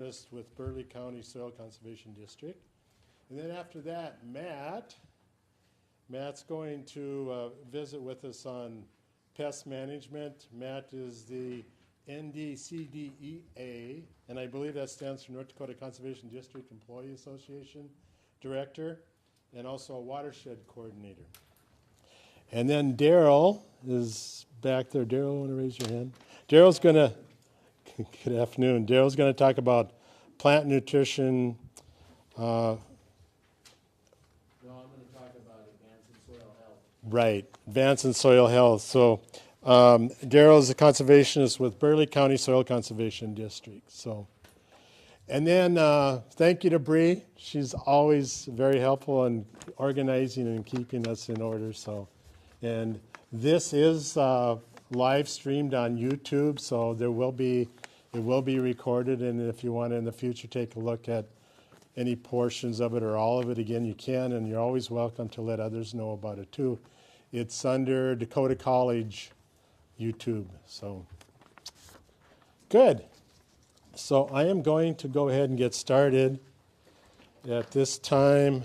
with Burleigh County Soil Conservation District. And then after that, Matt's going to visit with us on Pest Management. Matt is the NDCDEA, and I believe that stands for North Dakota Conservation District Employee Association Director, and also a watershed coordinator. And then Daryl is back there. Daryl, want to raise your hand? Daryl's going to, good afternoon. Daryl's going to talk about plant nutrition. No, I'm going to talk about advancing soil health. Right, advancing soil health. So Daryl is a conservationist with Burleigh County Soil Conservation District. So, and then thank you to Bree. She's always very helpful in organizing and keeping us in order. So, and this is live streamed on YouTube, so it will be recorded. And if you want to in the future take a look at any portions of it or all of it again, you can. And you're always welcome to let others know about it too. It's under Dakota College YouTube. So good. So I am going to go ahead and get started at this time.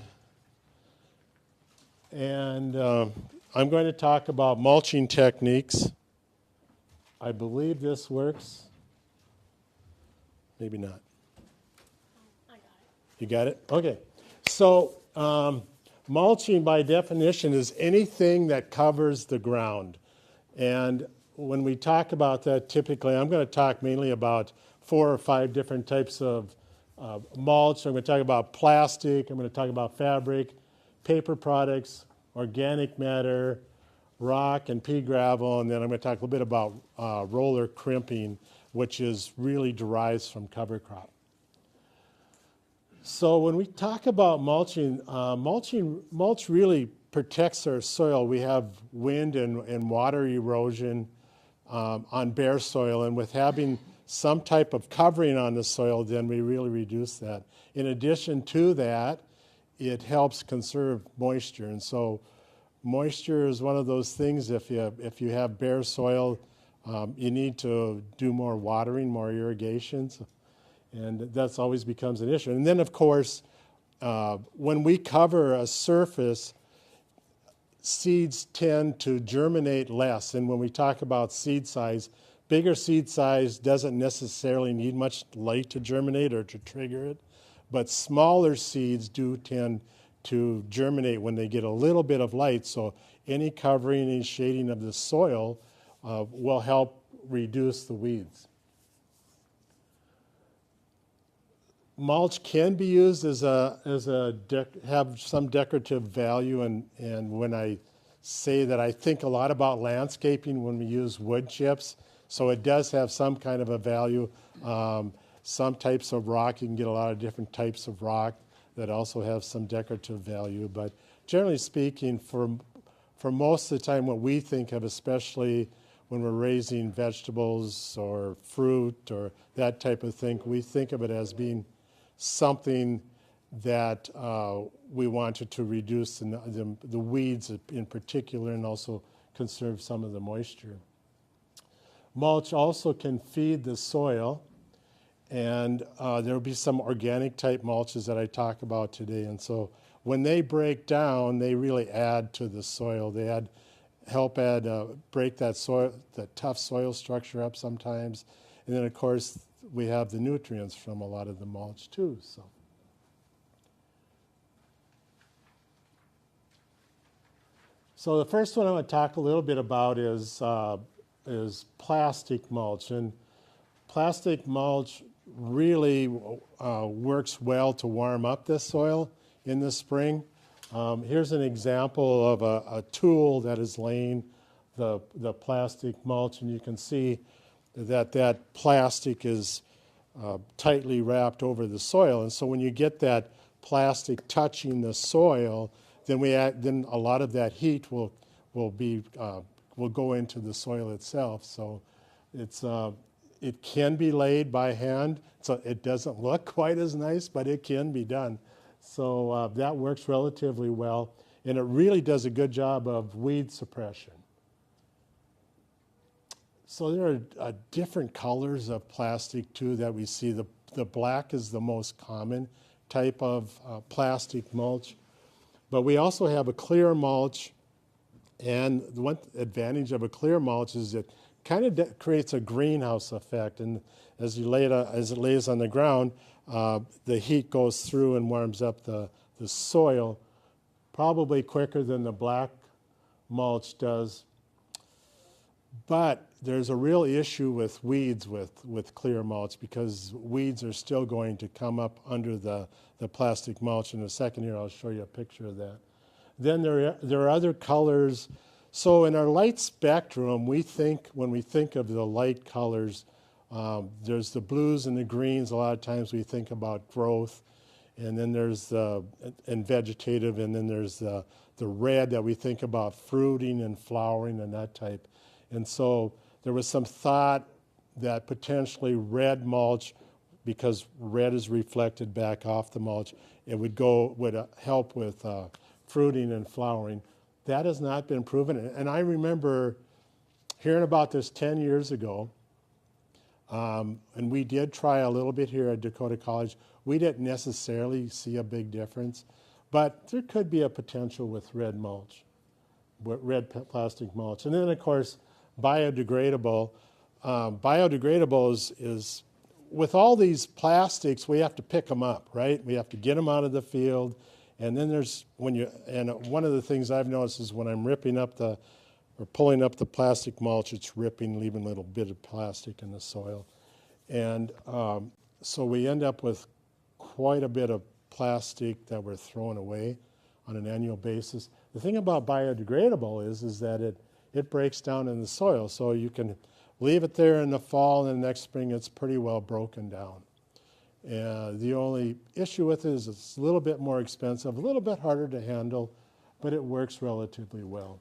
And I'm going to talk about mulching techniques. I believe this works. Maybe not. I got it. You got it? Okay. So mulching by definition is anything that covers the ground. And when we talk about that, typically I'm going to talk mainly about 4 or 5 different types of mulch. I'm going to talk about plastic. I'm going to talk about fabric, paper products, organic matter, rock and pea gravel, and then I'm going to talk a little bit about roller crimping, which is really derives from cover crop. So when we talk about mulching, mulch really protects our soil. We have wind and water erosion on bare soil, and with having some type of covering on the soil, then we really reduce that. In addition to that, it helps conserve moisture, and so moisture is one of those things. If you have bare soil, you need to do more watering, more irrigations, and that's always becomes an issue. And then, of course, when we cover a surface, seeds tend to germinate less. And when we talk about seed size, bigger seed size doesn't necessarily need much light to germinate or to trigger it, but smaller seeds do tend to germinate when they get a little bit of light. So any covering, any shading of the soil will help reduce the weeds. Mulch can be used have some decorative value, and when I say that, I think a lot about landscaping when we use wood chips. So it does have some kind of a value. Some types of rock, you can get a lot of different types of rock that also have some decorative value. But generally speaking, for most of the time, what we think of, especially when we're raising vegetables or fruit or that type of thing, we think of it as being something that we wanted to reduce the weeds in particular, and also conserve some of the moisture. Mulch also can feed the soil, and there will be some organic type mulches that I talk about today. And so when they break down, they really add to the soil. They help break that soil, that tough soil structure up sometimes. And then, of course, we have the nutrients from a lot of the mulch too. So the first one I want to talk a little bit about is plastic mulch. And plastic mulch really works well to warm up the soil in the spring. Here's an example of a tool that is laying the plastic mulch, and you can see that plastic is tightly wrapped over the soil. And so when you get that plastic touching the soil, then a lot of that heat will go into the soil itself. So it can be laid by hand. So it doesn't look quite as nice, but it can be done. So that works relatively well, and it really does a good job of weed suppression. So there are different colors of plastic too that we see. The the black is the most common type of plastic mulch. But we also have a clear mulch, and the one advantage of a clear mulch is it kind of creates a greenhouse effect. And as it lays on the ground, the heat goes through and warms up the soil probably quicker than the black mulch does. But there's a real issue with weeds with clear mulch, because weeds are still going to come up under the plastic mulch. In a second here, I'll show you a picture of that. Then there are other colors. So in our light spectrum, when we think of the light colors, there's the blues and the greens. A lot of times we think about growth, and then there's and vegetative, and then there's the red that we think about fruiting and flowering and that type. And so there was some thought that potentially red mulch, because red is reflected back off the mulch, it would help with fruiting and flowering. That has not been proven. And I remember hearing about this 10 years ago, and we did try a little bit here at Dakota College. We didn't necessarily see a big difference, but there could be a potential with red mulch, red plastic mulch. And then, of course, biodegradable. Biodegradable is, with all these plastics, we have to pick them up, right? We have to get them out of the field. And then one of the things I've noticed is when I'm pulling up the plastic mulch, it's ripping, leaving a little bit of plastic in the soil. And so we end up with quite a bit of plastic that we're throwing away on an annual basis. The thing about biodegradable is that it breaks down in the soil. So you can leave it there in the fall, and the next spring it's pretty well broken down. The only issue with it is it's a little bit more expensive, a little bit harder to handle, but it works relatively well.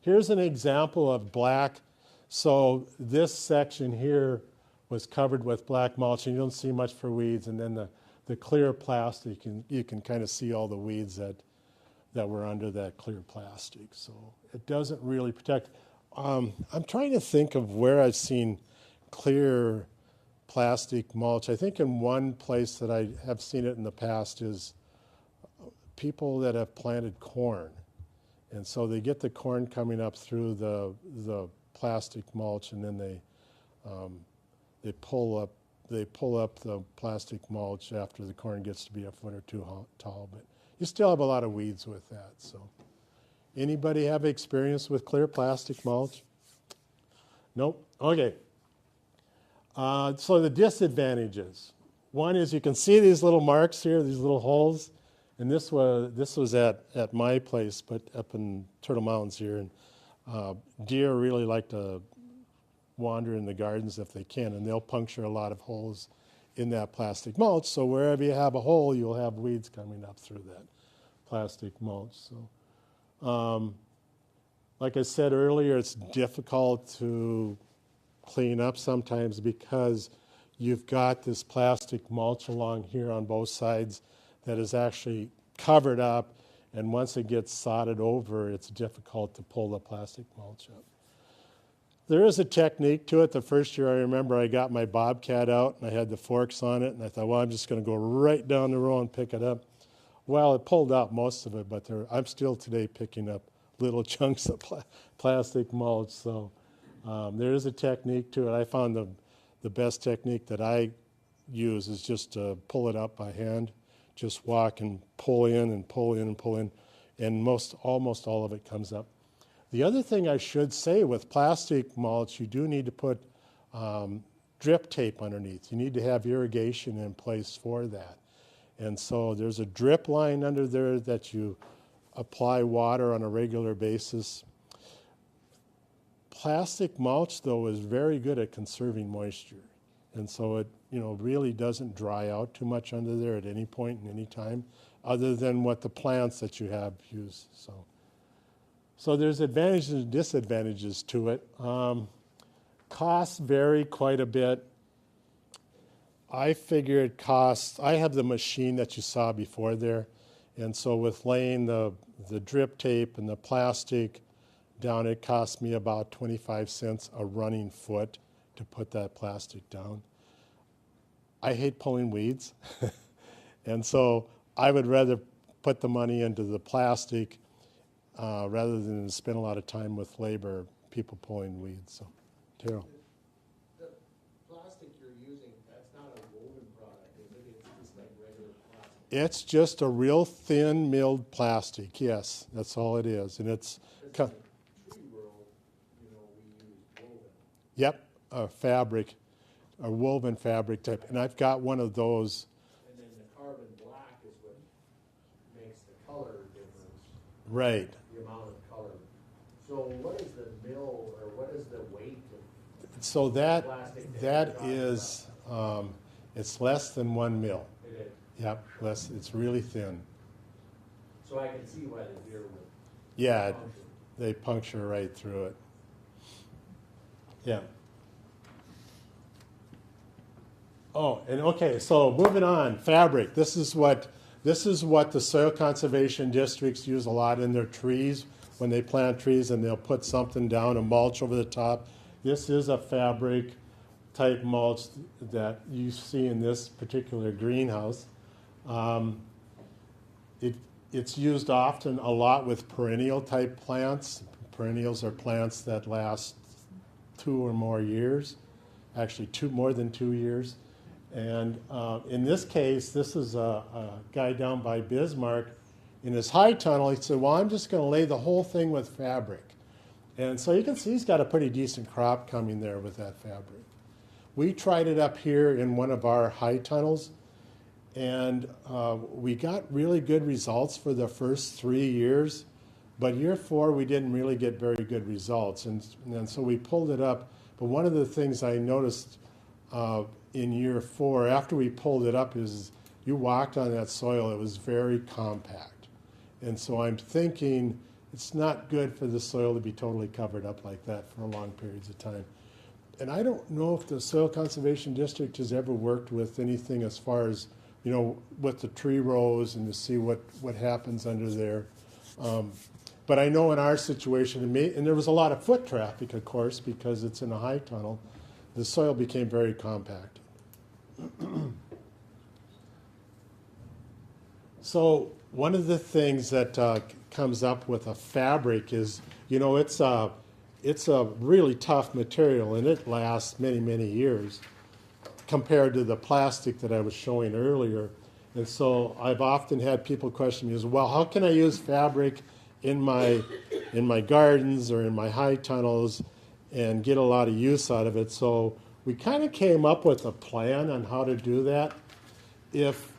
Here's an example of black. So this section here was covered with black mulch, and you don't see much for weeds. And then the clear plastic, you can kind of see all the weeds that were under that clear plastic. So it doesn't really protect. I'm trying to think of where I've seen clear plastic mulch. I think in one place that I have seen it in the past is people that have planted corn. And so they get the corn coming up through the plastic mulch, and then they pull up the plastic mulch after the corn gets to be a foot or two tall. But you still have a lot of weeds with that. So anybody have experience with clear plastic mulch? Nope. Okay. So the disadvantages. One is you can see these little marks here, these little holes. And this was at my place, but up in Turtle Mountains here. And deer really like to wander in the gardens if they can, and they'll puncture a lot of holes in that plastic mulch. So wherever you have a hole, you'll have weeds coming up through that plastic mulch. So, like I said earlier, it's difficult to clean up sometimes because you've got this plastic mulch along here on both sides that is actually covered up, and once it gets sodded over, it's difficult to pull the plastic mulch up. There is a technique to it. The first year I remember I got my Bobcat out and I had the forks on it, and I thought, well, I'm just going to go right down the row and pick it up. Well, it pulled out most of it, but I'm still today picking up little chunks of plastic mulch. So there is a technique to it. I found the best technique that I use is just to pull it up by hand. Just walk and pull in and pull in and pull in, and almost all of it comes up. The other thing I should say with plastic mulch, you do need to put drip tape underneath. You need to have irrigation in place for that. And so there's a drip line under there that you apply water on a regular basis. Plastic mulch, though, is very good at conserving moisture. And so it really doesn't dry out too much under there at any point in any time, other than what the plants that you have use. So there's advantages and disadvantages to it. Costs vary quite a bit. I figured costs, I have the machine that you saw before there, and so with laying the drip tape and the plastic down, it cost me about 25 cents a running foot to put that plastic down. I hate pulling weeds. And so I would rather put the money into the plastic rather than spend a lot of time with labor, people pulling weeds. So, Terrell. The plastic you're using, that's not a woven product, is it? It's just like regular plastic. It's just a real thin milled plastic. Yes, that's all it is. And it's, Because in the tree world, we use woven. yep, a fabric, a woven fabric type. And I've got one of those. And then the carbon black is what makes the color difference, Right. the amount of color. So what is the mill, or what is the weight of So that plastic that you're talking is, it's less than 1 mil. about? It is. Yep, less. It's really thin. So I can see why the deer would Yeah, function. they puncture right through it. Yeah. Oh, and okay, so moving on, fabric. This is what the soil conservation districts use a lot in their trees when they plant trees, and they'll put something down, a mulch over the top. This is a fabric type mulch that you see in this particular greenhouse. It's used often a lot with perennial type plants. Perennials are plants that last 2 or more years, actually more than 2 years. And in this case, this is a guy down by Bismarck. In his high tunnel, he said, well, I'm just going to lay the whole thing with fabric. And so you can see he's got a pretty decent crop coming there with that fabric. We tried it up here in one of our high tunnels, and we got really good results for the first 3 years. But year 4, we didn't really get very good results. And so we pulled it up. But one of the things I noticed in year 4, after we pulled it up, is you walked on that soil, it was very compact. And so I'm thinking it's not good for the soil to be totally covered up like that for long periods of time. And I don't know if the Soil Conservation District has ever worked with anything as far as, with the tree rows and to see what happens under there. But I know in our situation, and there was a lot of foot traffic, of course, because it's in a high tunnel, the soil became very compact. So one of the things that comes up with a fabric is, it's a really tough material, and it lasts many, many years compared to the plastic that I was showing earlier. And so I've often had people question me, well, how can I use fabric in my gardens or in my high tunnels and get a lot of use out of it? So we kind of came up with a plan on how to do that. If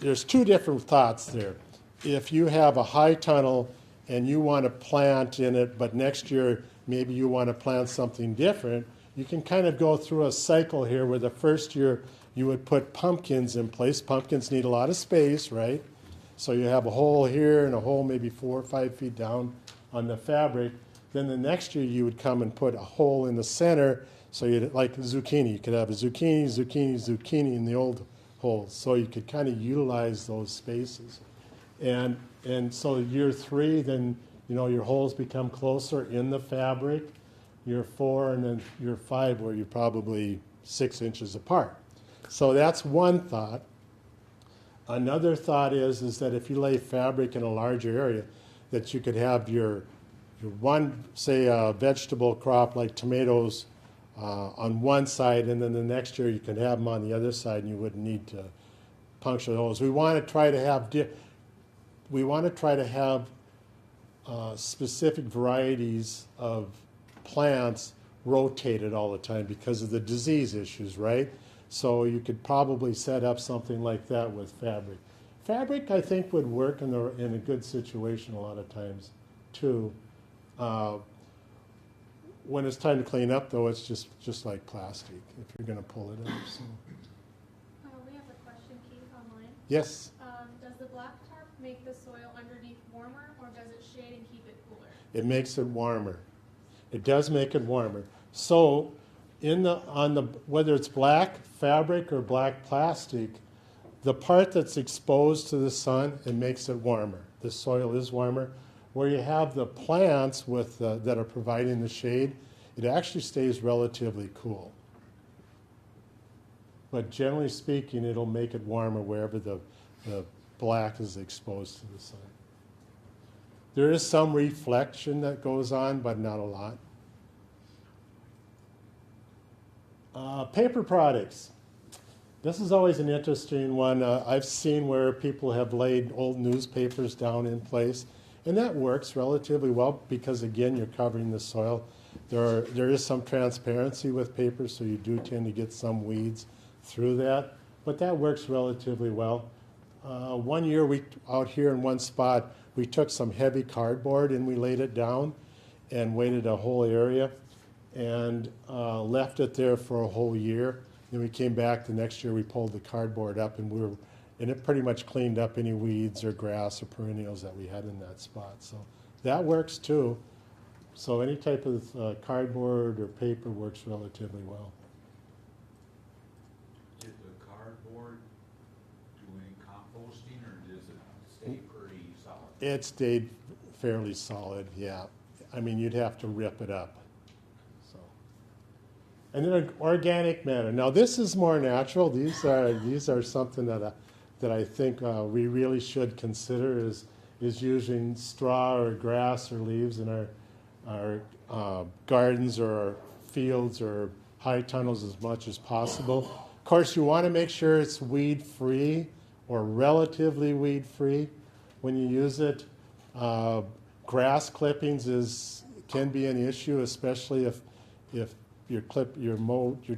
there's 2 different thoughts there. If you have a high tunnel and you want to plant in it, but next year maybe you want to plant something different, you can kind of go through a cycle here where the first year you would put pumpkins in place. Pumpkins need a lot of space, right? So you have a hole here and a hole maybe 4 or 5 feet down on the fabric. Then the next year you would come and put a hole in the center. So you'd, like zucchini, you could have a zucchini, zucchini, zucchini in the old holes. So you could kind of utilize those spaces. And so year 3, then, your holes become closer in the fabric. Year 4 and then year 5 where you're probably 6 inches apart. So that's one thought. Another thought is that if you lay fabric in a larger area, that you could have your one, say, a vegetable crop like tomatoes on one side, and then the next year you could have them on the other side, and you wouldn't need to puncture those. We want to try to have specific varieties of plants rotated all the time because of the disease issues, right? So you could probably set up something like that with fabric. Fabric, I think, would work in a good situation a lot of times, too. When it's time to clean up, though, it's just like plastic if you're going to pull it up. So. We have a question, Keith, online. Yes, Does the black tarp make the soil underneath warmer, or does it shade and keep it cooler? it makes it warmer. It does make it warmer. So, whether it's black fabric or black plastic, the part that's exposed to the sun, it makes it warmer. The soil is warmer. Where you have the plants that are providing the shade, it actually stays relatively cool. but generally speaking, it'll make it warmer wherever the black is exposed to the sun. There is some reflection that goes on, but not a lot. Paper products. This is always an interesting one. I've seen where people have laid old newspapers down in place, and that works relatively well because, again, you're covering the soil. There is some transparency with paper, so you do tend to get some weeds through that, but that works relatively well. One year, out here in one spot, we took some heavy cardboard and we laid it down and weighted a whole area and left it there for a whole year. Then we came back the next year, we pulled the cardboard up and it pretty much cleaned up any weeds or grass or perennials that we had in that spot. So that works too. So any type of cardboard or paper works relatively well. Did the cardboard do any composting, or does it stay pretty solid? It stayed fairly solid, yeah. I mean, you'd have to rip it up. So, and then organic matter. Now, this is more natural. These are something that I think we really should consider is using straw or grass or leaves in our gardens or our fields or high tunnels as much as possible. Of course, you want to make sure it's weed-free or relatively weed-free when you use it. Grass clippings can be an issue, especially if you're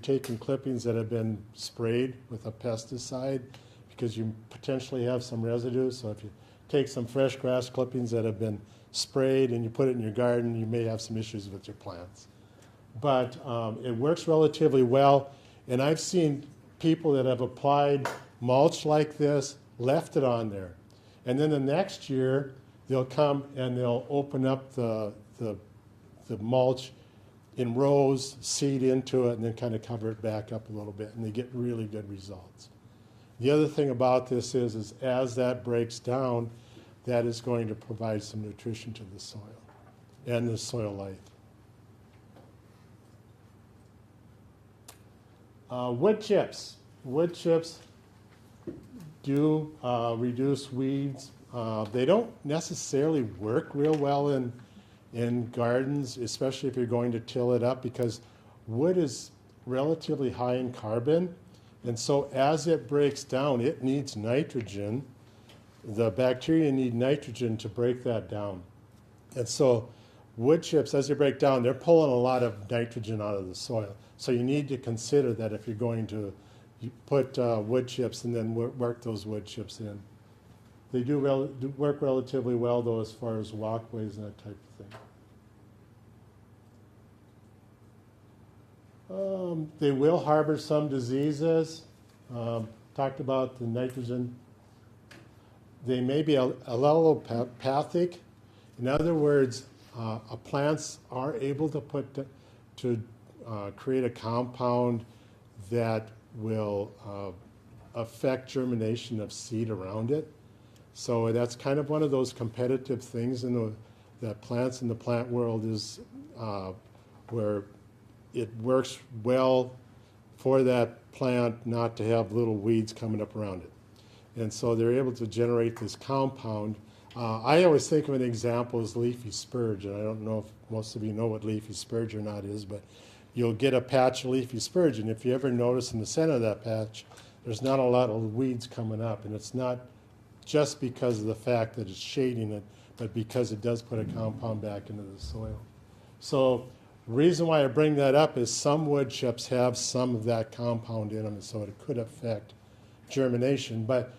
taking clippings that have been sprayed with a pesticide, because you potentially have some residue. So if you take some fresh grass clippings that have been sprayed and you put it in your garden, you may have some issues with your plants. But it works relatively well, and I've seen people that have applied mulch like this, left it on there, and then the next year they'll come and they'll open up the mulch in rows, seed into it, and then kind of cover it back up a little bit, and they get really good results. The other thing about this is as that breaks down, that is going to provide some nutrition to the soil and the soil life. Wood chips. Wood chips do reduce weeds. They don't necessarily work real well in gardens, especially if you're going to till it up, because wood is relatively high in carbon, and so as it breaks down, it needs nitrogen. The bacteria need nitrogen to break that down. And so wood chips, as they break down, they're pulling a lot of nitrogen out of the soil. So you need to consider that if you're going to put wood chips and then work those wood chips in. They do work relatively well, though, as far as walkways and that type of thing. They will harbor some diseases. Talked about the nitrogen. They may be allelopathic. In other words, plants are able to create a compound that will affect germination of seed around it. So that's kind of one of those competitive things that plants in the plant world is where it works well for that plant not to have little weeds coming up around it. And so they're able to generate this compound. I always think of an example as leafy spurge, and I don't know if most of you know what leafy spurge or not is, but you'll get a patch of leafy spurge, and if you ever notice in the center of that patch, there's not a lot of weeds coming up, and it's not just because of the fact that it's shading it, but because it does put a compound back into the soil. So the reason why I bring that up is some wood chips have some of that compound in them, and so it could affect germination, but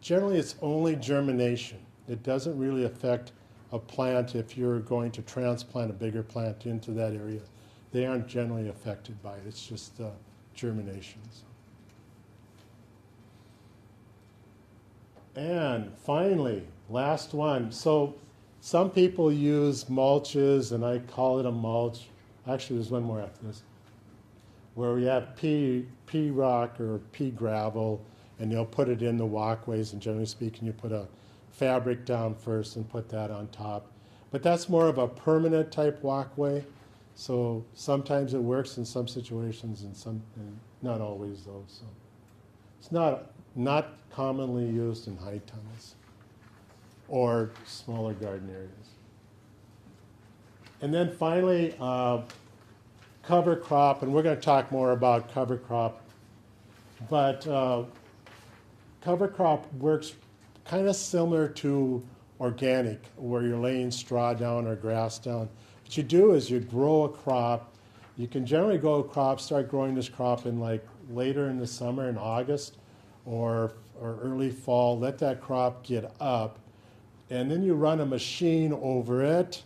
generally it's only germination. It doesn't really affect a plant if you're going to transplant a bigger plant into that area. They aren't generally affected by it. It's just germinations. And finally, last one. So some people use mulches, and I call it a mulch. Actually, there's one more after this, where we have pea rock or pea gravel, and they'll put it in the walkways, and generally speaking, you put a fabric down first and put that on top. But that's more of a permanent type walkway. So sometimes it works in some situations and not always though, so. It's not commonly used in high tunnels or smaller garden areas. And then finally, cover crop, and we're going to talk more about cover crop, but cover crop works kind of similar to organic, where you're laying straw down or grass down. What you do is you grow a crop. You can generally start growing this crop in like later in the summer in August or early fall. Let that crop get up, and then you run a machine over it,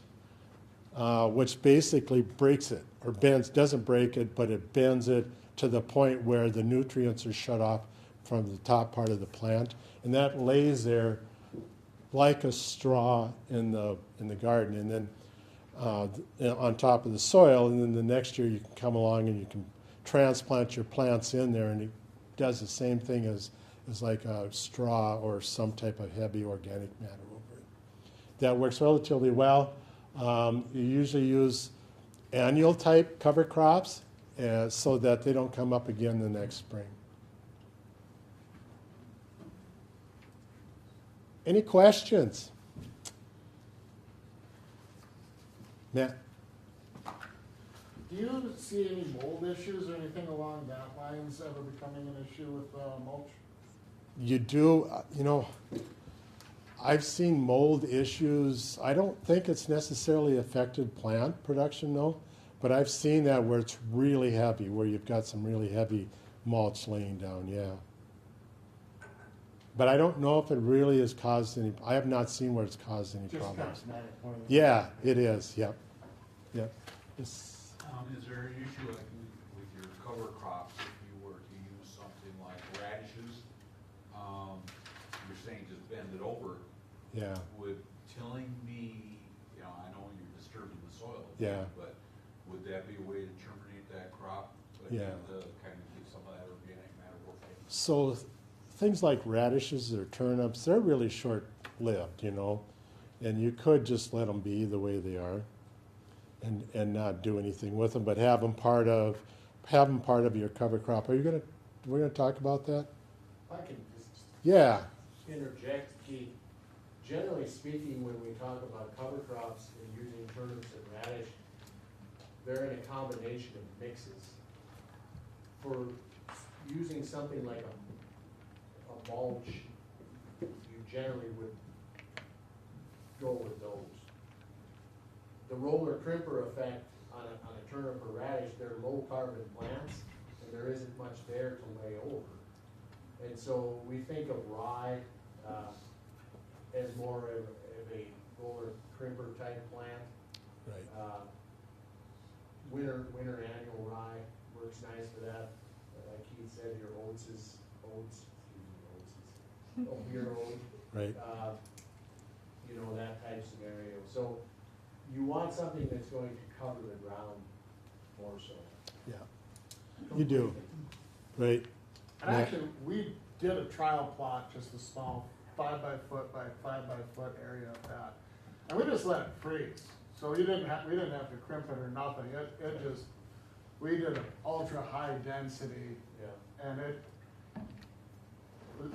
which basically breaks it or bends, doesn't break it, but it bends it to the point where the nutrients are shut off from the top part of the plant, and that lays there like a straw in the garden, and then on top of the soil, and then the next year you can come along and you can transplant your plants in there, and it does the same thing as like a straw or some type of heavy organic matter over it. That works relatively well. You usually use annual type cover crops so that they don't come up again the next spring. Any questions? Matt? Do you see any mold issues or anything along that lines ever becoming an issue with mulch? You do, I've seen mold issues. I don't think it's necessarily affected plant production though, but I've seen that where it's really heavy, where you've got some really heavy mulch laying down, yeah. But I don't know if it really has caused any, I have not seen where it's caused any Just problems. cosmetic. Yeah, it is, yep, yep. Is there an issue like with your cover crops, if you were to use something like radishes? You're saying just bend it over. Yeah, Would tilling be, I know you're disturbing the soil. Yeah. But would that be a way to terminate that crop? Yeah. To kind of get some of that organic matter working? so things like radishes or turnips, they're really short-lived, and you could just let them be the way they are and not do anything with them, but have them part of your cover crop. We're gonna talk about that? I can just Yeah, interject, Keith. Generally speaking, when we talk about cover crops and using turnips and radish, they're in a combination of mixes. For using something like a mulch, you generally would go with those. The roller crimper effect on a turnip or radish, they're low carbon plants, and there isn't much there to lay over. And so we think of rye as more of a roller crimper type plant. right. Winter annual rye works nice for that. Like Keith said, your your oat, Right. That type scenario. So you want something that's going to cover the ground more so. Yeah, you do, right. And actually, we did a trial plot, just a small 5 by foot by 5 by foot area of that, and we just let it freeze. So we didn't have to crimp it or nothing. We did an ultra high density, Yeah. and it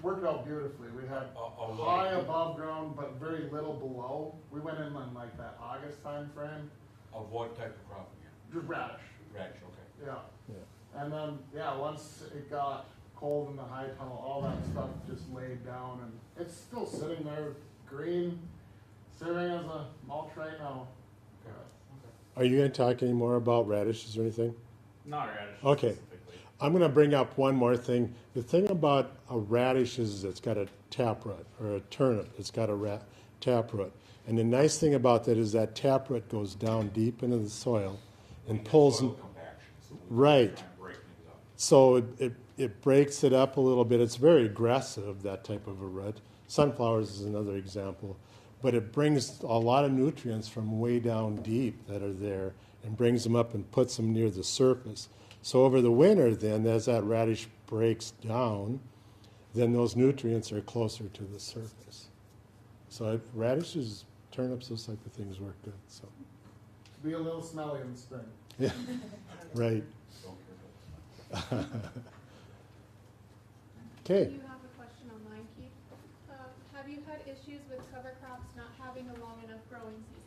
worked out beautifully. We had A high above ground, but very little below. We went in like that August time frame. Of what type of crop again? Just radish. Radish, okay. Yeah. Yeah. And then, once it got cold in the high tunnel, all that stuff just laid down, and it's still sitting there, green, serving as a mulch right now. Are you gonna talk any more about radishes or anything? Not radish. Okay. Specifically. I'm going to bring up one more thing. The thing about a radish is it's got a taproot, or a turnip, it's got a taproot. And the nice thing about that is that taproot goes down deep into the soil and pulls Soil them. compaction, so we Right. try and break things up. So it breaks it up a little bit. It's very aggressive, that type of a root. Sunflowers is another example. But it brings a lot of nutrients from way down deep that are there and brings them up and puts them near the surface. So over the winter then, as that radish breaks down, then those nutrients are closer to the surface. So radishes, turnips, those type of things work good. So Be a little smelly in the spring. Yeah, right. Don't care about the Okay. You have a question online, Keith. Have you had issues with cover crops not having a long enough growing season?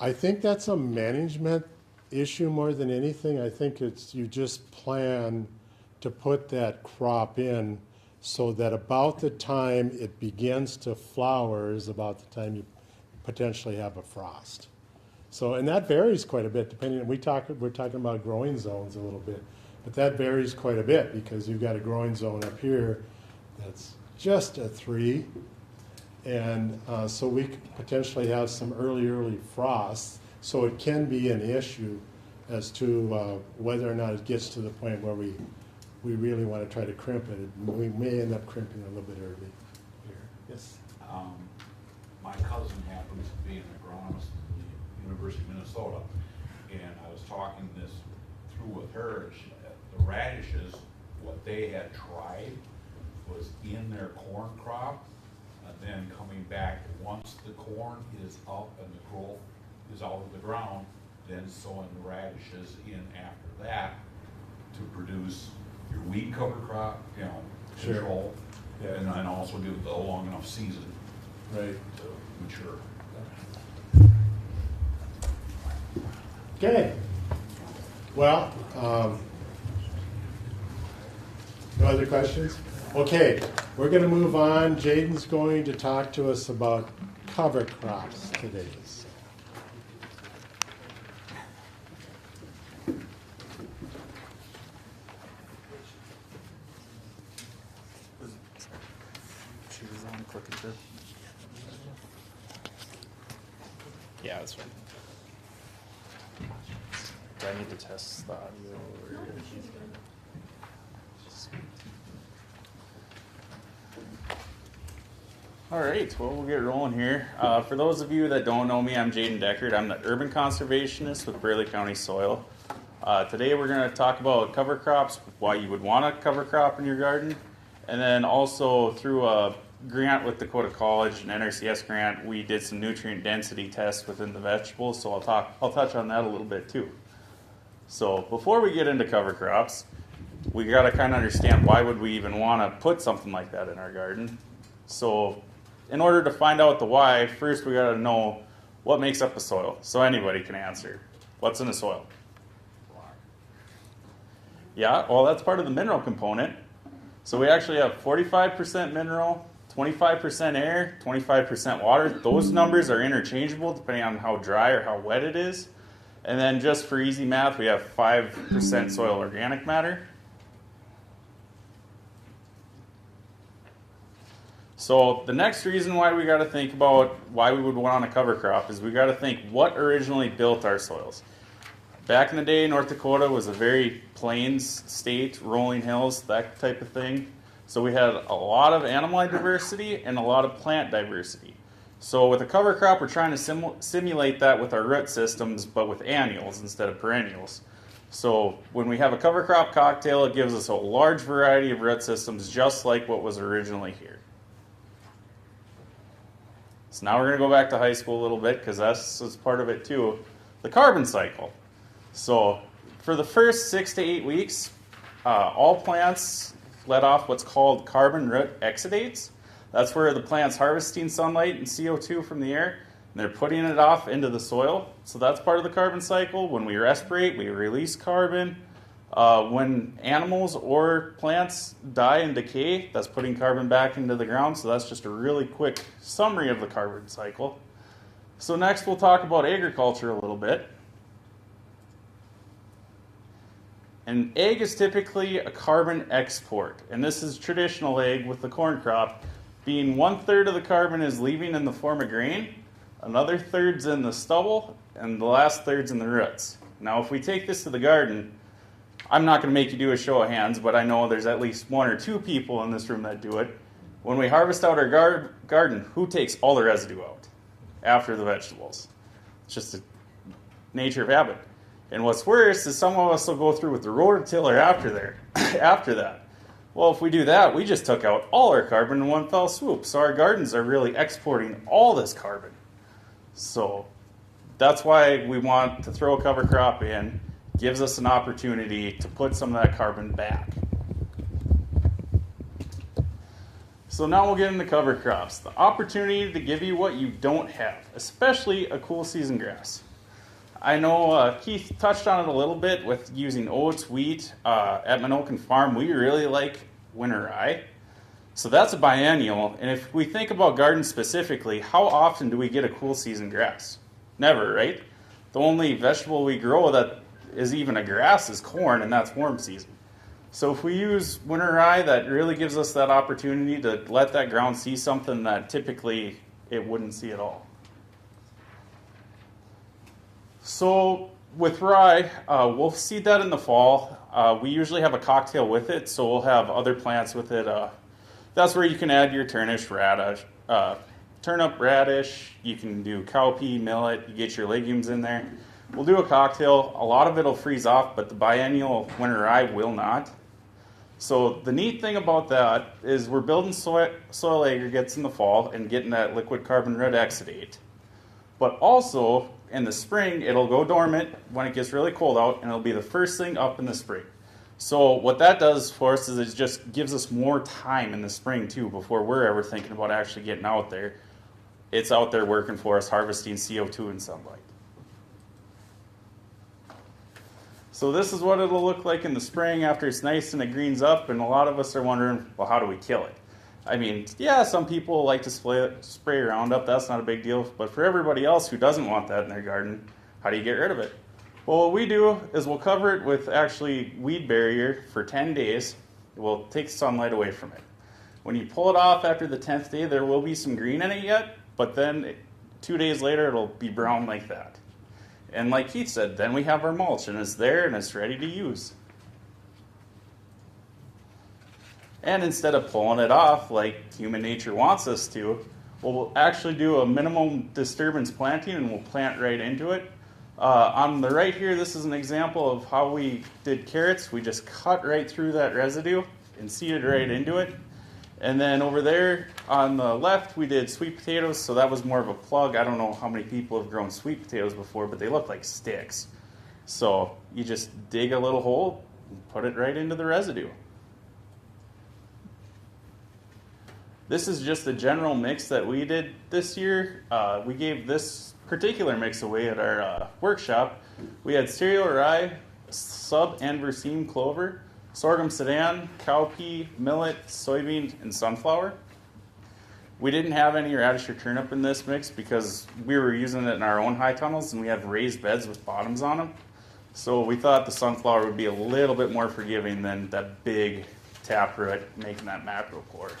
I think that's a management issue more than anything. I think it's you just plan to put that crop in so that about the time it begins to flower is about the time you potentially have a frost. So, and that varies quite a bit depending, we're talking about growing zones a little bit, but that varies quite a bit because you've got a growing zone up here that's just a 3. And so we could potentially have some early frosts. So it can be an issue as to whether or not it gets to the point where we really want to try to crimp it. We may end up crimping a little bit early here. Yes? My cousin happens to be an agronomist at the University of Minnesota, and I was talking this through with her. The radishes, what they had tried was in their corn crop, and then coming back once the corn is up and the growth is out of the ground, then sowing the radishes in after that to produce your weed cover crop, Sure. control, Yeah. and then also give it a long enough season Right. to mature. Okay. Well, no other questions? Okay, we're going to move on. Jaden's going to talk to us about cover crops today. She was on click it through. Yeah, that's fine. Do I need to test the audio or? All right, well, we'll get rolling here. For those of you that don't know me, I'm Jaden Deckard. I'm the urban conservationist with Burleigh County Soil. Today we're going to talk about cover crops, why you would want a cover crop in your garden, and then also through a grant with Dakota College, an NRCS grant, we did some nutrient density tests within the vegetables, so I'll touch on that a little bit too. So before we get into cover crops, we got to kind of understand why would we even want to put something like that in our garden. So in order to find out the why, first we got to know what makes up the soil. So anybody can answer. What's in the soil? Yeah, well, that's part of the mineral component. So we actually have 45% mineral, 25% air, 25% water. Those numbers are interchangeable depending on how dry or how wet it is. And then just for easy math, we have 5% soil organic matter. So the next reason why we got to think about why we would want a cover crop is we got to think what originally built our soils. Back in the day, North Dakota was a very plains state, rolling hills, that type of thing. So we had a lot of animal diversity and a lot of plant diversity. So with a cover crop, we're trying to simulate that with our root systems, but with annuals instead of perennials. So when we have a cover crop cocktail, it gives us a large variety of root systems, just like what was originally here. So now we're going to go back to high school a little bit, because that's part of it too. The carbon cycle. So for the first 6 to 8 weeks, all plants let off what's called carbon root exudates. That's where the plant's harvesting sunlight and CO2 from the air, and they're putting it off into the soil. So that's part of the carbon cycle. When we respirate, we release carbon. When animals or plants die and decay, that's putting carbon back into the ground. So that's just a really quick summary of the carbon cycle. So next we'll talk about agriculture a little bit. And ag is typically a carbon export, and this is traditional ag with the corn crop being 1/3 of the carbon is leaving in the form of grain, another third's in the stubble, and the last third's in the roots. Now if we take this to the garden, I'm not going to make you do a show of hands, but I know there's at least 1 or 2 people in this room that do it. When we harvest out our garden, who takes all the residue out after the vegetables? It's just the nature of habit. And what's worse is some of us will go through with the rototiller after that. Well, if we do that, we just took out all our carbon in one fell swoop. So our gardens are really exporting all this carbon. So that's why we want to throw a cover crop in. Gives us an opportunity to put some of that carbon back. So now we'll get into cover crops. The opportunity to give you what you don't have, especially a cool season grass. I know Keith touched on it a little bit with using oats, wheat. At Minokan Farm, we really like winter rye. So that's a biennial. And if we think about gardens specifically, how often do we get a cool season grass? Never, right? The only vegetable we grow that is even a grass is corn, and that's warm season. So if we use winter rye, that really gives us that opportunity to let that ground see something that typically it wouldn't see at all. So with rye, we'll seed that in the fall. We usually have a cocktail with it, so we'll have other plants with it. That's where you can add your turnip radish. You can do cowpea, millet. You get your legumes in there. We'll do a cocktail. A lot of it will freeze off, but the biennial winter rye will not. So the neat thing about that is we're building soil aggregates in the fall and getting that liquid carbon red exudate. But also in the spring, it'll go dormant when it gets really cold out, and it'll be the first thing up in the spring. So what that does for us is it just gives us more time in the spring too before we're ever thinking about actually getting out there. It's out there working for us, harvesting CO2 and sunlight. So this is what it'll look like in the spring after it's nice and it greens up, and a lot of us are wondering, well, how do we kill it? I mean, yeah, some people like to spray Roundup, that's not a big deal, but for everybody else who doesn't want that in their garden, how do you get rid of it? Well, what we do is we'll cover it with actually weed barrier for 10 days. We'll take sunlight away from it. When you pull it off after the 10th day, there will be some green in it yet, but then 2 days later, it'll be brown like that. And like Keith said, then we have our mulch, and it's there and it's ready to use. And instead of pulling it off like human nature wants us to, we'll actually do a minimum disturbance planting, and we'll plant right into it. On the right here, this is an example of how we did carrots. We just cut right through that residue and seeded right into it. And then over there on the left, we did sweet potatoes, so that was more of a plug. I don't know how many people have grown sweet potatoes before, but they look like sticks. So you just dig a little hole and put it right into the residue. This is just the general mix that we did this year. We gave this particular mix away at our workshop. We had cereal rye, sub and verseem clover, sorghum sedan, cowpea, millet, soybean, and sunflower. We didn't have any radish or turnip in this mix because we were using it in our own high tunnels, and we have raised beds with bottoms on them. So we thought the sunflower would be a little bit more forgiving than that big taproot making that macro core.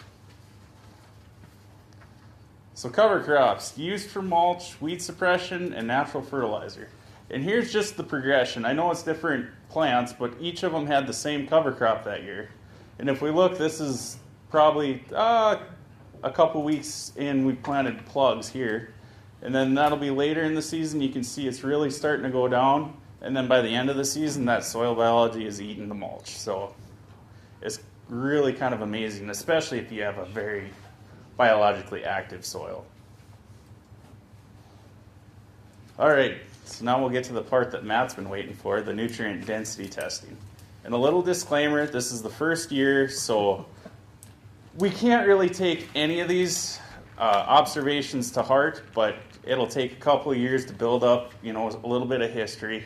So cover crops, used for mulch, weed suppression, and natural fertilizer. And here's just the progression. I know it's different plants, but each of them had the same cover crop that year. And if we look, this is probably a couple weeks in, we planted plugs here. And then that'll be later in the season. You can see it's really starting to go down. And then by the end of the season, that soil biology is eating the mulch. So it's really kind of amazing, especially if you have a very biologically active soil. All right, so now we'll get to the part that Matt's been waiting for, the nutrient density testing. And a little disclaimer, this is the first year, so we can't really take any of these observations to heart, but it'll take a couple of years to build up, a little bit of history.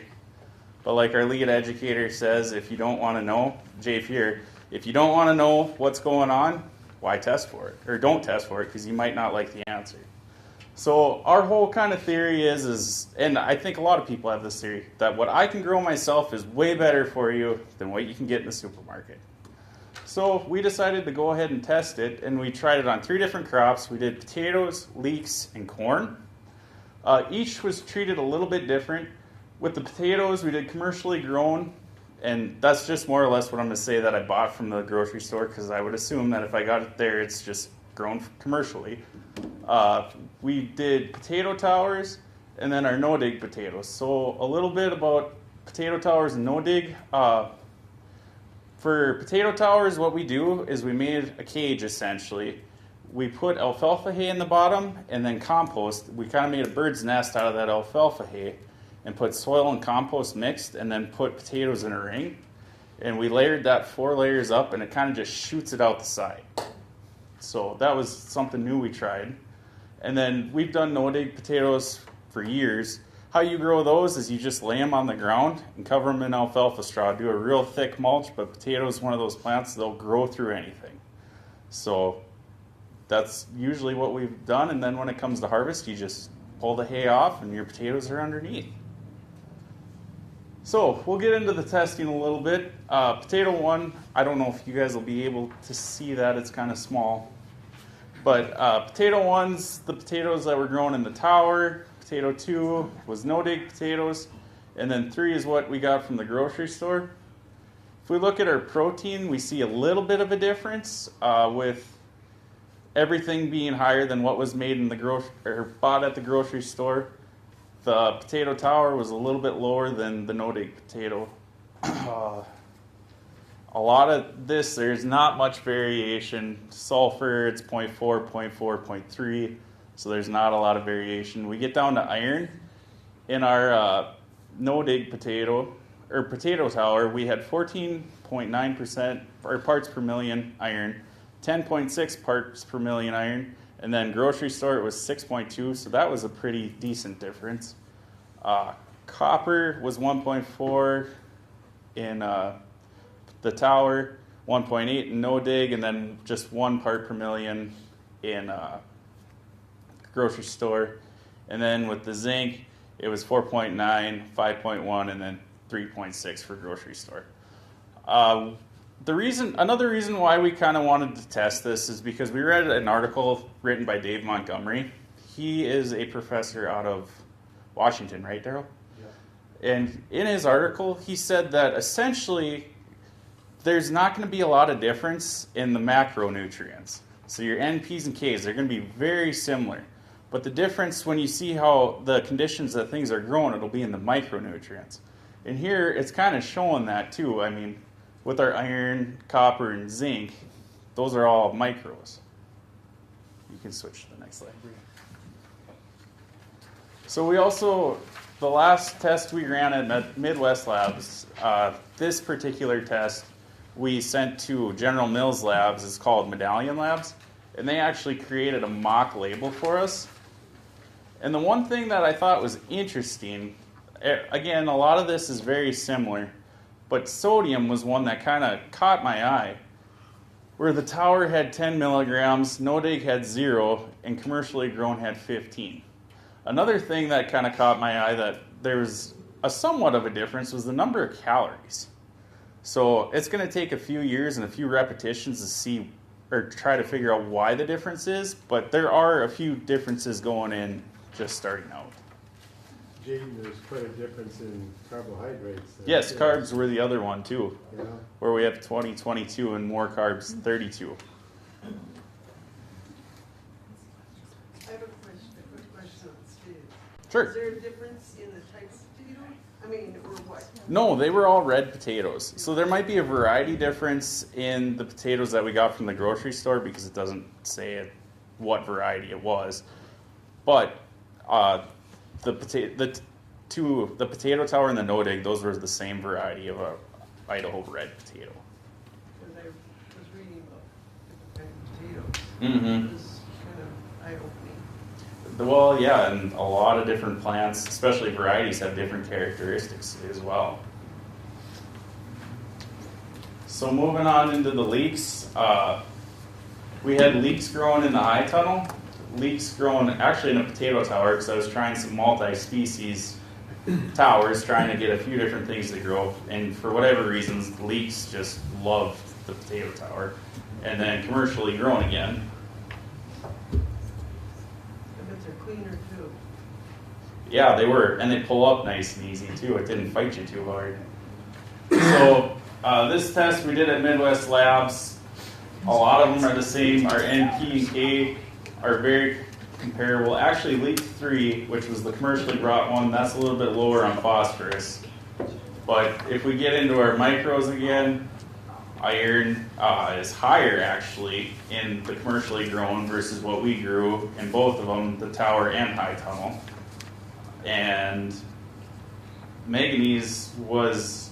But like our lead educator says, if you don't want to know, Jay Fear, if you don't want to know what's going on, why test for it? Or don't test for it, because you might not like the answer. So our whole kind of theory is, and I think a lot of people have this theory, that what I can grow myself is way better for you than what you can get in the supermarket. So we decided to go ahead and test it, and we tried it on 3 different crops. We did potatoes, leeks, and corn. Each was treated a little bit different. With the potatoes, we did commercially grown, and that's just more or less what I'm going to say that I bought from the grocery store, because I would assume that if I got it there, it's just grown commercially. We did potato towers, and then our no-dig potatoes. So a little bit about potato towers and no-dig. For potato towers, what we do is we made a cage, essentially. we put alfalfa hay in the bottom and then compost. We kind of made a bird's nest out of that alfalfa hay and put soil and compost mixed and then put potatoes in a ring. And we layered that 4 layers up and it kind of just shoots it out the side. So that was something new we tried. And then we've done no-dig potatoes for years. How you grow those is you just lay them on the ground and cover them in alfalfa straw. Do a real thick mulch, but potatoes is one of those plants, they'll grow through anything. So that's usually what we've done. And then when it comes to harvest, you just pull the hay off and your potatoes are underneath. So we'll get into the testing a little bit. Potato 1, I don't know if you guys will be able to see that. It's kind of small. But potato 1's the potatoes that were grown in the tower. Potato 2 was no-dig potatoes. And then 3 is what we got from the grocery store. If we look at our protein, we see a little bit of a difference with everything being higher than what was made in the or bought at the grocery store. The potato tower was a little bit lower than the no-dig potato. A lot of this, there's not much variation. Sulfur, it's 0.4, 0.4, 0.3, so there's not a lot of variation. We get down to iron. In our no-dig potato, or potato tower, we had 14.9% parts per million iron, 10.6 parts per million iron, and then grocery store it was 6.2, so that was a pretty decent difference. Copper was 1.4 in the tower, 1.8 in no-dig, and then just 1 part per million in grocery store. And then with the zinc, it was 4.9, 5.1, and then 3.6 for grocery store. Another reason why we kind of wanted to test this is because we read an article written by Dave Montgomery. He is a professor out of Washington, right, Daryl? Yeah. And in his article, he said that essentially there's not going to be a lot of difference in the macronutrients. So your N, P's, and K's, they're going to be very similar. But the difference when you see how the conditions that things are growing, it'll be in the micronutrients. And here, it's kind of showing that too. I mean, with our iron, copper, and zinc, those are all micros. You can switch to the next slide. So we also, the last test we ran at Midwest Labs, this particular test we sent to General Mills Labs. It's called Medallion Labs. And they actually created a mock label for us. And the one thing that I thought was interesting, again, a lot of this is very similar, but sodium was one that kind of caught my eye, where the tower had 10 milligrams, no-dig had 0, and commercially grown had 15. Another thing that kind of caught my eye that there's a somewhat of a difference was the number of calories. So it's going to take a few years and a few repetitions to see or try to figure out why the difference is, but there are a few differences going in just starting out. Jaden, there's quite a difference in carbohydrates. Yes, carbs were the other one too, Yeah. where we have 20, 22, and more carbs, 32. I have a quick question on Steve. Sure. Is there a difference in the types of potato? I mean, or what? No, they were all red potatoes. So there might be a variety difference in the potatoes that we got from the grocery store because it doesn't say what variety it was. But the potato tower and the no-dig, those were the same variety of a Idaho red potato. Because I was reading about different kind of potatoes. Mm-hmm. It was kind of eye-opening. Well, yeah, and a lot of different plants, especially varieties, have different characteristics as well. So moving on into the leeks, we had leeks growing in the high tunnel. Leeks growing actually in a potato tower because I was trying some multi-species towers, trying to get a few different things to grow. And for whatever reasons, leeks just loved the potato tower. And then commercially grown again. I bet they're cleaner too. Yeah, they were, and they pull up nice and easy too. It didn't fight you too hard. So this test we did at Midwest Labs, a lot of them are the same. Our NP and K are very comparable. Actually, leak 3, which was the commercially brought one, that's a little bit lower on phosphorus. But if we get into our micros again, Iron is higher actually in the commercially grown versus what we grew in both of them, the tower and high tunnel. And manganese was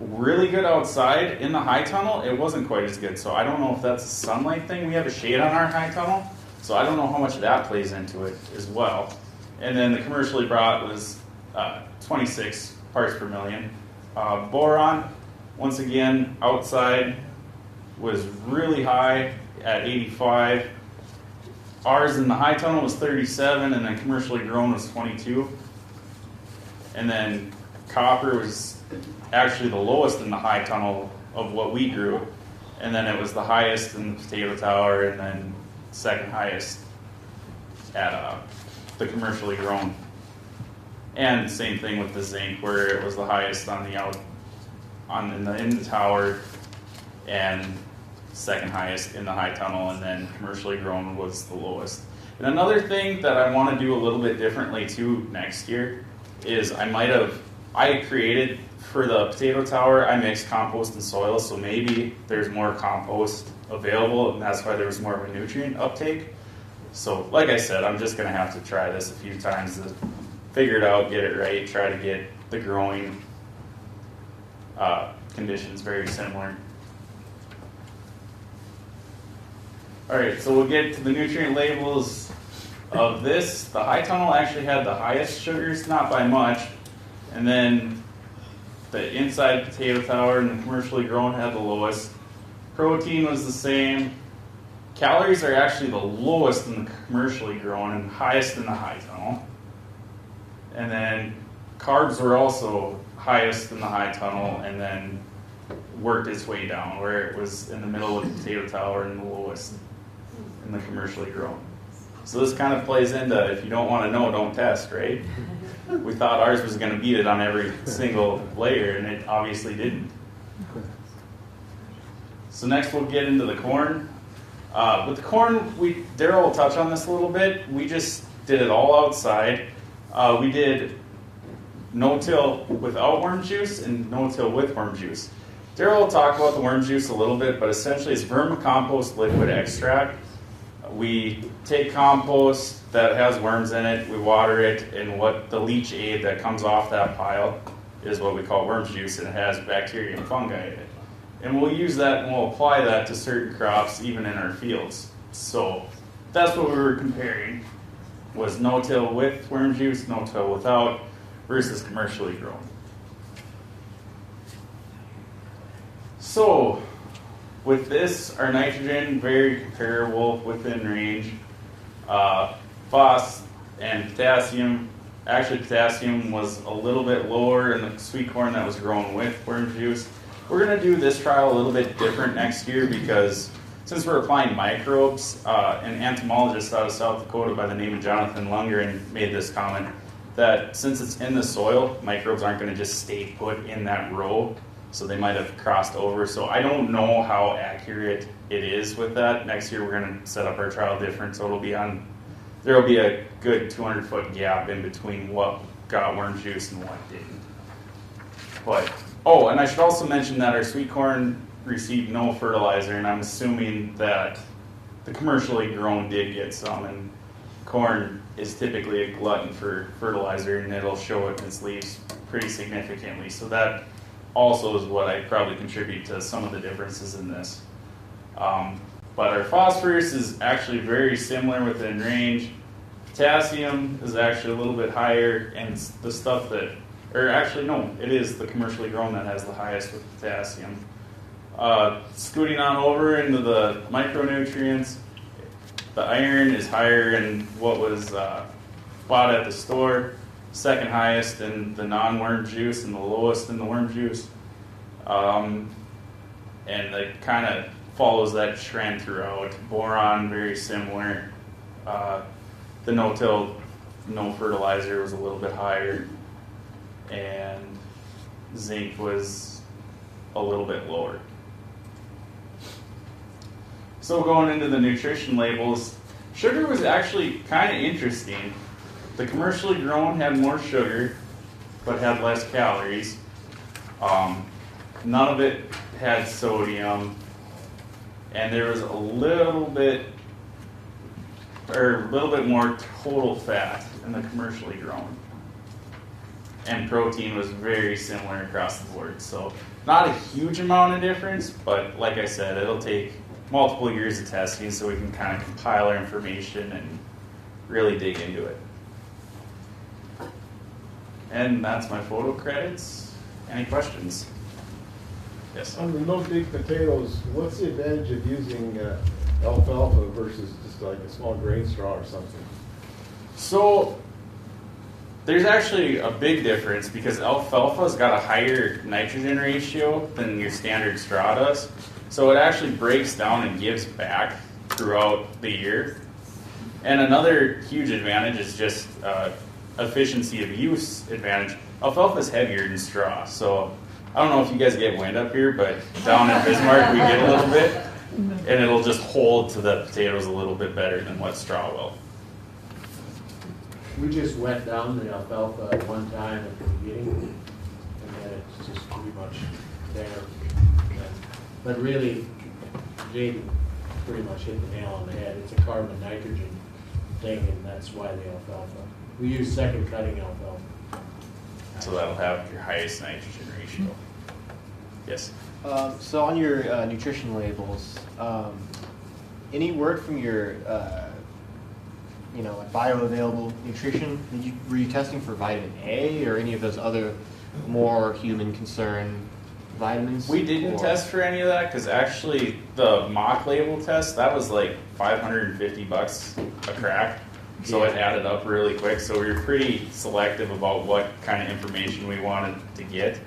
really good outside. In the high tunnel, it wasn't quite as good. So I don't know if that's a sunlight thing. We have a shade on our high tunnel, so I don't know how much that plays into it as well. And then the commercially brought was 26 parts per million. Boron, once again, outside was really high at 85. Ours in the high tunnel was 37, and then commercially grown was 22. And then copper was actually the lowest in the high tunnel of what we grew. And then it was the highest in the potato tower, and then second highest at the commercially grown. And same thing with the zinc, where it was the highest on the in the tower, and second highest in the high tunnel, and then commercially grown was the lowest. And another thing that I want to do a little bit differently too next year is I created for the potato tower, I mixed compost and soil, so maybe there's more compost available, and that's why there was more of a nutrient uptake. So like I said, I'm just going to have to try this a few times to figure it out, get it right, try to get the growing conditions very similar. Alright, so we'll get to the nutrient labels of this. The high tunnel actually had the highest sugars, not by much, and then the inside potato tower and the commercially grown had the lowest. Protein was the same. Calories are actually the lowest in the commercially grown and highest in the high tunnel. And then carbs were also highest in the high tunnel, and then worked its way down, where it was in the middle of the potato tower and the lowest in the commercially grown. So this kind of plays into, if you don't want to know, don't test, right? We thought ours was going to beat it on every single layer, and it obviously didn't. So next we'll get into the corn. With the corn, Daryl will touch on this a little bit. We just did it all outside. We did no-till without worm juice and no-till with worm juice. Daryl will talk about the worm juice a little bit, but essentially it's vermicompost liquid extract. We take compost that has worms in it, we water it, and what the leach aid that comes off that pile is what we call worm juice, and it has bacteria and fungi in it. And we'll use that and we'll apply that to certain crops, even in our fields. So that's what we were comparing, was no-till with worm juice, no-till without, versus commercially grown. So with this, our nitrogen, very comparable, within range. Phos and potassium, actually potassium was a little bit lower in the sweet corn that was grown with worm juice. We're going to do this trial a little bit different next year, because since we're applying microbes, an entomologist out of South Dakota by the name of Jonathan Lundgren made this comment, that since it's in the soil, microbes aren't going to just stay put in that row, so they might have crossed over. So I don't know how accurate it is with that. Next year we're going to set up our trial different, so there will be a good 200-foot gap in between what got worm juice and what didn't. But, oh, and I should also mention that our sweet corn received no fertilizer, and I'm assuming that the commercially grown did get some, and corn is typically a glutton for fertilizer, and it'll show it in its leaves pretty significantly. So that also is what I probably contribute to some of the differences in this. But our phosphorus is actually very similar, within range. Potassium is actually a little bit higher, and the stuff that, or actually no, it is the commercially grown that has the highest with potassium. Scooting on over into the micronutrients, the iron is higher in what was bought at the store, second highest in the non-worm juice and the lowest in the worm juice. And it kind of follows that trend throughout. Boron, very similar. The no-till, no fertilizer was a little bit higher, and zinc was a little bit lower. So going into the nutrition labels, sugar was actually kind of interesting. The commercially grown had more sugar, but had less calories. None of it had sodium, and there was a little bit more total fat in the commercially grown. And protein was very similar across the board. So not a huge amount of difference, but like I said, it'll take multiple years of testing so we can kind of compile our information and really dig into it. And that's my photo credits. Any questions? Yes. On the no big potatoes, what's the advantage of using alfalfa versus just like a small grain straw or something? So there's actually a big difference because alfalfa's got a higher nitrogen ratio than your standard straw does. So it actually breaks down and gives back throughout the year. And another huge advantage is just efficiency of use advantage. Alfalfa is heavier than straw, so I don't know if you guys get wind up here, but down in Bismarck we get a little bit, and it'll just hold to the potatoes a little bit better than what straw will. We just went down the alfalfa at one time at the beginning, and then it's just pretty much there. But really, Jaden pretty much hit the nail on the head. It's a carbon nitrogen thing, and that's why the alfalfa. We use second cutting alfalfa. So that'll have your highest nitrogen ratio. Yes? So on your nutrition labels, any word from your, like bioavailable nutrition? Were you testing for vitamin A or any of those other more human concern vitamins? We didn't test for any of that because actually the mock label test, that was like $550 a crack. So it added up really quick. So we were pretty selective about what kind of information we wanted to get.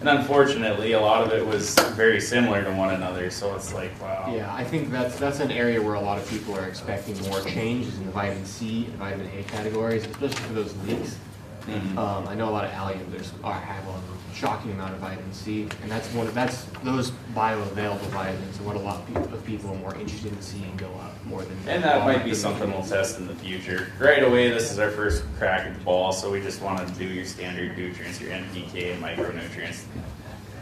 And unfortunately, a lot of it was very similar to one another. So it's like, wow. Yeah, I think that's an area where a lot of people are expecting more changes in the vitamin C and vitamin A categories, especially for those leaks. Mm-hmm. I know a lot of alliums have a shocking amount of vitamin C, and that's those bioavailable vitamins are what a lot of people are more interested in seeing go up more than. And that might be something we'll test in the future. Right away, this is our first crack at the ball, so we just want to do your standard nutrients, your NPK and micronutrients,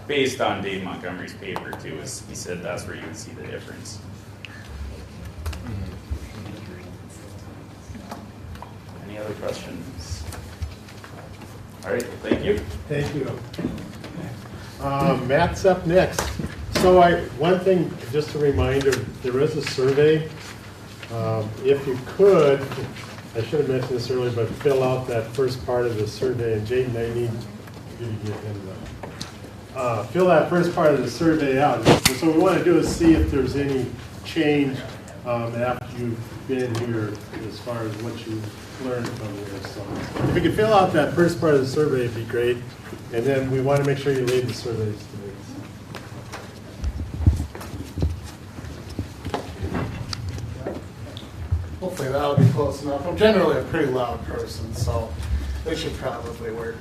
based on Dave Montgomery's paper too. As he said, that's where you would see the difference. Any other questions? All right, well, thank you. Thank you. Matt's up next. So one thing, just a reminder, there is a survey. If you could, I should have mentioned this earlier, but fill out that first part of the survey, and Jaden, I need you to get him the, fill that first part of the survey out. So what we want to do is see if there's any change after you've been here as far as what you learned from here. So if you could fill out that first part of the survey, it'd be great. And then we want to make sure you leave the surveys today. Hopefully that'll be close enough. I'm generally a pretty loud person, so it should probably work.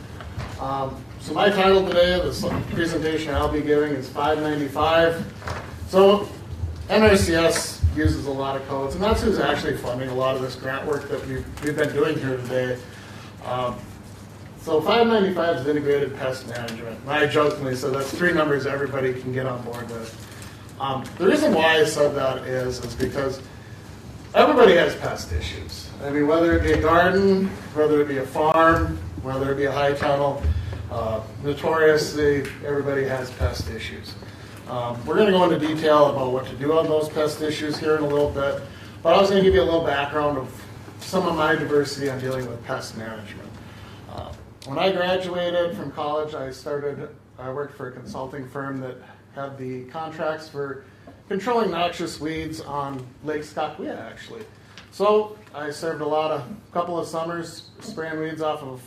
So my title today, this presentation I'll be giving is 595. So NRCS uses a lot of codes, and that's who's actually funding a lot of this grant work that we've been doing here today. So 595 is integrated pest management. And I jokingly said that's three numbers everybody can get on board with. The reason why I said that is because everybody has pest issues. I mean, whether it be a garden, whether it be a farm, whether it be a high tunnel, notoriously, everybody has pest issues. We're going to go into detail about what to do on those pest issues here in a little bit, but I was going to give you a little background of some of my diversity on dealing with pest management. When I graduated from college, I worked for a consulting firm that had the contracts for controlling noxious weeds on Lake Skakawea, actually. So I served a couple of summers spraying weeds off of a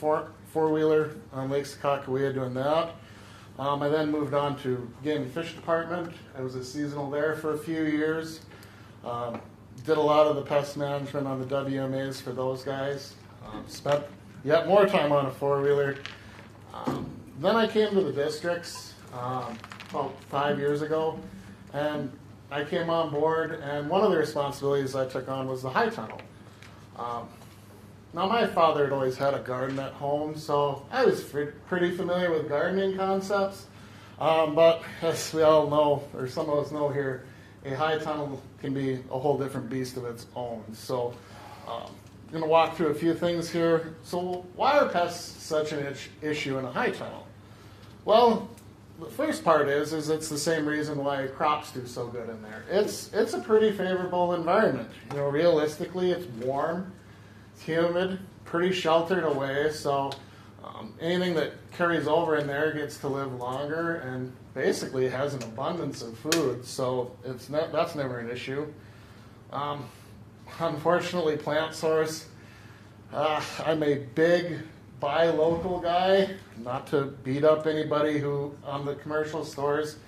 four-wheeler on Lake Skakawea doing that. I then moved on to Game and Fish Department. I was a seasonal there for a few years. Did a lot of the pest management on the WMAs for those guys. Spent yet more time on a four-wheeler. Then I came to the districts about 5 years ago, and I came on board, and one of the responsibilities I took on was the high tunnel. Now, my father had always had a garden at home, so I was pretty familiar with gardening concepts. But as we all know, or some of us know here, a high tunnel can be a whole different beast of its own. So I'm going to walk through a few things here. So why are pests such an issue in a high tunnel? Well, the first part is it's the same reason why crops do so good in there. It's a pretty favorable environment. You know, realistically, it's warm, it's humid, pretty sheltered away, so anything that carries over in there gets to live longer and basically has an abundance of food, so that's never an issue. Unfortunately, plant source, I'm a big buy local guy, not to beat up anybody who on the commercial stores.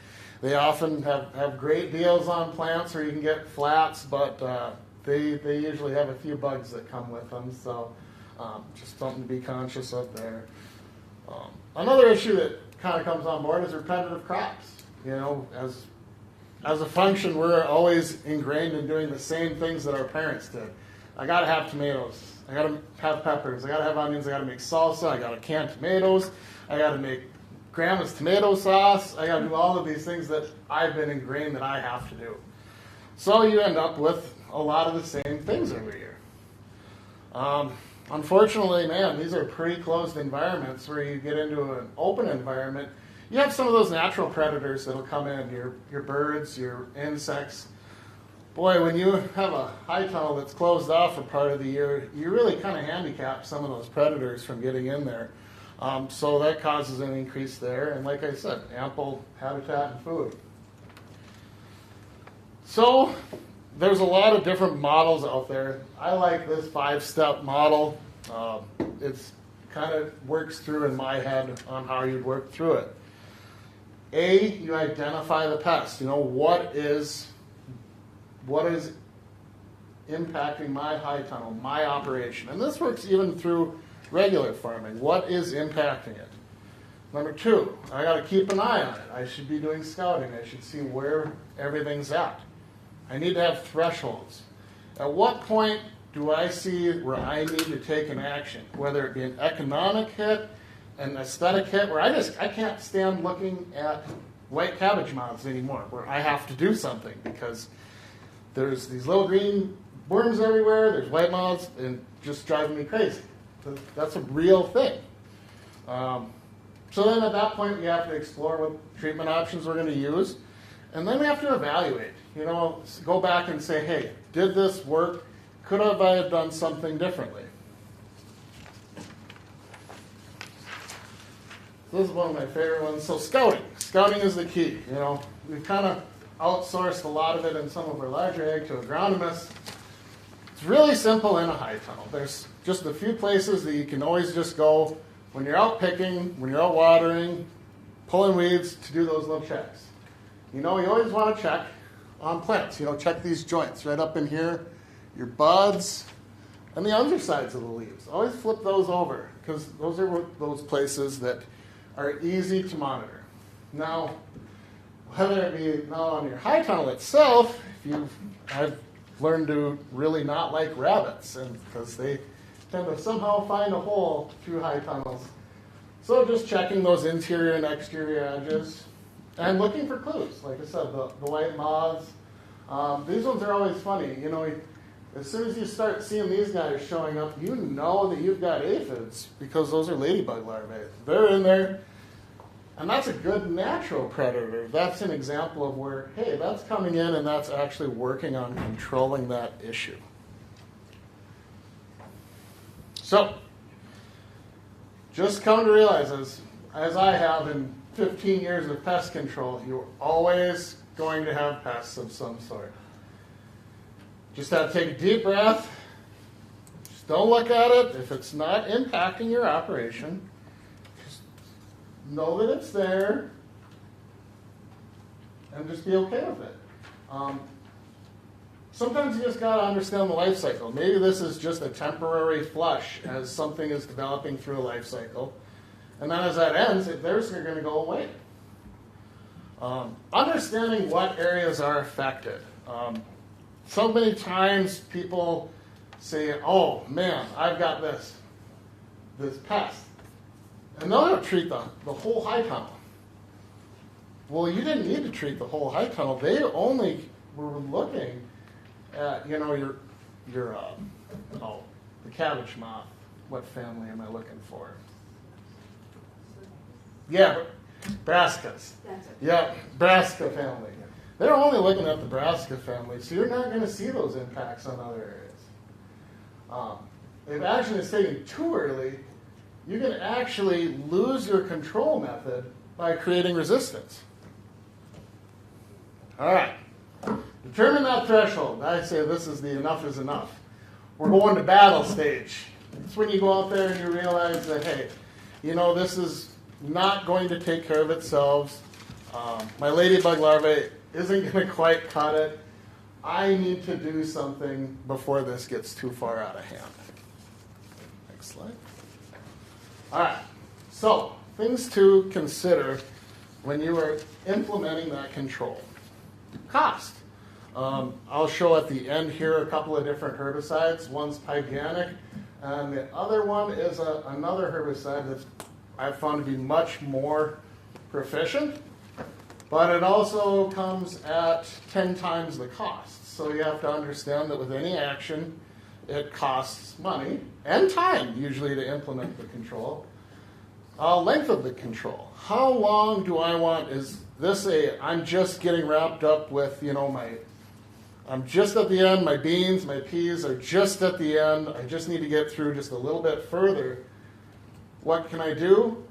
They often have great deals on plants where you can get flats, but they usually have a few bugs that come with them, so just something to be conscious of there. Another issue that kind of comes on board is repetitive crops. You know, as a function, we're always ingrained in doing the same things that our parents did. I gotta have tomatoes. I gotta have peppers. I gotta have onions. I gotta make salsa. I gotta can tomatoes. I gotta make grandma's tomato sauce. I gotta do all of these things that I've been ingrained that I have to do. So you end up with a lot of the same things every year. Unfortunately, man, these are pretty closed environments where you get into an open environment. You have some of those natural predators that'll come in, your birds, your insects. Boy, when you have a high tunnel that's closed off for part of the year, you really kind of handicap some of those predators from getting in there. So that causes an increase there, and like I said, ample habitat and food. So there's a lot of different models out there. I like this 5-step model. It's kind of works through in my head on how you'd work through it. A, you identify the pest. You know, what is impacting my high tunnel, my operation? And this works even through regular farming. What is impacting it? Number 2, I got to keep an eye on it. I should be doing scouting. I should see where everything's at. I need to have thresholds. At what point do I see where I need to take an action, whether it be an economic hit, an aesthetic hit, where I can't stand looking at white cabbage mounds anymore, where I have to do something because there's these little green worms everywhere, there's white moths, and just driving me crazy. That's a real thing. So then at that point, we have to explore what treatment options we're going to use, and then we have to evaluate. You know, go back and say, hey, did this work? Could I have done something differently? This is one of my favorite ones. So scouting. Scouting is the key. You know, we've kind of outsourced a lot of it in some of our larger ag to agronomists. It's really simple in a high tunnel. There's just a few places that you can always just go when you're out picking, when you're out watering, pulling weeds, to do those little checks. You know, you always want to check on plants. You know, check these joints right up in here, your buds, and the undersides of the leaves. Always flip those over because those are those places that are easy to monitor. Now, whether it be now on your high tunnel itself, I've learned to really not like rabbits, and because they tend to somehow find a hole through high tunnels. So just checking those interior and exterior edges and looking for clues. Like I said, the white moths. These ones are always funny. You know, as soon as you start seeing these guys showing up, you know that you've got aphids because those are ladybug larvae. They're in there. And that's a good natural predator. That's an example of where, hey, that's coming in and that's actually working on controlling that issue. So, just come to realize, as I have in 15 years of pest control, you're always going to have pests of some sort. Just have to take a deep breath. Just don't look at it. If it's not impacting your operation, just know that it's there and just be okay with it. Sometimes you just got to understand the life cycle. Maybe this is just a temporary flush as something is developing through a life cycle. And then as that ends, they're going to go away. Understanding what areas are affected. So many times people say, oh man, I've got this pest. And they'll treat the whole high tunnel. well, you didn't need to treat the whole high tunnel. They only were looking at, you know, your the cabbage moth. What family am I looking for? Yeah, brassicas. Yeah, brassica family. They're only looking at the brassica family, so you're not going to see those impacts on other areas. If action is taken too early, you can actually lose your control method by creating resistance. All right. Determine that threshold. I say this is the enough is enough. We're going to battle stage. It's when you go out there and you realize that, hey, you know, this is not going to take care of itself. My ladybug larvae isn't going to quite cut it. I need to do something before this gets too far out of hand. Next slide. All right. So, things to consider when you are implementing that control. Cost. I'll show at the end here a couple of different herbicides. One's pyganic, and the other one is another herbicide that I've found to be much more proficient, but it also comes at 10 times the cost. So you have to understand that with any action, it costs money and time usually to implement the control. Length of the control. How long do I want? Is this I'm just getting wrapped up with, you know, I'm just at the end, my beans, my peas are just at the end, I just need to get through just a little bit further. What can I do?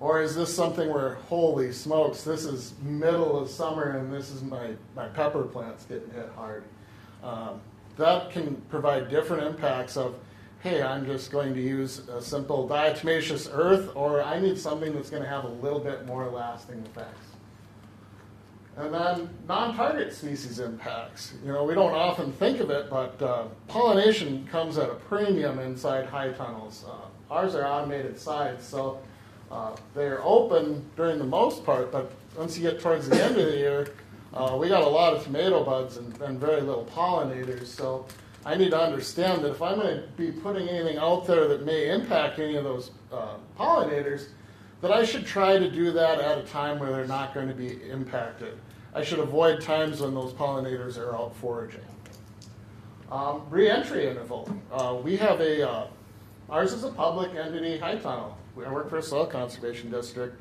Or is this something where, holy smokes, this is middle of summer and this is my pepper plant's getting hit hard. That can provide different impacts of, hey, I'm just going to use a simple diatomaceous earth, or I need something that's going to have a little bit more lasting effects. And then non-target species impacts. You know, we don't often think of it, but pollination comes at a premium inside high tunnels. Ours are automated sites, so they're open during the most part, but once you get towards the end of the year, we got a lot of tomato buds and very little pollinators, so I need to understand that if I'm going to be putting anything out there that may impact any of those pollinators, that I should try to do that at a time where they're not going to be impacted. I should avoid times when those pollinators are out foraging. Re-entry interval. We have ours is a public entity high tunnel. I work for a soil conservation district.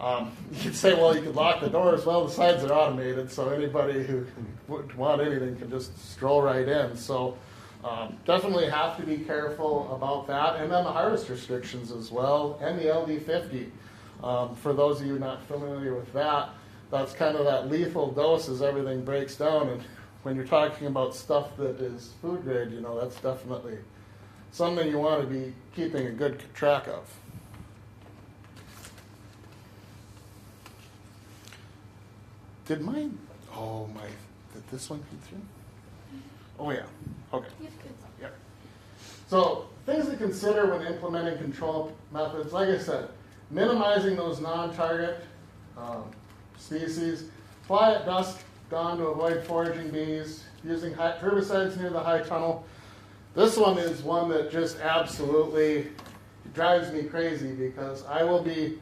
You could say, well, you could lock the doors. Well, the sides are automated, so anybody who would want anything can just stroll right in. So definitely have to be careful about that. And then the harvest restrictions as well, and the LD50. For those of you not familiar with that, that's kind of that lethal dose as everything breaks down. And when you're talking about stuff that is food grade, you know, that's definitely something you want to be keeping a good track of. Did this one come through? Oh yeah, okay. Yeah. So things to consider when implementing control methods, like I said, minimizing those non-target species, fly at dusk, dawn to avoid foraging bees, using herbicides near the high tunnel. This one is one that just absolutely drives me crazy because I will be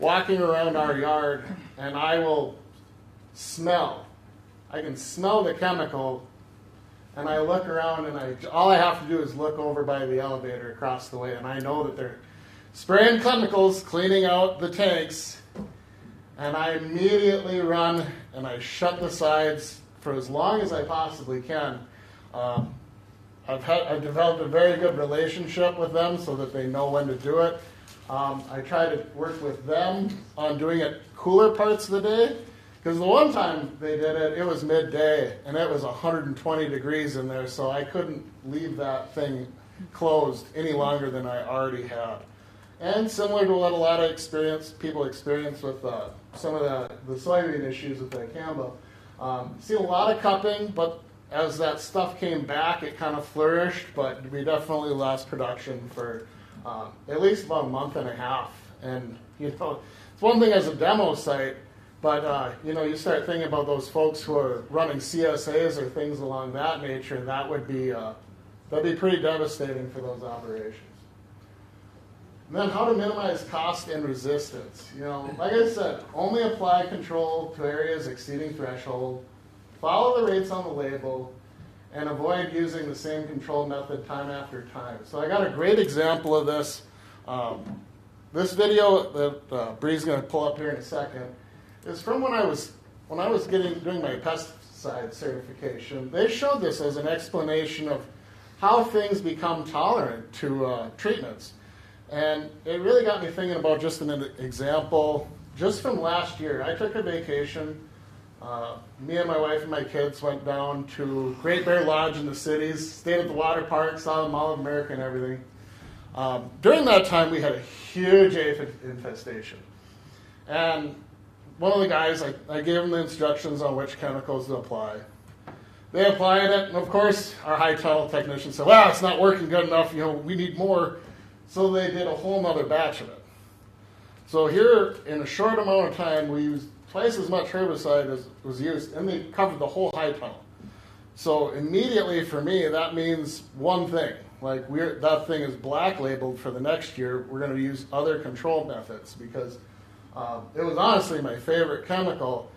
walking around our yard and I will smell. I can smell the chemical, and I look around, and all I have to do is look over by the elevator across the way, and I know that they're spraying chemicals, cleaning out the tanks, and I immediately run and I shut the sides for as long as I possibly can. I've developed a very good relationship with them so that they know when to do it. I try to work with them on doing it cooler parts of the day. Because the one time they did it, it was midday, and it was 120 degrees in there, so I couldn't leave that thing closed any longer than I already had. And similar to what a lot of people experience with some of the soybean issues with dicamba, see a lot of cupping, but as that stuff came back, it kind of flourished, but we definitely lost production for at least about a month and a half. And, you know, it's one thing as a demo site, but, you know, you start thinking about those folks who are running CSAs or things along that nature, that'd be pretty devastating for those operations. And then how to minimize cost and resistance. You know, like I said, only apply control to areas exceeding threshold, follow the rates on the label, and avoid using the same control method time after time. So I got a great example of this. This video that Bree's going to pull up here in a second is from when I was doing my pesticide certification. They showed this as an explanation of how things become tolerant to treatments. And it really got me thinking about just an example. Just from last year, I took a vacation. Me and my wife and my kids went down to Great Bear Lodge in the cities, stayed at the water park, saw the Mall of America and everything. During that time, we had a huge aphid infestation. And one of the guys, I gave them the instructions on which chemicals to apply. They applied it, and of course, our high-tile technician said, well, it's not working good enough, we need more. So they did a whole nother batch of it. So here, in a short amount of time, we used twice as much herbicide as was used, and they covered the whole high tunnel. So immediately for me, that means one thing. Like that thing is black labeled for the next year. We're going to use other control methods because it was honestly my favorite chemical.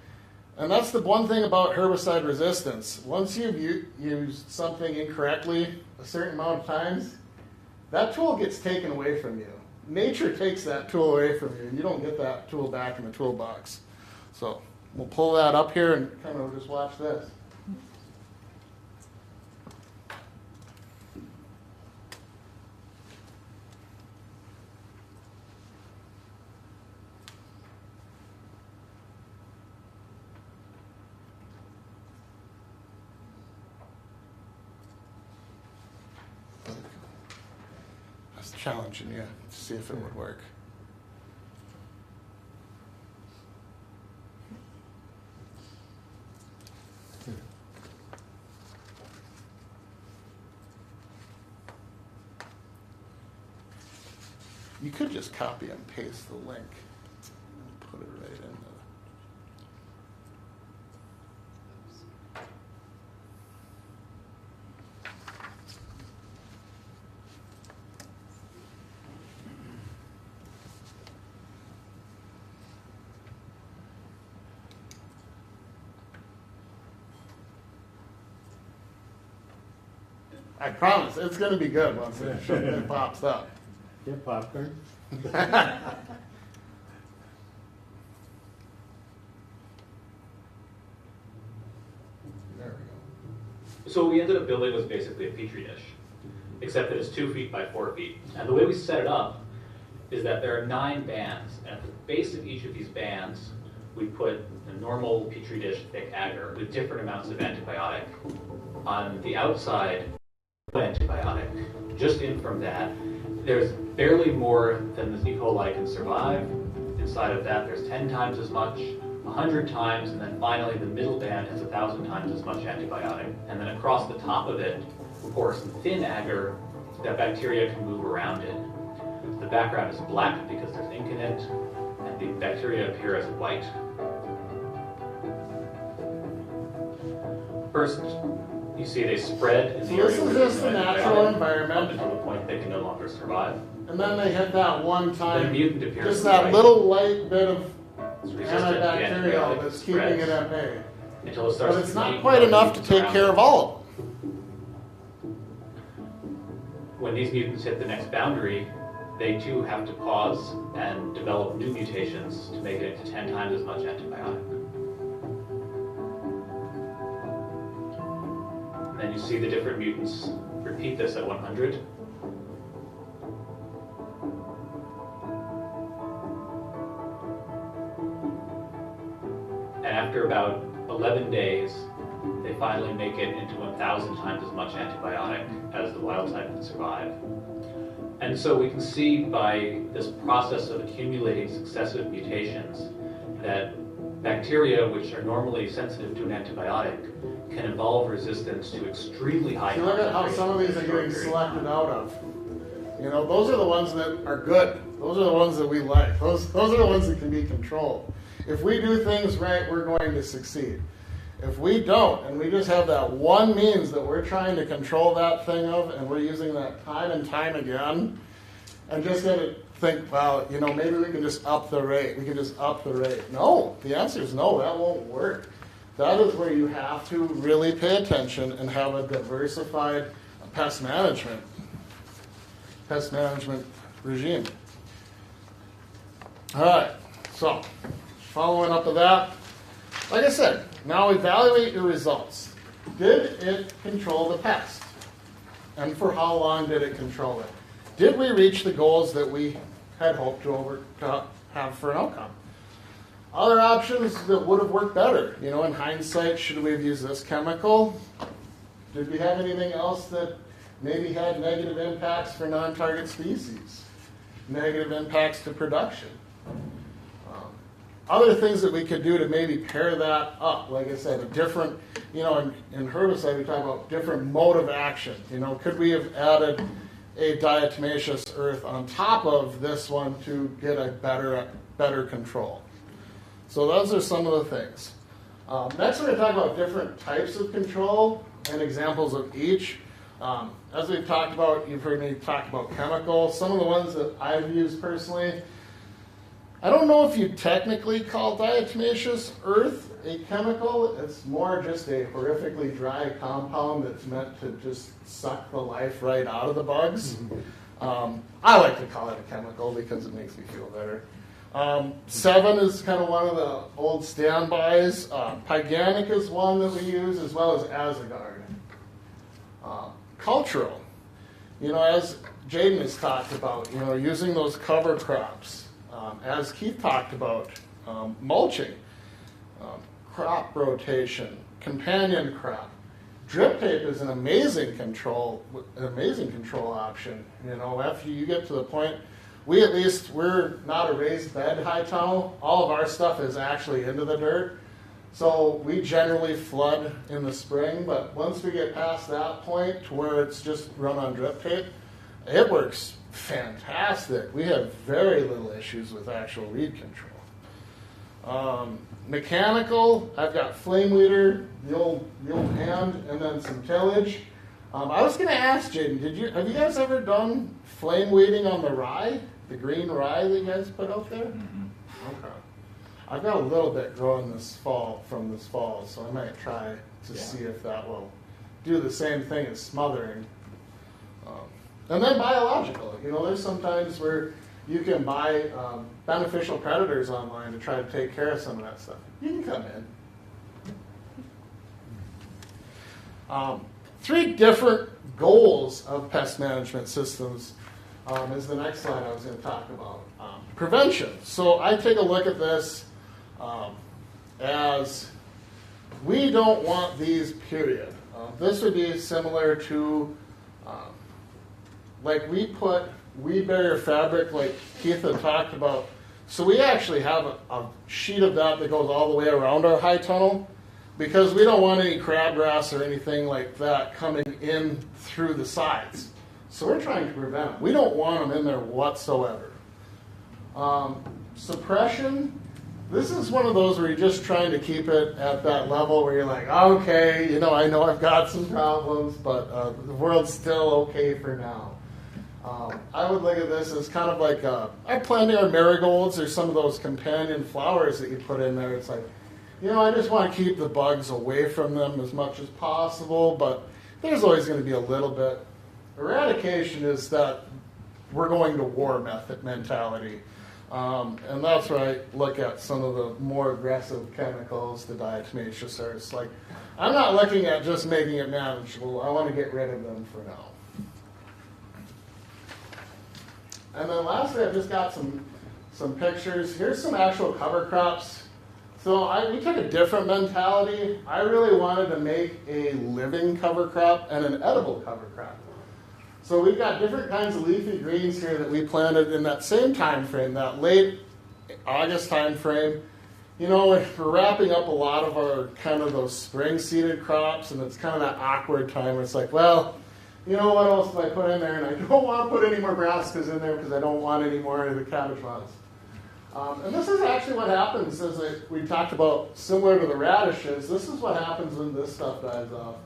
And that's the one thing about herbicide resistance. Once you've used something incorrectly a certain amount of times, that tool gets taken away from you. Nature takes that tool away from you, and you don't get that tool back in the toolbox. So we'll pull that up here and kind of just watch this. I was challenging you to see if it would work. You could just copy and paste the link and put it right in the... I promise, it's going to be good once it pops up. Get popcorn. There we go. So what we ended up building was basically a petri dish, except that it's 2 feet by 4 feet. And the way we set it up is that there are 9 bands, and at the base of each of these bands, we put a normal petri dish thick agar with different amounts of antibiotic. On the outside, antibiotic. Just in from that, there's barely more than the E. coli can survive. Inside of that, there's 10 times as much, 100 times, and then finally the middle band has 1,000 times as much antibiotic. And then across the top of it, we pour some thin agar that bacteria can move around in. The background is black because there's ink in it, and the bacteria appear as white. First, you see they spread in the So area this is where just there's the no natural antibiotic, environment. up until the point they can no longer survive. And then they hit that one Then time, mutant appears just to the that right. little light bit of It's resistant to the antibacterial antibiotic, that's it keeping it spreads at bay. until it starts But it's to not eat quite other enough to mutants take around care it. of all of them. When these mutants hit the next boundary, they too have to pause and develop new mutations to make it into 10 times as much antibiotic. And then you see the different mutants repeat this at 100. And after about 11 days, they finally make it into 1,000 times as much antibiotic as the wild type can survive. And so we can see by this process of accumulating successive mutations that bacteria, which are normally sensitive to an antibiotic, can evolve resistance to extremely high See, look at how some of these are getting selected out of. You know, those are the ones that are good. Those are the ones that we like. Those are the ones that can be controlled. If we do things right, we're going to succeed. If we don't, and we just have that one means that we're trying to control that thing of, and we're using that time and time again, and just get it think, well, maybe we can just up the rate. We can just up the rate. No, the answer is no, that won't work. That is where you have to really pay attention and have a diversified pest management regime. All right, so following up with that, like I said, now evaluate your results. Did it control the pest? And for how long did it control it? Did we reach the goals that we had hoped to have for an outcome? Other options that would have worked better. In hindsight, should we have used this chemical? Did we have anything else that maybe had negative impacts for non-target species? Negative impacts to production? Other things that we could do to maybe pair that up. Like I said, a different, in herbicide we talk about different mode of action. Could we have added a diatomaceous earth on top of this one to get a better control? So those are some of the things. Next we're going to talk about different types of control and examples of each. As we've talked about, you've heard me talk about chemicals. Some of the ones that I've used personally, I don't know if you technically call diatomaceous earth a chemical. It's more just a horrifically dry compound that's meant to just suck the life right out of the bugs. I like to call it a chemical because it makes me feel better. 7 is kind of one of the old standbys. Pyganic is one that we use, as well as Azagard. Cultural. As Jaden has talked about, using those cover crops. As Keith talked about, mulching, crop rotation, companion crop. Drip tape is an amazing control option. After you get to the point, we're not a raised bed high tunnel. All of our stuff is actually into the dirt. So we generally flood in the spring, but once we get past that point to where it's just run on drip tape, it works fantastic. We have very little issues with actual weed control. Mechanical, I've got flame weeder, the old hand, and then some tillage. I was going to ask Jaden, have you guys ever done flame weeding on the rye, the green rye that you guys put out there? Okay. I've got a little bit growing from this fall, so I might try to see if that will do the same thing as smothering. And then biological. There's sometimes where you can buy beneficial predators online to try to take care of some of that stuff. You can come in. 3 different goals of pest management systems is the next slide I was going to talk about. Prevention. So I take a look at this as we don't want these, period. This would be similar to like we put weed barrier fabric like Keith had talked about. So we actually have a sheet of that goes all the way around our high tunnel because we don't want any crabgrass or anything like that coming in through the sides. So we're trying to prevent them. We don't want them in there whatsoever. Suppression, this is one of those where you're just trying to keep it at that level where you're like, okay, I know I've got some problems, but the world's still okay for now. I would look at this as kind of like I planted our marigolds or some of those companion flowers that you put in there. It's like, I just want to keep the bugs away from them as much as possible, but there's always going to be a little bit. Eradication is that we're going to war mentality. And that's where I look at some of the more aggressive chemicals, the diatomaceous earths. Like, I'm not looking at just making it manageable. I want to get rid of them for now. And then lastly, I've just got some pictures. Here's some actual cover crops. So we took a different mentality. I really wanted to make a living cover crop and an edible cover crop. So we've got different kinds of leafy greens here that we planted in that same time frame, that late August time frame. We're wrapping up a lot of our kind of those spring seeded crops, and it's kind of that awkward time where it's like, well, what else do I put in there? And I don't want to put any more brassicas in there because I don't want any more of the cabbage moths. And this is actually what happens, as we talked about, similar to the radishes. This is what happens when this stuff dies off.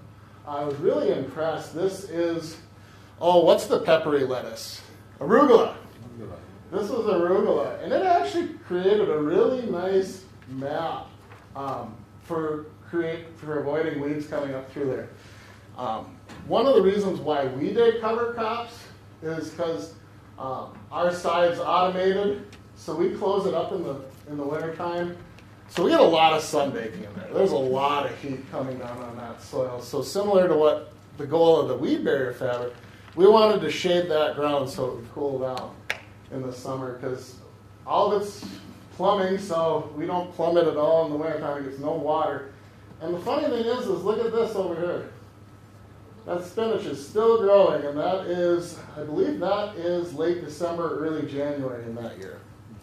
I was really impressed. This is, what's the peppery lettuce? Arugula. This was arugula, and it actually created a really nice map for avoiding weeds coming up through there. One of the reasons why we did cover crops is because our side's automated, so we close it up in the wintertime. So we get a lot of sun baking in there. There's a lot of heat coming down on that soil. So similar to what the goal of the weed barrier fabric, we wanted to shade that ground so it would cool down in the summer, because all of it's plumbing, so we don't plumb it at all in the wintertime. It gets no water. And the funny thing is look at this over here. That spinach is still growing, and that is, I believe that is late December, early January in that year.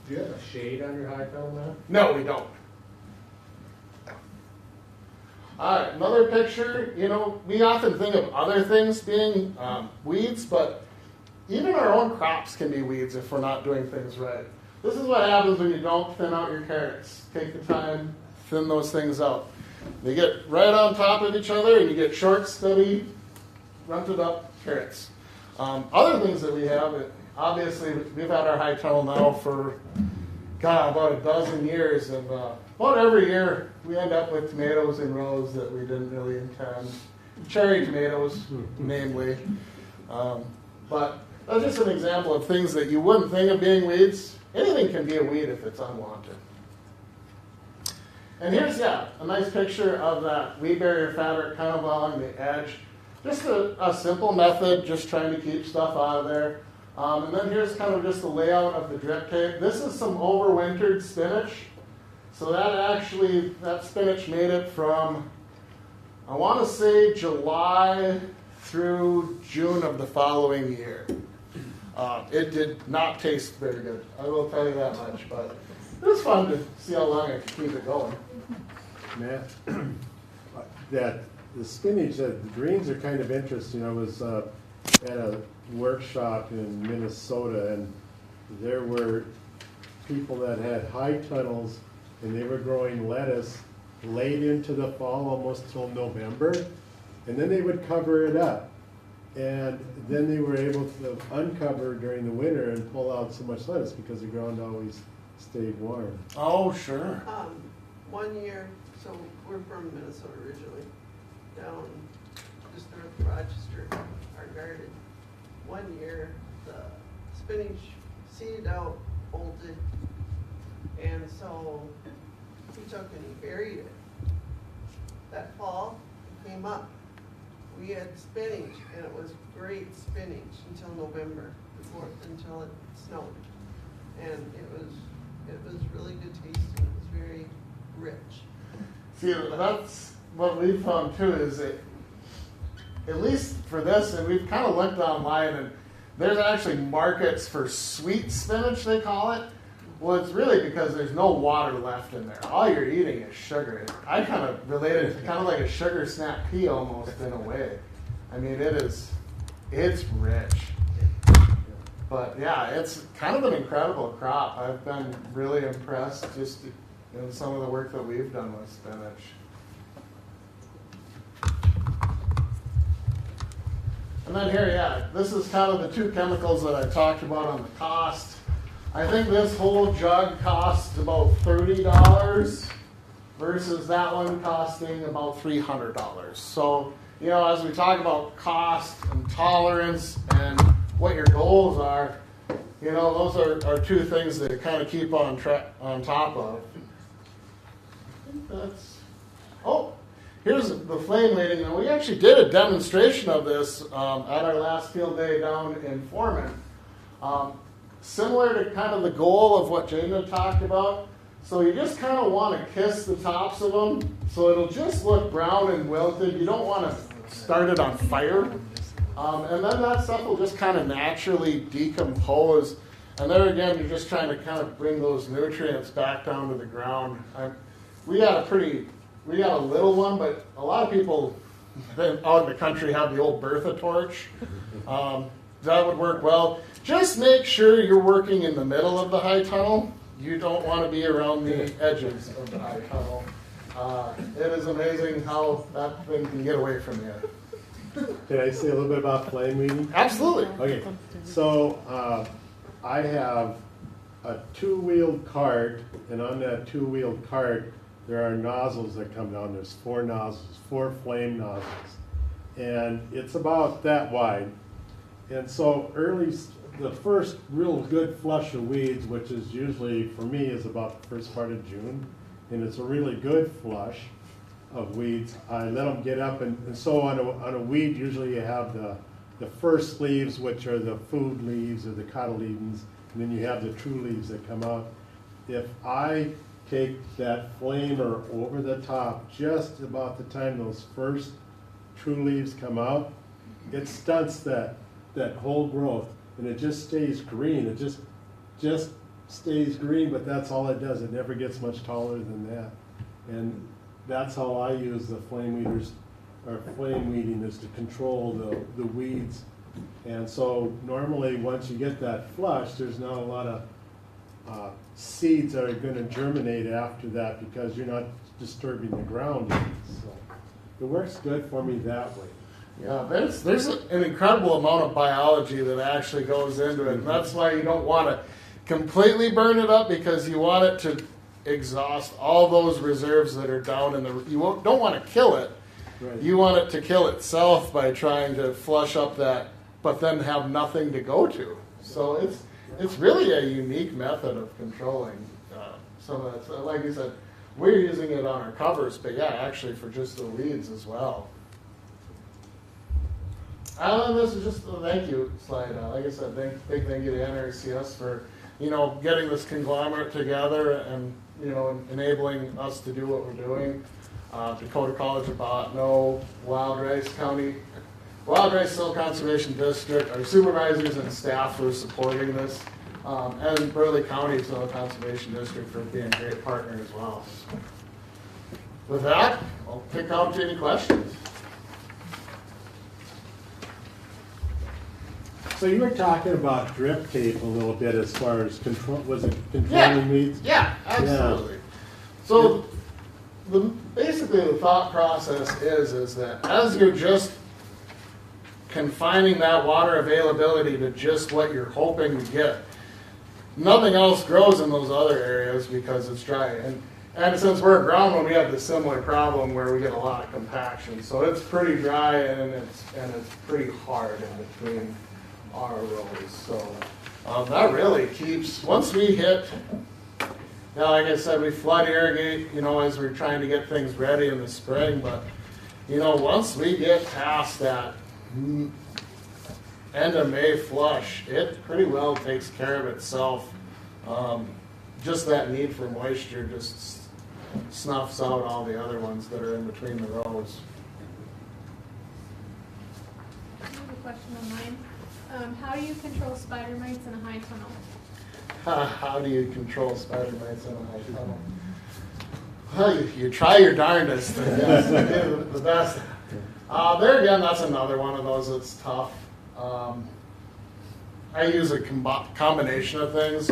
Do you have a shade on your high tunnel now? No, we don't. All right, another picture. You know, we often think of other things being weeds, but even our own crops can be weeds if we're not doing things right. This is what happens when you don't thin out your carrots. Take the time, thin those things out. They get right on top of each other, and you get short, steady, runted up carrots. Other things that we have, obviously, we've had our high tunnel now for, about a dozen years, and about every year we end up with tomatoes in rows that we didn't really intend. Cherry tomatoes, namely. But that's just an example of things that you wouldn't think of being weeds. Anything can be a weed if it's unwanted. And here's, a nice picture of that weed barrier fabric kind of along the edge. Just a simple method, just trying to keep stuff out of there. And then here's kind of just the layout of the drip tape. This is some overwintered spinach. So that spinach made it from, I want to say, July through June of the following year. It did not taste very good, I will tell you that much, but it was fun to see how long I could keep it going. Matt, that the spinach, the greens are kind of interesting. I was at a workshop in Minnesota, and there were people that had high tunnels, and they were growing lettuce late into the fall, almost till November, and then they would cover it up. And then they were able to uncover during the winter and pull out so much lettuce because the ground always stayed warm. Oh, sure. One year, so we're from Minnesota originally, down just north of Rochester, our garden. One year, the spinach seeded out, bolted, and so we took and buried it. That fall, it came up. We had spinach, and it was great spinach until November, until it snowed. And it was really good tasting. It was very rich. See, that's what we found too, is that at least for this, and we've kind of looked online, and there's actually markets for sweet spinach, they call it. Well, it's really because there's no water left in there. All you're eating is sugar. I kind of related it to kind of like a sugar snap pea almost in a way. I mean, it's rich. But yeah, it's kind of an incredible crop. I've been really impressed just in some of the work that we've done with spinach. And then here, this is kind of the two chemicals that I talked about on the cost. I think this whole jug costs about $30 versus that one costing about $300. So, you know, as we talk about cost and tolerance and what your goals are, you know, those are two things that kind of keep on top of. Here's the flame leading. Now, we actually did a demonstration of this at our last field day down in Foreman. Similar to kind of the goal of what Jana talked about. So you just kind of want to kiss the tops of them so it'll just look brown and wilted. You don't want to start it on fire. And then that stuff will just kind of naturally decompose. And there again, you're just trying to kind of bring those nutrients back down to the ground. We got a little one, but a lot of people out in the country have the old Bertha torch. That would work well. Just make sure you're working in the middle of the high tunnel. You don't want to be around the edges of the high tunnel. It is amazing how that thing can get away from you. Can I say a little bit about flame weeding? Absolutely. Okay, so I have a two-wheeled cart, and on that two-wheeled cart, there are nozzles that come down. There's 4 nozzles, 4 flame nozzles. And it's about that wide. And so the first real good flush of weeds, which is usually, for me, is about the first part of June, and it's a really good flush of weeds. I let them get up, and so on a weed, usually you have the first leaves, which are the food leaves or the cotyledons, and then you have the true leaves that come out. If I take that flamer over the top just about the time those first true leaves come out, it stunts that whole growth, and it just stays green. It just stays green, but that's all it does. It never gets much taller than that. And that's how I use the flame weeders, or flame weeding, is to control the weeds. And so normally once you get that flush, there's not a lot of seeds that are going to germinate after that, because you're not disturbing the ground. So it works good for me that way. Yeah, there's an incredible amount of biology that actually goes into it, and that's why you don't want to completely burn it up, because you want it to exhaust all those reserves that are down in the. Don't want to kill it. Right. You want it to kill itself by trying to flush up that, but then have nothing to go to. So it's really a unique method of controlling some of that. So like you said, we're using it on our covers, but yeah, actually for just the weeds as well. This is just a thank you slide. Like I said, big thank you to NRCS for, getting this conglomerate together and, enabling us to do what we're doing. Dakota College of Botano, Wild Rice Soil Conservation District, our supervisors and staff for supporting this, and Burley County Soil Conservation District for being a great partner as well. With that, I'll pick out to any questions. So you were talking about drip tape a little bit as far as control. Was it controlling weeds? Yeah, absolutely. So basically the thought process is that as you're just confining that water availability to just what you're hoping to get, nothing else grows in those other areas because it's dry. And since we're a groundwood, we have the similar problem where we get a lot of compaction. So it's pretty dry and it's pretty hard in between our rows. So that really keeps, once we hit, like I said, we flood irrigate, as we're trying to get things ready in the spring, but, once we get past that end of May flush, it pretty well takes care of itself. Just that need for moisture just snuffs out all the other ones that are in between the rows. I have a question on mine. How do you control spider mites in a high tunnel? How do you control spider mites in a high tunnel? Well, you try your darndest, I guess, to do the best. There again, that's another one of those that's tough. I use a combination of things.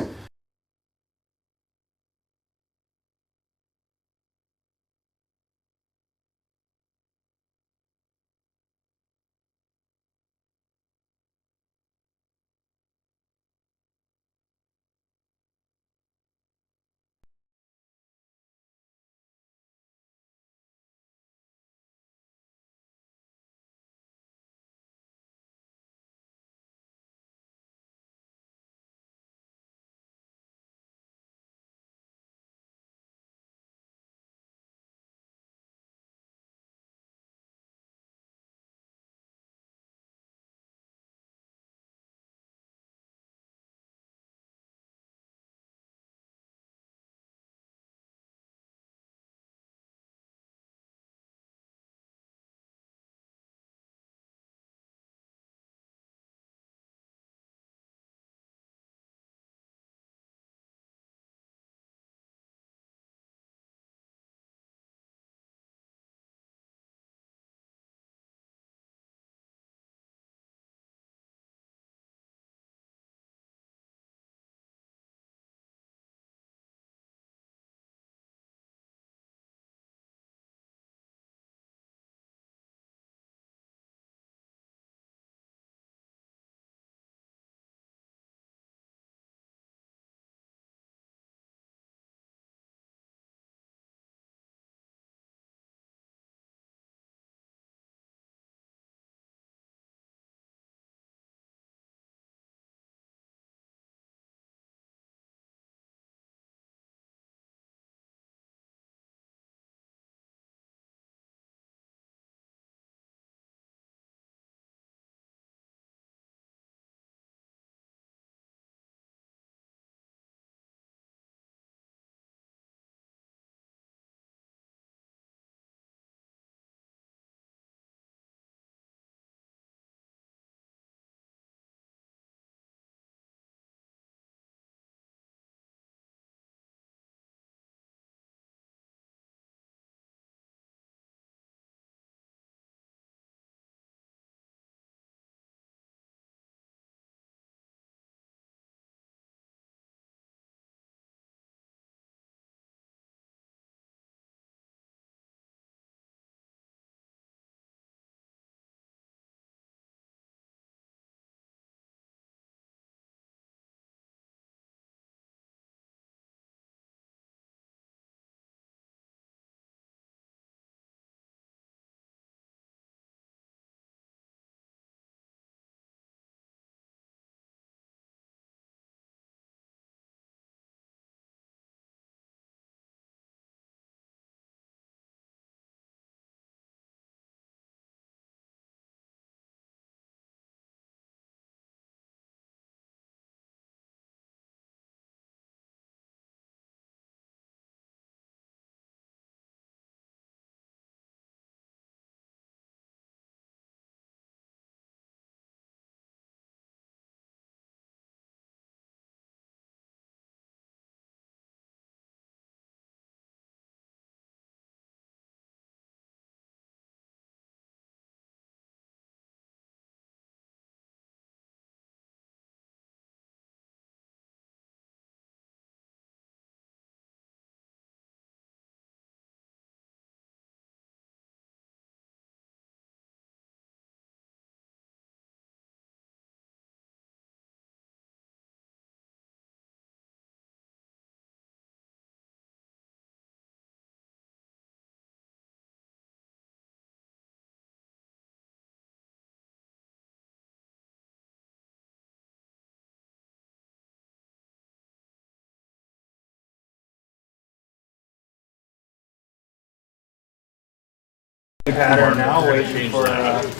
pattern now, waiting for,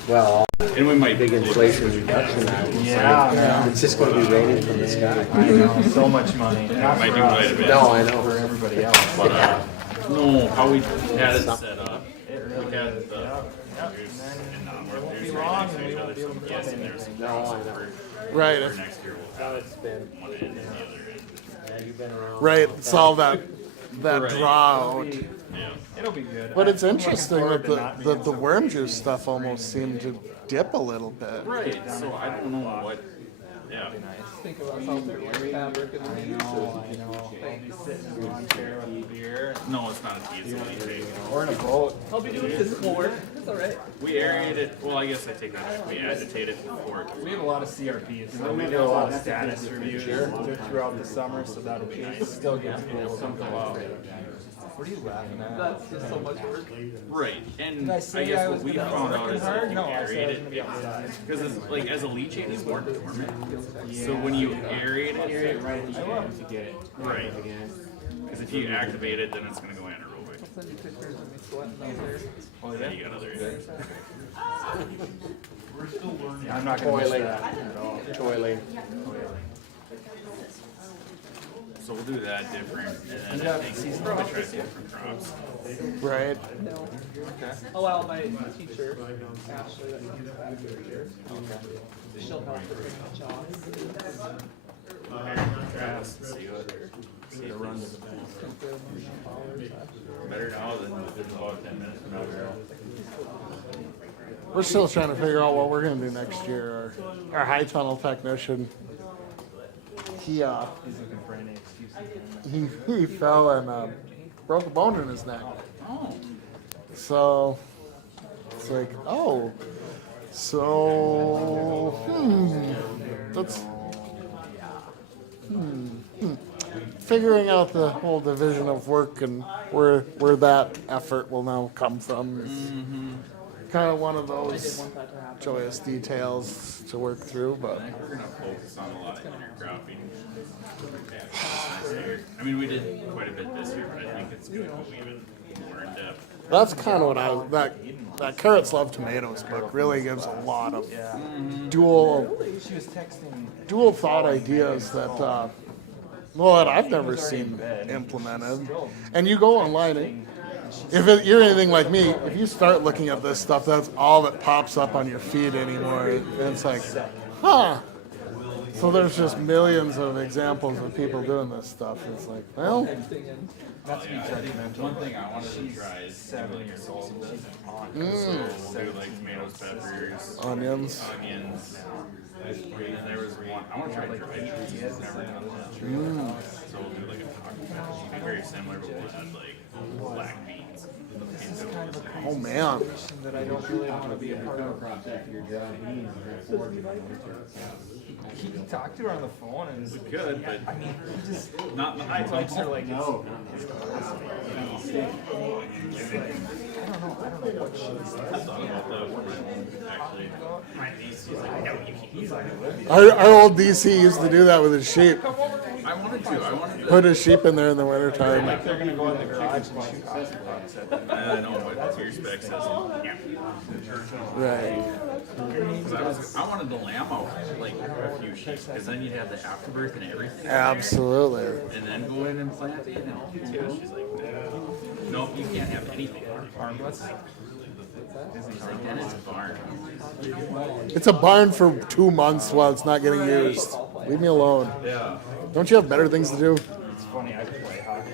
Well, And we might big inflation reduction, I would say. yeah. It's just gonna be raining from the sky. I know, so much money. Not might for do us, quite a bit. No, I know. for everybody else. But, no, how we had it set up. It We really had is, the, yep, yep. and It won't be there's long right next and to we each won't other, be so able to yes, get and there's some No, I crossover. know. Right. For next year, we'll have It's been, one end and the other end. yeah, you've been around. Right, solve that Right. draw out. Yeah. It'll be good. But it's I'm looking interesting forward that to not the being so worm crazy. juice stuff almost seemed to dip a little bit. Right, so I don't know what, yeah. Be nice. Think of us out there like fabric and I know. I'll be sitting in a lawn chair with a beer. No, it's not as easy as you Or in a boat. I'll be doing physical work. It's alright. We aerate it, well, I guess I take that back. We agitate it before. We have a lot of CRPs, so we do a lot of status reviews throughout the summer, so that'll be nice. Still gets cool to go out. What are you laughing at? That's just so much work. Right, and Did I I say I guess what was we gonna found out work is hard? that No, you I said I aerate was it, gonna be outside. because it's like as a leachate, it's more dormant. So when you aerate it, right at the end to get it. right, because if you activate it, then it's gonna go anaerobic. Send you pictures of me sweating out there. Oh, Then you got other areas. Yeah, I'm not gonna miss Toiling. that at all. Toiling. So we'll do that different, and then I think we'll try some different crops. Right. No. Allow my teacher, Ashley, that comes back every year. She'll help her bring the jobs. Grass, and see what, see it runs. Better now than about 10 minutes from now. We're still trying to figure out what we're gonna do next year. Our high tunnel technician, he He's looking for any excuse. he fell and broke a bone in his neck. Oh. So it's like, oh, so that's figuring out the whole division of work and where that effort will now come from is kind of one of those joyous details to work through, but. I think we're gonna focus on a lot of intercropping. I mean, we did quite a bit this year, but I think it's good to go even more in depth. That's kind of what that Carrots Love Tomatoes book really gives a lot of dual She was texting. dual thought ideas that that I've never seen implemented. And you go online, and you're anything like me, if you start looking at this stuff, that's all that pops up on your feed anymore. And it's like, huh. So there's just millions of examples of people doing this stuff. It's like, well, Not to be judgmental. One thing I wanted to try is 7 years old. She's on. so we'll do like tomatoes, peppers, onions. onions. And there was one, I want to try dried trees, I've never done that. So we'll do like a taco, it'll be very similar, but we'll add like black beans. Oh man. That I don't really want to be a part of. He talked to her on the phone and We could, but I mean, he just not in the high likes her tunnel. like no. I don't know what she's I thought about that for my own, actually. My niece, she's like, no, you can't. He's like, Our old DC used to do that with his sheep. I wanted to. Put his sheep in there in the wintertime. they're gonna go in the garage and shoot hockey pucks at them. I know, but your spec says, yeah. Right. Because I wanted the lamb out, like a few sheep, because then you'd have the afterbirth and everything. Absolutely. And then go in and plant it, and she's like, no, you can't have anything. Harmless. He's like, then it's a barn. It's a barn for 2 months while it's not getting used. Leave me alone. Yeah. Don't you have better things to do? It's funny, I play hockey.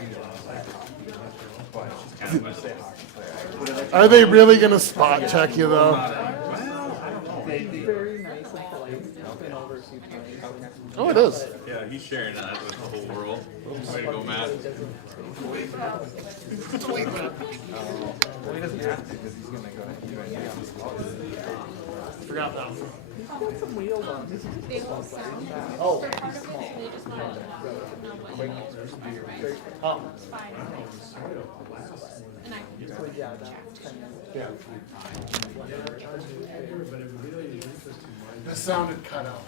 But I say hockey player. Are they really gonna spot check you though? Very nice and polite. I've been over a few times. Oh, it is. Yeah, he's sharing that with the whole world. Way to go, Matt. Well, he doesn't have to because he's gonna go to UND. Forgot that. He's got some wheels on. They will sound. Oh. They're part of it, they just want to know what it's fine. And I can just Yeah, that's kind of. Yeah. This sounded cut out.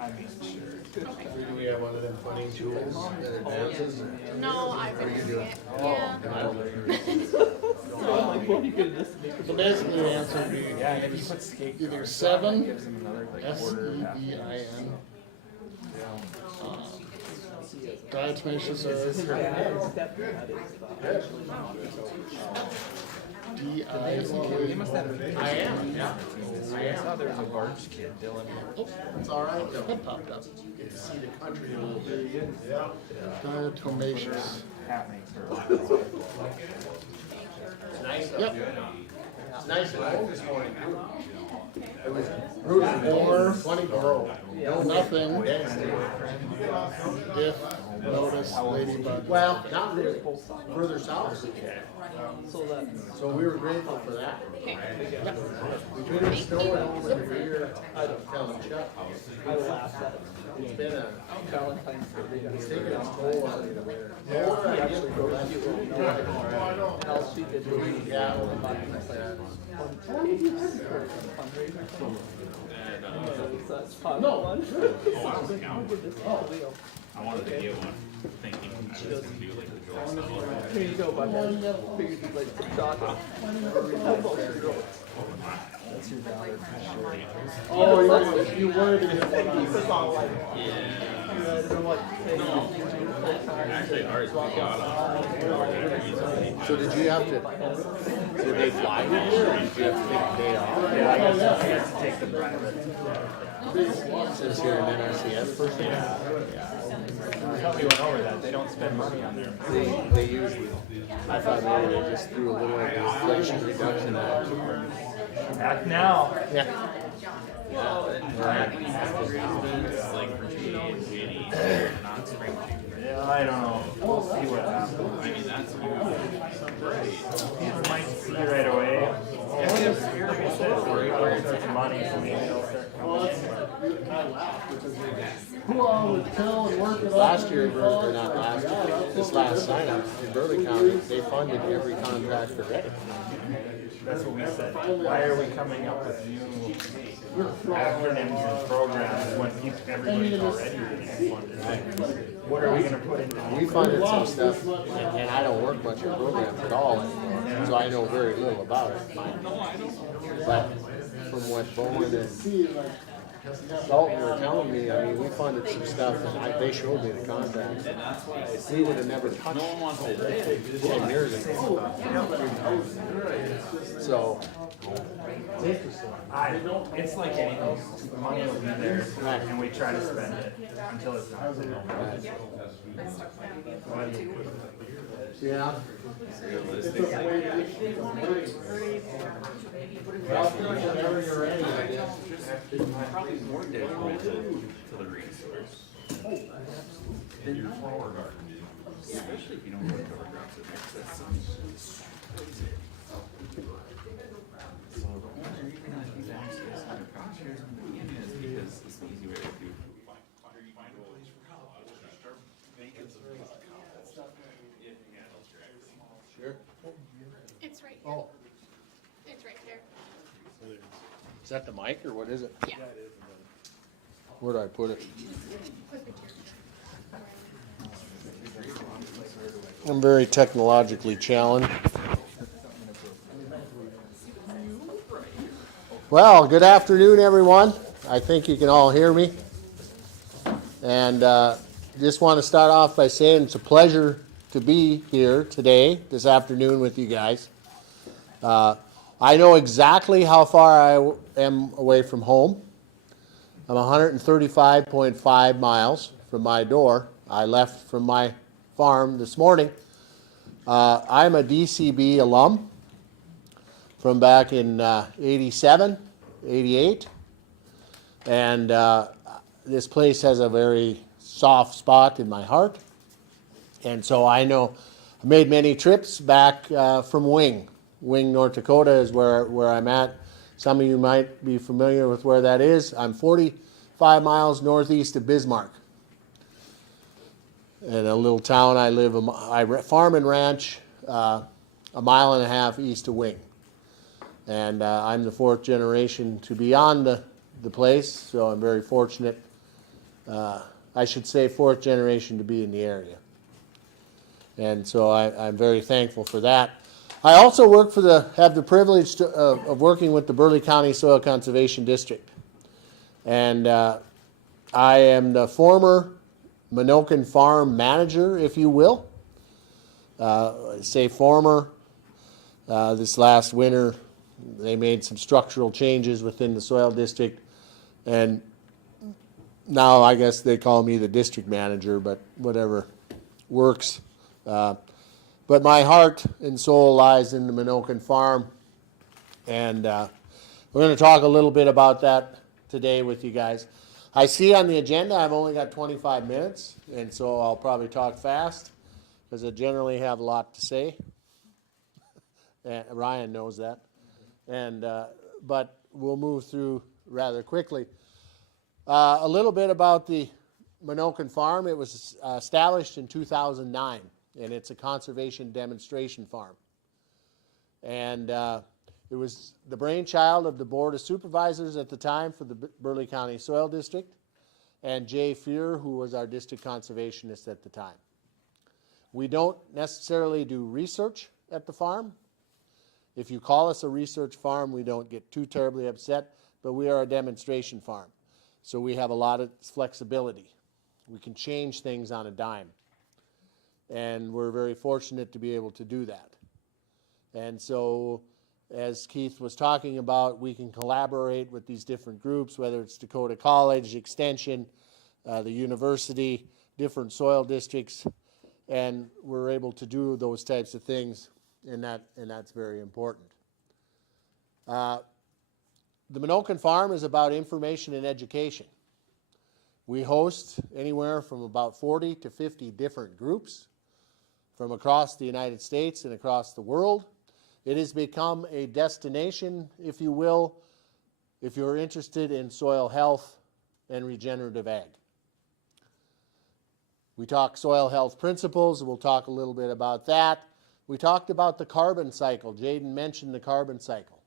I mean, sure. Do we have one of them funny tools that advances? No, I've been doing it. Yeah. So basically the answer would be Yeah, and if you put skate either guards on, it 7, gives them another like quarter, half. SEVIN, diatomaceous His earth, dad or stepdad is They must have a I am, yeah. I saw there was a Barge kid, Dylan. Oh, it's all right, it popped up. You can see the country a little bit. Yeah. Diatomaceous. Hat makes her. It's nice Yep. up here. It's nice and cold this morning too. It was Roof warmer, 20 below. nothing, Wednesday. if, notice, ladybug. Well, not really. Further south. so that So we were grateful for that. Between the snow and all the year, I don't tell them Chuck. I laughed at It's been a, Valentine's Day. it's taken its toll on me to wear. He actually goes to you and I'll speak it to you. Yeah. That's fun. No. One. I wanted to get one, thinking I was gonna do like the Joel style. Here you go, bud. Figured you'd like some chocolate. That's your daughter for sure. Oh, you were gonna get one on. It's all like, I don't know what to say. Actually, ours we got on. So did you have to, did they fly you here or did you have to take a day off? Yeah, I guess to take the private. Since you're an NRCS person? Tell me went over that, they don't spend money on their. They usually, I thought maybe they just threw a little of the Inflation Reduction Act. Act now. Yeah. Like for J and Jenny, not spring chicken. Yeah, I don't know. We'll see what happens. I mean, that's huge. People might see right away. Like I said, where it's money, so maybe they'll start coming in. I laughed because who all would tell and work it out. Last year, or not last year, this last sign up in Burley County, they funded every contract already. That's what we said. Why are we coming up with new acronyms and programs when everybody's already getting funded? What are we gonna put into? We funded some stuff, and I don't work much in programs at all, so I know very little about it. But from what Bowen and Dalton were telling me, I mean, we funded some stuff, and they showed me the contracts. We would have never touched 10 years ago. So, It's like anything. The money will be there, and we try to spend it until it's not. yeah. Well, whenever you're ready, I guess. Probably more detrimental to the resource than your flower garden, especially if you don't put cover crops in there, 'cause that sounds crazy. So the only reason I think that is cover crops here in the beginning is because it's the easy way to do. Find a place for cows, start making some cows. Yeah, that's correct. Sure. It's right here. Oh, It's right there. is that the mic or what is it? Yeah. Where do I put it? I'm very technologically challenged. Well, good afternoon, everyone. I think you can all hear me. And just want to start off by saying it's a pleasure to be here today, this afternoon with you guys. I know exactly how far I am away from home. I'm 135.5 miles from my door. I left from my farm this morning. I'm a DCB alum from back in 87, 88. And this place has a very soft spot in my heart. And so I know I made many trips back from Wing. Wing, North Dakota is where I'm at. Some of you might be familiar with where that is. I'm 45 miles northeast of Bismarck. In a little town I live, I farm and ranch a mile and a half east of Wing. And I'm the fourth generation to be on the place, so I'm very fortunate I should say fourth generation to be in the area. And so I'm very thankful for that. I also work have the privilege of working with the Burleigh County Soil Conservation District. And I am the former Minokan Farm manager, if you will. Say former. This last winter, they made some structural changes within the soil district, and now I guess they call me the district manager, but whatever works. But my heart and soul lies in the Minokan Farm, and we're going to talk a little bit about that today with you guys. I see on the agenda I've only got 25 minutes, and so I'll probably talk fast because I generally have a lot to say. And Ryan knows that, and but we'll move through rather quickly. A little bit about the Minokan Farm. It was established in 2009, and it's a conservation demonstration farm. And it was the brainchild of the Board of Supervisors at the time for the Burleigh County Soil District, and Jay Fear, who was our district conservationist at the time. We don't necessarily do research at the farm. If you call us a research farm, we don't get too terribly upset, but we are a demonstration farm. So we have a lot of flexibility. We can change things on a dime. And we're very fortunate to be able to do that. And so, as Keith was talking about, we can collaborate with these different groups, whether it's Dakota College, Extension, the university, different soil districts, and we're able to do those types of things. And that's very important. The Minokan Farm is about information and education. We host anywhere from about 40 to 50 different groups from across the United States and across the world. It has become a destination, if you will, if you're interested in soil health and regenerative ag. We talk soil health principles, and we'll talk a little bit about that. We talked about the carbon cycle. Jaden mentioned the carbon cycle.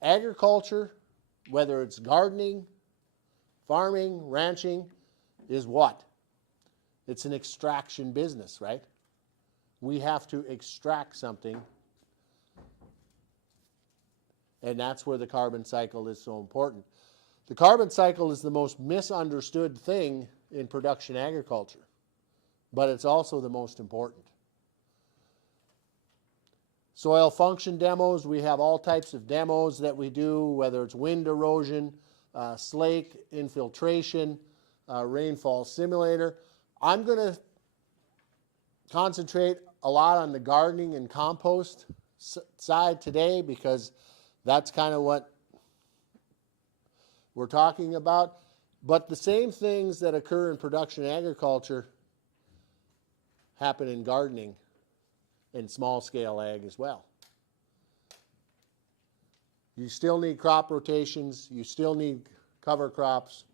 Agriculture, whether it's gardening, farming, ranching, is what? It's an extraction business, right? We have to extract something, and that's where the carbon cycle is so important. The carbon cycle is the most misunderstood thing in production agriculture, but it's also the most important. Soil function demos, we have all types of demos that we do, whether it's wind erosion, slake infiltration, rainfall simulator. I'm going to concentrate a lot on the gardening and compost side today because that's kind of what we're talking about. But the same things that occur in production agriculture happen in gardening and small-scale ag as well. You still need crop rotations. You still need cover crops.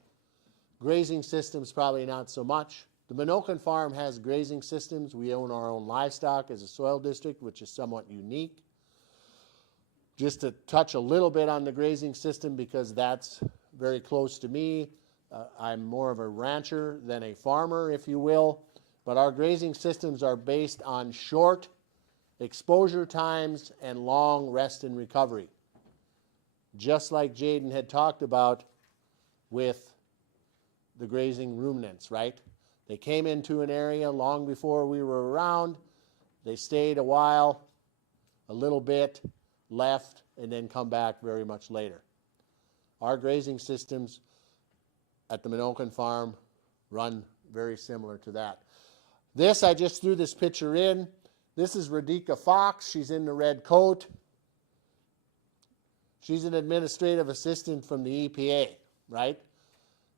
Grazing systems, probably not so much. The Minokan Farm has grazing systems. We own our own livestock as a soil district, which is somewhat unique. Just to touch a little bit on the grazing system because that's very close to me. I'm more of a rancher than a farmer, if you will. But our grazing systems are based on short exposure times and long rest and recovery. Just like Jaden had talked about with the grazing ruminants, right? They came into an area long before we were around. They stayed a while, a little bit, left, and then come back very much later. Our grazing systems at the Minokan Farm run very similar to that. This, I just threw this picture in. This is Radhika Fox. She's in the red coat. She's an administrative assistant from the EPA, right?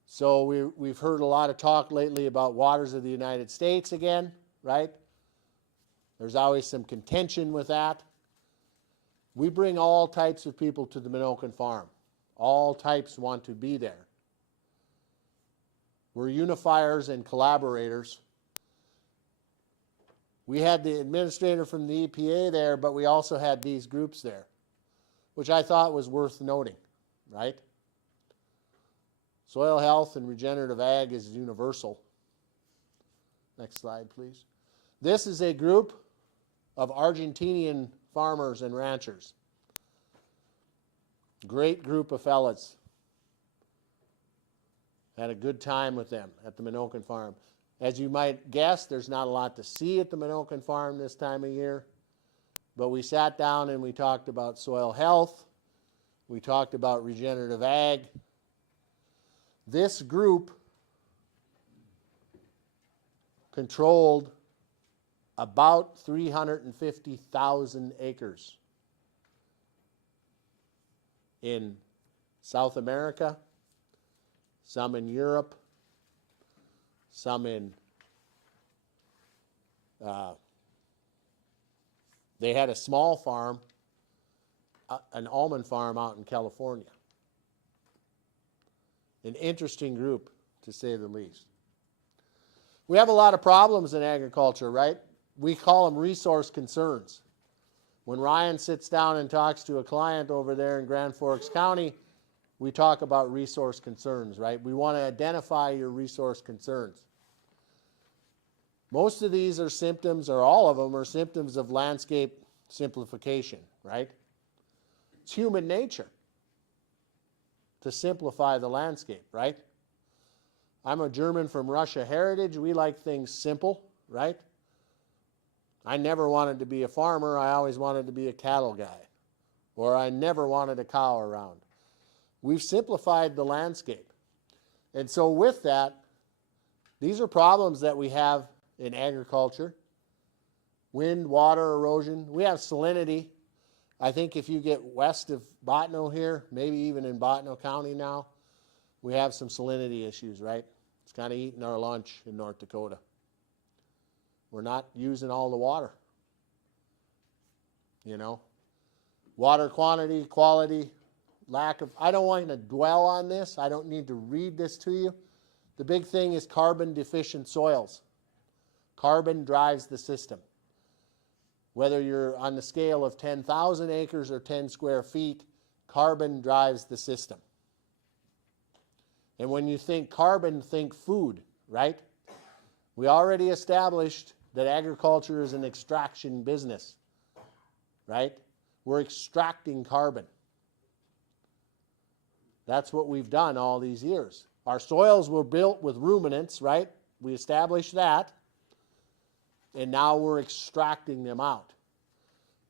So we've heard a lot of talk lately about waters of the United States again, right? There's always some contention with that. We bring all types of people to the Minokan Farm. All types want to be there. We're unifiers and collaborators. We had the administrator from the EPA there, but we also had these groups there, which I thought was worth noting, right? Soil health and regenerative ag is universal. Next slide, please. This is a group of Argentinian farmers and ranchers. Great group of fellas. Had a good time with them at the Minokan farm. As you might guess, there's not a lot to see at the Minokan farm this time of year. But we sat down and we talked about soil health. We talked about regenerative ag. This group controlled about 350,000 acres in South America, some in Europe, some in, they had a small farm, an almond farm out in California. An interesting group, to say the least. We have a lot of problems in agriculture, right? We call them resource concerns. When Ryan sits down and talks to a client over there in Grand Forks County, we talk about resource concerns, right? We want to identify your resource concerns. Most of these are symptoms, or all of them are symptoms of landscape simplification, right? It's human nature to simplify the landscape, right? I'm a German from Russia heritage. We like things simple, right? I never wanted to be a farmer. I always wanted to be a cattle guy. Or I never wanted a cow around. We've simplified the landscape. And so with that, these are problems that we have in agriculture. Wind, water erosion. We have salinity. I think if you get west of Bottineau here, maybe even in Bottineau County now, we have some salinity issues, right? It's kind of eating our lunch in North Dakota. We're not using all the water. You know? Water quantity, quality, lack of, I don't want to dwell on this. I don't need to read this to you. The big thing is carbon deficient soils. Carbon drives the system. Whether you're on the scale of 10,000 acres or 10 square feet, carbon drives the system. And when you think carbon, think food, right? We already established that agriculture is an extraction business, right? We're extracting carbon. That's what we've done all these years. Our soils were built with ruminants, right? We established that. And now we're extracting them out.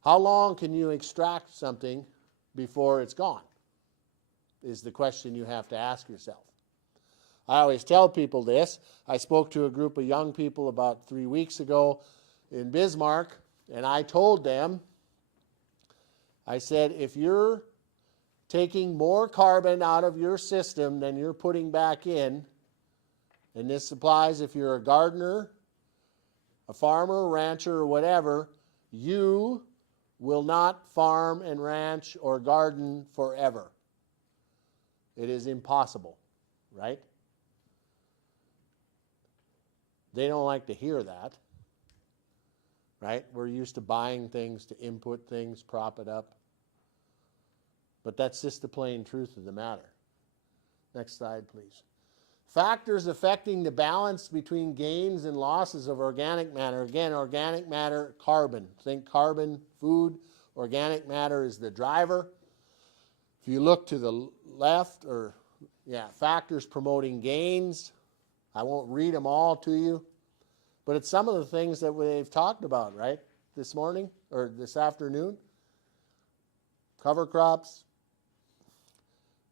How long can you extract something before it's gone? Is the question you have to ask yourself. I always tell people this. I spoke to a group of young people about 3 weeks ago in Bismarck, and I told them, I said, if you're taking more carbon out of your system than you're putting back in, and this applies if you're a gardener, a farmer, rancher, or whatever, you will not farm and ranch or garden forever. It is impossible, right? They don't like to hear that, right? We're used to buying things, to input things, prop it up. But that's just the plain truth of the matter. Next slide, please. Factors affecting the balance between gains and losses of organic matter. Again, organic matter, carbon. Think carbon, food. Organic matter is the driver. If you look to the left, factors promoting gains. I won't read them all to you, but it's some of the things that we've talked about, right? This morning or this afternoon. Cover crops,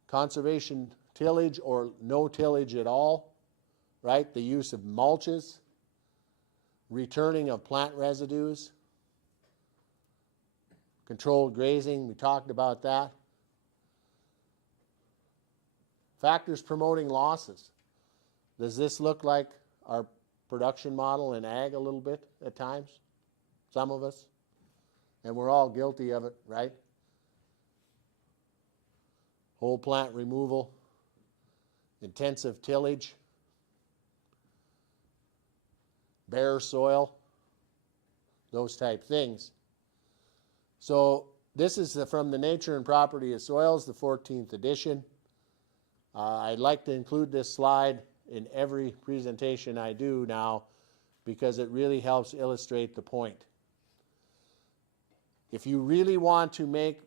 conservation tillage or no tillage at all, right? The use of mulches, returning of plant residues, controlled grazing, we talked about that. Factors promoting losses. Does this look like our production model in ag a little bit at times? Some of us. And we're all guilty of it, right? Whole plant removal, intensive tillage, bare soil, those type things. So this is from the Nature and Property of Soils, the 14th edition. I'd like to include this slide in every presentation I do now because it really helps illustrate the point. If you really want to make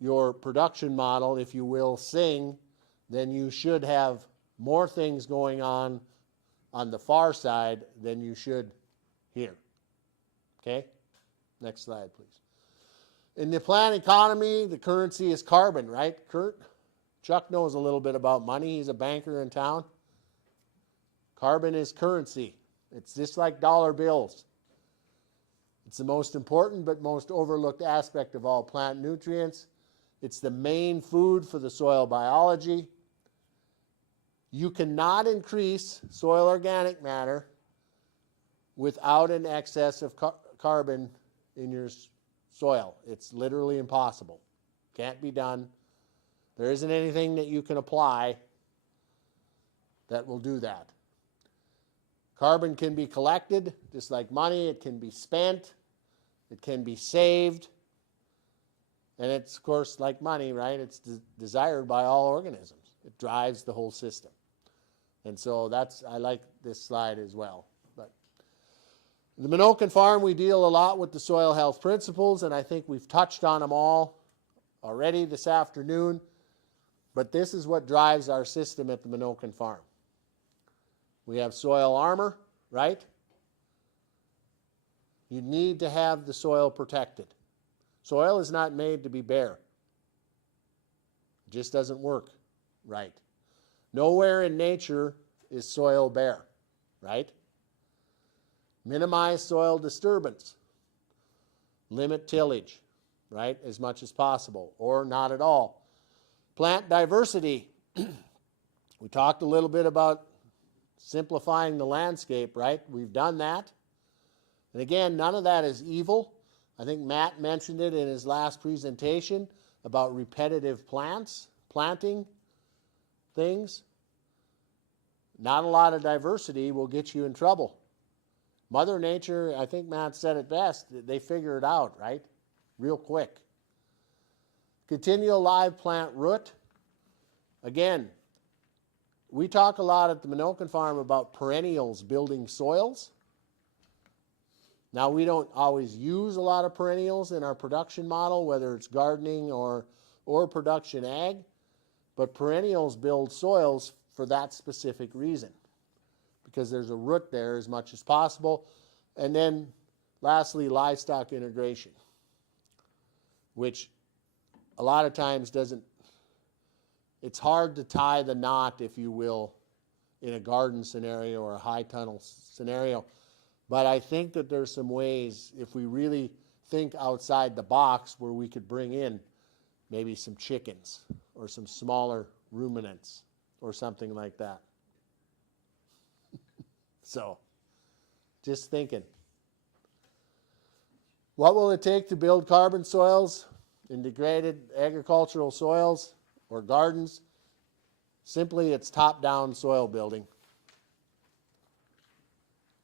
your production model, if you will, sing, then you should have more things going on the far side than you should here. Okay? Next slide, please. In the plant economy, the currency is carbon, right, Kurt? Chuck knows a little bit about money. He's a banker in town. Carbon is currency. It's just like dollar bills. It's the most important but most overlooked aspect of all plant nutrients. It's the main food for the soil biology. You cannot increase soil organic matter without an excess of carbon in your soil. It's literally impossible. Can't be done. There isn't anything that you can apply that will do that. Carbon can be collected, just like money. It can be spent. It can be saved. And it's, of course, like money, right? It's desired by all organisms. It drives the whole system. And so I like this slide as well. But the Minokan Farm, we deal a lot with the soil health principles, and I think we've touched on them all already this afternoon. But this is what drives our system at the Minokan Farm. We have soil armor, right? You need to have the soil protected. Soil is not made to be bare. It just doesn't work right. Nowhere in nature is soil bare, right? Minimize soil disturbance. Limit tillage, right, as much as possible, or not at all. Plant diversity. We talked a little bit about simplifying the landscape, right? We've done that. And again, none of that is evil. I think Matt mentioned it in his last presentation about repetitive planting things. Not a lot of diversity will get you in trouble. Mother Nature, I think Matt said it best, they figure it out, right? Real quick. Continual live plant root. Again, we talk a lot at the Minokan Farm about perennials building soils. Now, we don't always use a lot of perennials in our production model, whether it's gardening or production ag, but perennials build soils for that specific reason, because there's a root there as much as possible. And then, lastly, livestock integration, which a lot of times it's hard to tie the knot, if you will, in a garden scenario or a high tunnel scenario. But I think that there's some ways, if we really think outside the box, where we could bring in maybe some chickens or some smaller ruminants or something like that. So, just thinking. What will it take to build carbon soils in degraded agricultural soils or gardens? Simply, it's top-down soil building.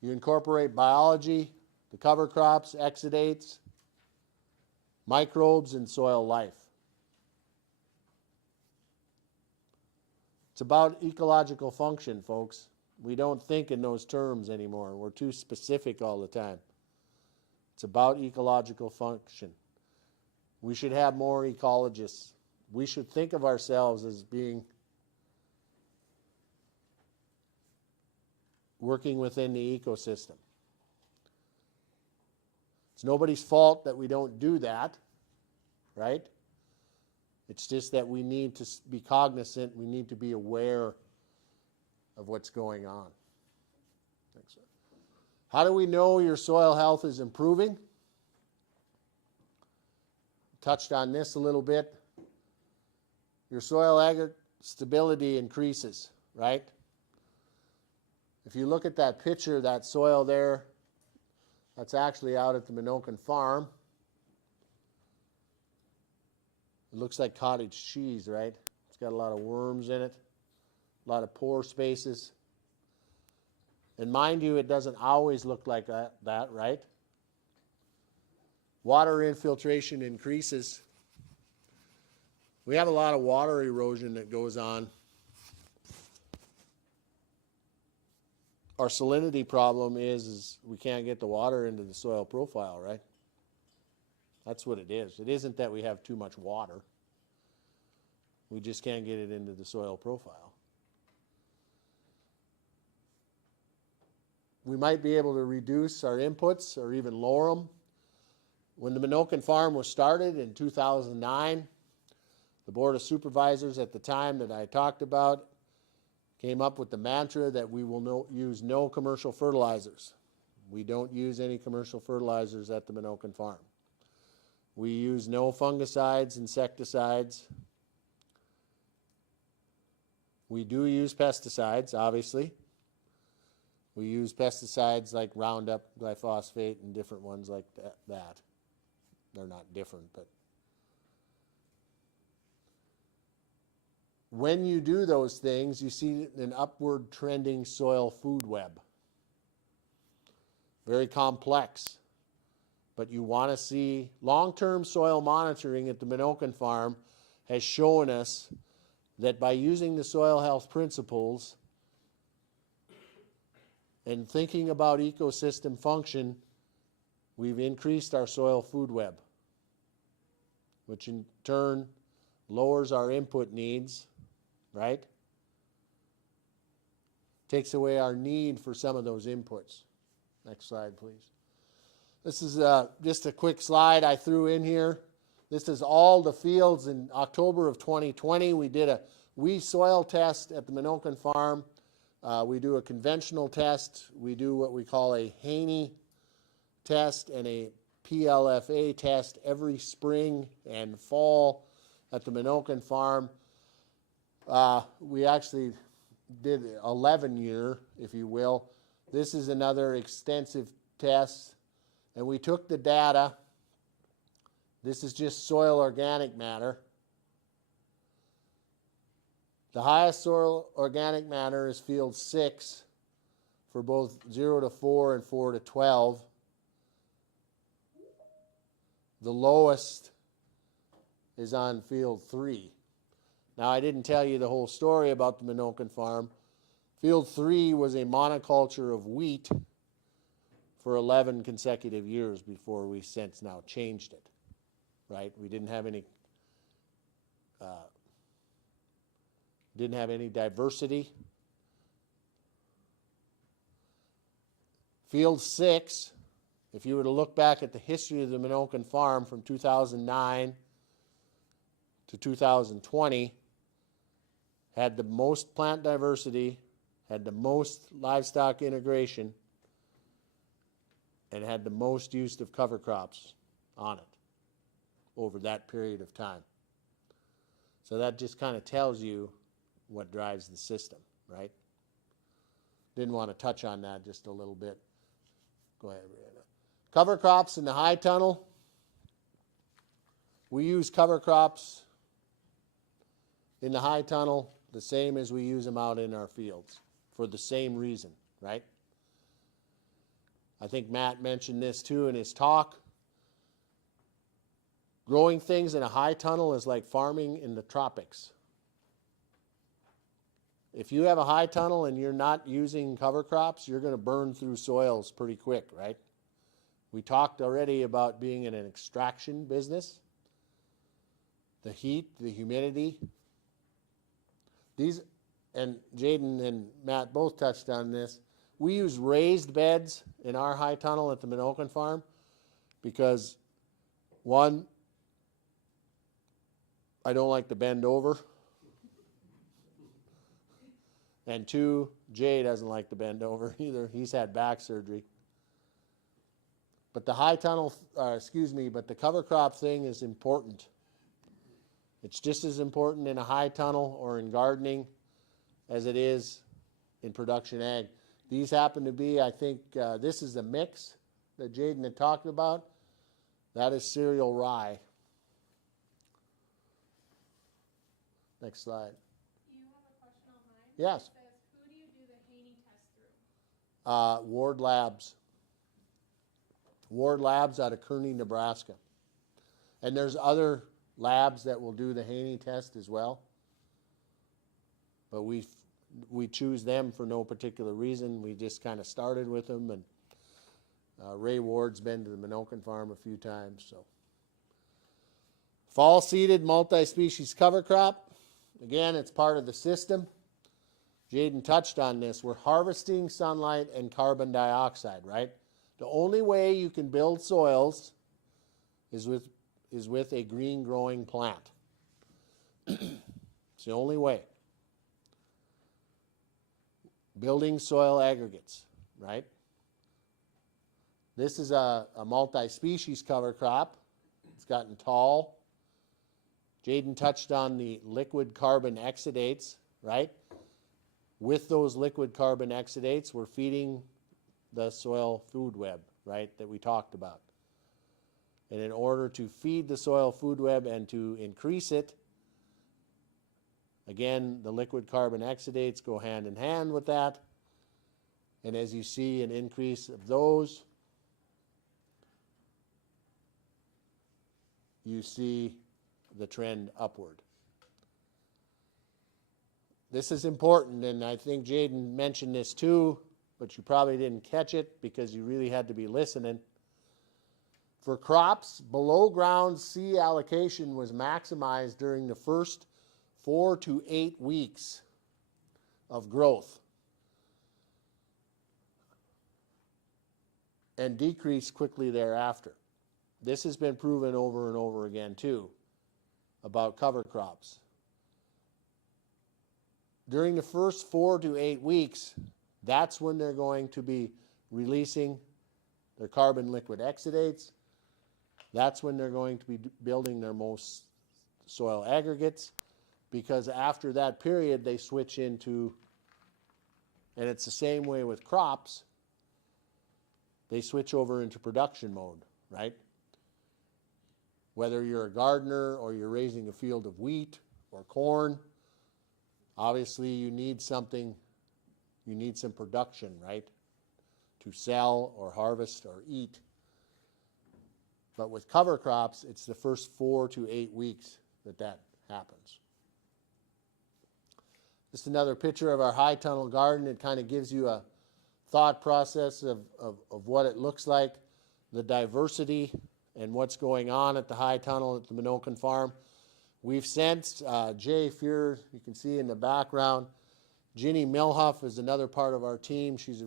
You incorporate biology, the cover crops, exudates, microbes, and soil life. It's about ecological function, folks. We don't think in those terms anymore. We're too specific all the time. It's about ecological function. We should have more ecologists. We should think of ourselves as being working within the ecosystem. It's nobody's fault that we don't do that, right? It's just that we need to be cognizant, we need to be aware of what's going on. Next one. How do we know your soil health is improving? Touched on this a little bit. Your soil stability increases, right? If you look at that picture, that soil there, that's actually out at the Minokan Farm. It looks like cottage cheese, right? It's got a lot of worms in it, a lot of pore spaces. And mind you, it doesn't always look like that, right? Water infiltration increases. We have a lot of water erosion that goes on. Our salinity problem is we can't get the water into the soil profile, right? That's what it is. It isn't that we have too much water. We just can't get it into the soil profile. We might be able to reduce our inputs or even lower them. When the Minokan farm was started in 2009, the Board of Supervisors at the time that I talked about came up with the mantra that we will use no commercial fertilizers. We don't use any commercial fertilizers at the Minokan farm. We use no fungicides, insecticides. We do use pesticides, obviously. We use pesticides like Roundup, glyphosate, and different ones like that. They're not different, but when you do those things, you see an upward trending soil food web. Very complex. But you want to see long-term soil monitoring at the Minokan farm has shown us that by using the soil health principles and thinking about ecosystem function, we've increased our soil food web, which in turn lowers our input needs, right? Takes away our need for some of those inputs. Next slide, please. This is just a quick slide I threw in here. This is all the fields in October of 2020. We did a soil test at the Minokan farm. We do a conventional test. We do what we call a Haney test and a PLFA test every spring and fall at the Minokan farm. We actually did 11-year, if you will. This is another extensive test. And we took the data. This is just soil organic matter. The highest soil organic matter is field 6 for both 0 to 4 and 4 to 12. The lowest is on field 3. Now, I didn't tell you the whole story about the Minokan farm. Field 3 was a monoculture of wheat for 11 consecutive years before we since now changed it, right? We didn't have any diversity. Field 6, if you were to look back at the history of the Minokan farm from 2009 to 2020, had the most plant diversity, had the most livestock integration, and had the most use of cover crops on it over that period of time. So that just kind of tells you what drives the system, right? Didn't want to touch on that just a little bit. Go ahead, Brianna. Cover crops in the high tunnel. We use cover crops in the high tunnel the same as we use them out in our fields for the same reason, right? I think Matt mentioned this too in his talk. Growing things in a high tunnel is like farming in the tropics. If you have a high tunnel and you're not using cover crops, you're going to burn through soils pretty quick, right? We talked already about being in an extraction business. The heat, the humidity. These, and Jaden and Matt both touched on this. We use raised beds in our high tunnel at the Minokan farm because, one, I don't like to bend over. And two, Jay doesn't like to bend over either. He's had back surgery. But the high tunnel, but the cover crop thing is important. It's just as important in a high tunnel or in gardening as it is in production ag. These happen to be, I think, this is the mix that Jaden had talked about. That is cereal rye. Next slide. You have a question online? Yes. It says, who do you do the Haney test through? Ward Labs. Ward Labs out of Kearney, Nebraska. And there's other labs that will do the Haney test as well. But we choose them for no particular reason. We just kind of started with them, and Ray Ward's been to the Minokan farm a few times. So, fall seeded multi-species cover crop. Again, it's part of the system. Jaden touched on this. We're harvesting sunlight and carbon dioxide, right? The only way you can build soils is with a green growing plant. It's the only way. Building soil aggregates, right? This is a multi-species cover crop. It's gotten tall. Jaden touched on the liquid carbon exudates, right? With those liquid carbon exudates, we're feeding the soil food web, right, that we talked about. And in order to feed the soil food web and to increase it, again, the liquid carbon exudates go hand in hand with that. And as you see an increase of those, you see the trend upward. This is important, and I think Jaden mentioned this too, but you probably didn't catch it because you really had to be listening. For crops, below ground C allocation was maximized during the first 4 to 8 weeks of growth and decreased quickly thereafter. This has been proven over and over again too about cover crops. During the first 4 to 8 weeks, that's when they're going to be releasing their carbon liquid exudates. That's when they're going to be building their most soil aggregates, because after that period they switch into, and it's the same way with crops, they switch over into production mode, right? Whether you're a gardener or you're raising a field of wheat or corn, obviously you need something, you need some production, right? To sell or harvest or eat. But with cover crops, it's the first 4 to 8 weeks that happens. Just another picture of our high tunnel garden. It kind of gives you a thought process of what it looks like, the diversity and what's going on at the high tunnel at the Minokan farm. We've sent Jay Fuhr, you can see in the background. Ginny Milhoff is another part of our team. She's a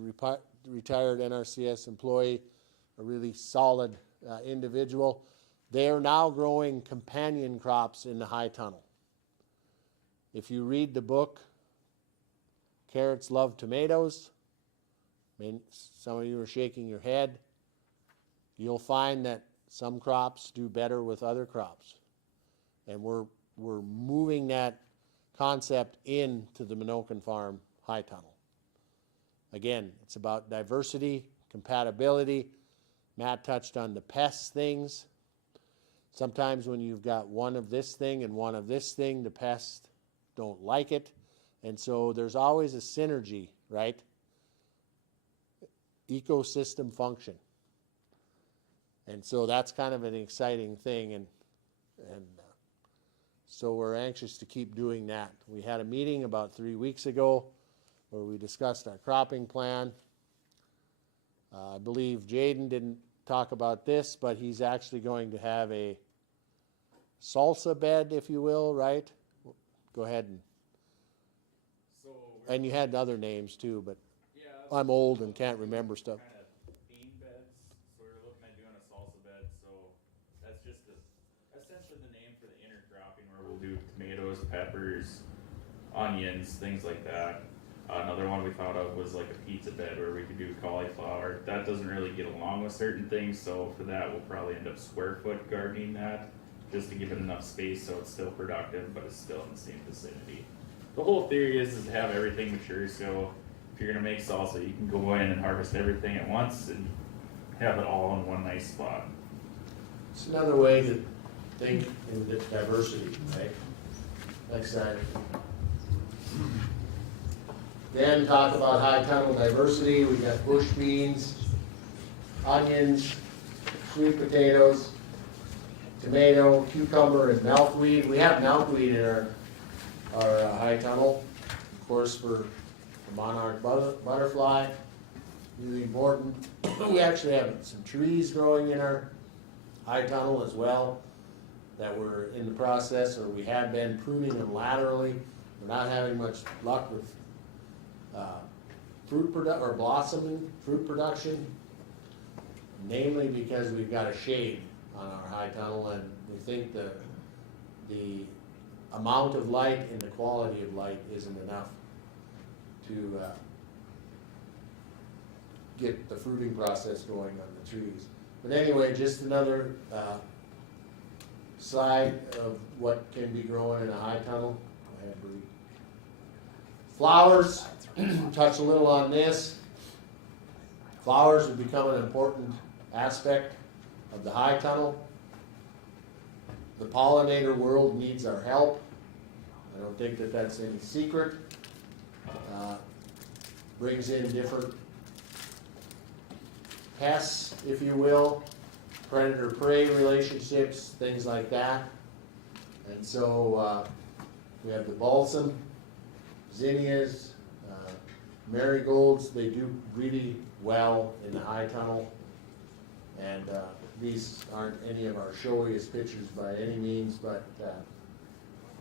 retired NRCS employee, a really solid individual. They are now growing companion crops in the high tunnel. If you read the book, Carrots Love Tomatoes, I mean, some of you are shaking your head, you'll find that some crops do better with other crops. And we're moving that concept into the Minokan farm high tunnel. Again, it's about diversity, compatibility. Matt touched on the pest things. Sometimes when you've got one of this thing and one of this thing, the pests don't like it. And so there's always a synergy, right? Ecosystem function. And so that's kind of an exciting thing. And so we're anxious to keep doing that. We had a meeting about 3 weeks ago where we discussed our cropping plan. I believe Jaden didn't talk about this, but he's actually going to have a salsa bed, if you will, right? Go ahead and you had other names too, but Yeah, I'm old and can't remember stuff. kind of bean beds, so we're looking at doing a salsa bed, so that's just essentially the name for the intercropping, where we'll do tomatoes, peppers, onions, things like that. Another one we thought of was like a pizza bed where we could do cauliflower. That doesn't really get along with certain things, so for that we'll probably end up square foot gardening that, just to give it enough space so it's still productive, but it's still in the same vicinity. The whole theory is to have everything mature, so if you're gonna make salsa, you can go in and harvest everything at once and have it all in one nice spot. It's another way to think in diversity, right? Next slide. Then talk about high tunnel diversity. We got bush beans, onions, sweet potatoes, tomato, cucumber, and milkweed. We have milkweed in our high tunnel, of course, for the monarch butterfly, really important. We actually have some trees growing in our high tunnel as well that we're in the process, or we have been pruning them laterally. We're not having much luck with blossoming fruit production, namely because we've got a shade on our high tunnel, and we think the amount of light and the quality of light isn't enough to get the fruiting process going on the trees. But anyway, just another slide of what can be growing in a high tunnel. Go ahead, Bree. Flowers, touch a little on this. Flowers have become an important aspect of the high tunnel. The pollinator world needs our help. I don't think that that's any secret. Brings in different pests, if you will, predator-prey relationships, things like that. And so we have the balsam, zinnias, marigolds. They do really well in the high tunnel. And these aren't any of our showiest pictures by any means, but it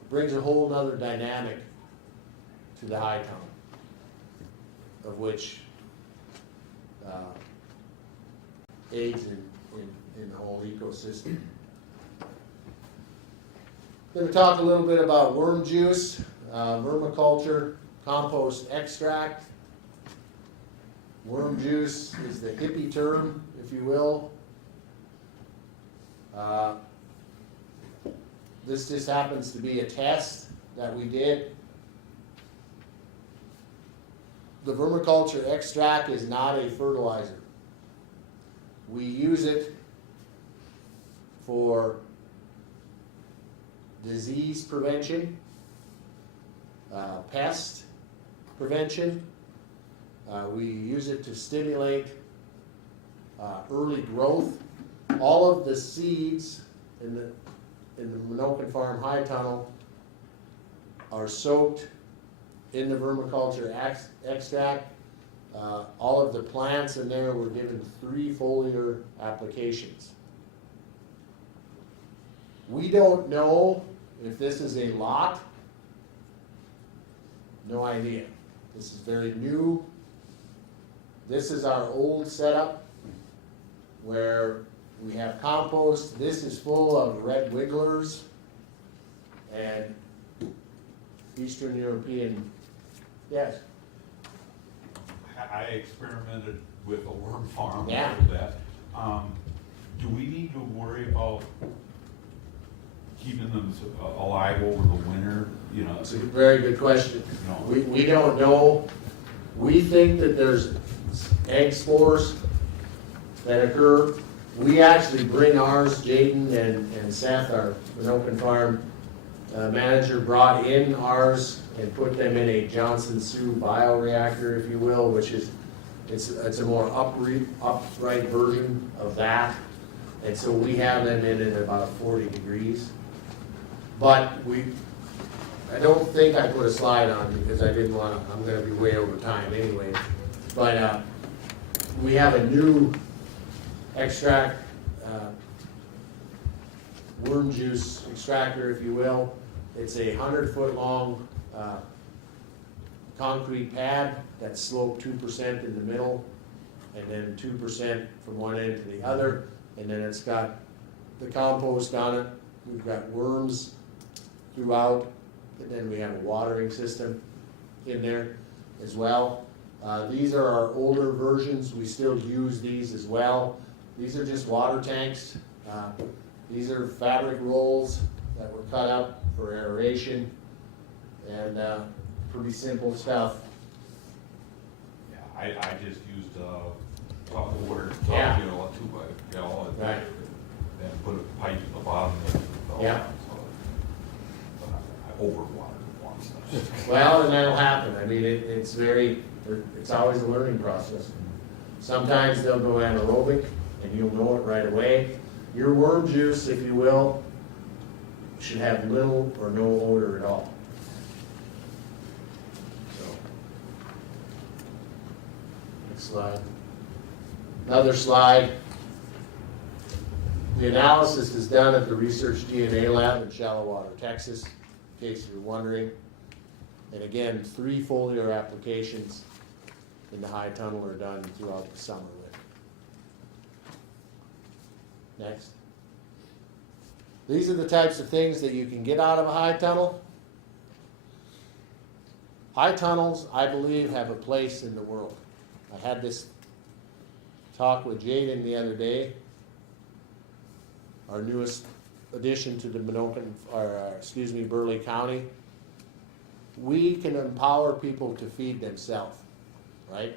brings a whole other dynamic to the high tunnel, of which aids in the whole ecosystem. Going to talk a little bit about worm juice, vermiculture, compost extract. Worm juice is the hippie term, if you will. This just happens to be a test that we did. The vermiculture extract is not a fertilizer. We use it for disease prevention, pest prevention. We use it to stimulate early growth. All of the seeds in the Minokan Farm High Tunnel are soaked in the vermiculture extract. All of the plants in there were given 3 foliar applications. We don't know if this is a lot. No idea. This is very new. This is our old setup where we have compost. This is full of red wigglers and Eastern European, yes. I experimented with a worm farm. Yeah. With that. Do we need to worry about keeping them alive over the winter? You know, It's a very good question. No. We don't know. We think that there's egg spores that occur. We actually bring ours, Jaden and Seth, our Minokan Farm manager, brought in ours and put them in a Johnson Sioux bioreactor, if you will, which is, it's a more upright version of that. And so we have them in at about 40 degrees. But I don't think I put a slide on because I didn't want to, I'm going to be way over time anyway. But we have a new extract, worm juice extractor, if you will. It's a 100-foot long concrete pad that's sloped 2% in the middle and then 2% from one end to the other. And then it's got the compost on it. We've got worms throughout, and then we have a watering system in there as well. These are our older versions. We still use these as well. These are just water tanks. These are fabric rolls that were cut up for aeration, and pretty simple stuff. yeah, I just used Tupperware, Yeah. you know, 2 by gallon, Right. and put a pipe at the bottom of the Yeah. so, but I overwatered once. Well, and that'll happen. I mean, it's always a learning process. Sometimes they'll go anaerobic, and you'll know it right away. Your worm juice, if you will, should have little or no odor at all. So, next slide. Another slide. The analysis is done at the Research DNA Lab in Shallow Water, Texas, in case you're wondering. And again, 3 foliar applications in the high tunnel are done throughout the summer with. Next. These are the types of things that you can get out of a high tunnel. High tunnels, I believe, have a place in the world. I had this talk with Jaden the other day. Our newest addition to the Burleigh County. We can empower people to feed themselves, right?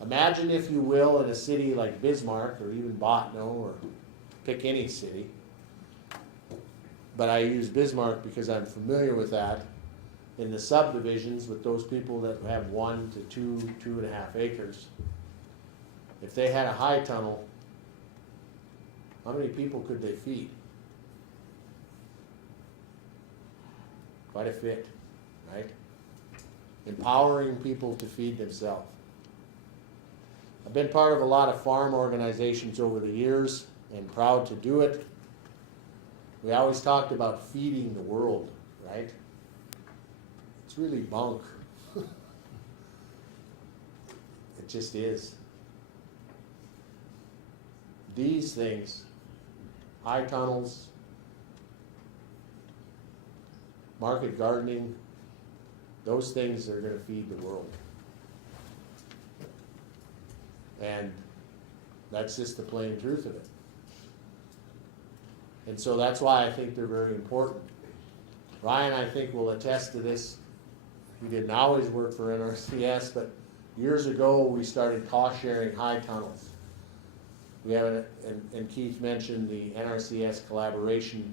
Imagine, if you will, in a city like Bismarck or even Botno, or pick any city. But I use Bismarck because I'm familiar with that. In the subdivisions with those people that have 1 to 2.5 acres, if they had a high tunnel, how many people could they feed? Quite a bit, right? Empowering people to feed themselves. I've been part of a lot of farm organizations over the years and proud to do it. We always talked about feeding the world, right? It's really bunk. It just is. These things, high tunnels, market gardening, those things are going to feed the world. And that's just the plain truth of it. And so that's why I think they're very important. Ryan, I think, will attest to this. He didn't always work for NRCS, but years ago we started cost sharing high tunnels. We have, and Keith mentioned the NRCS collaboration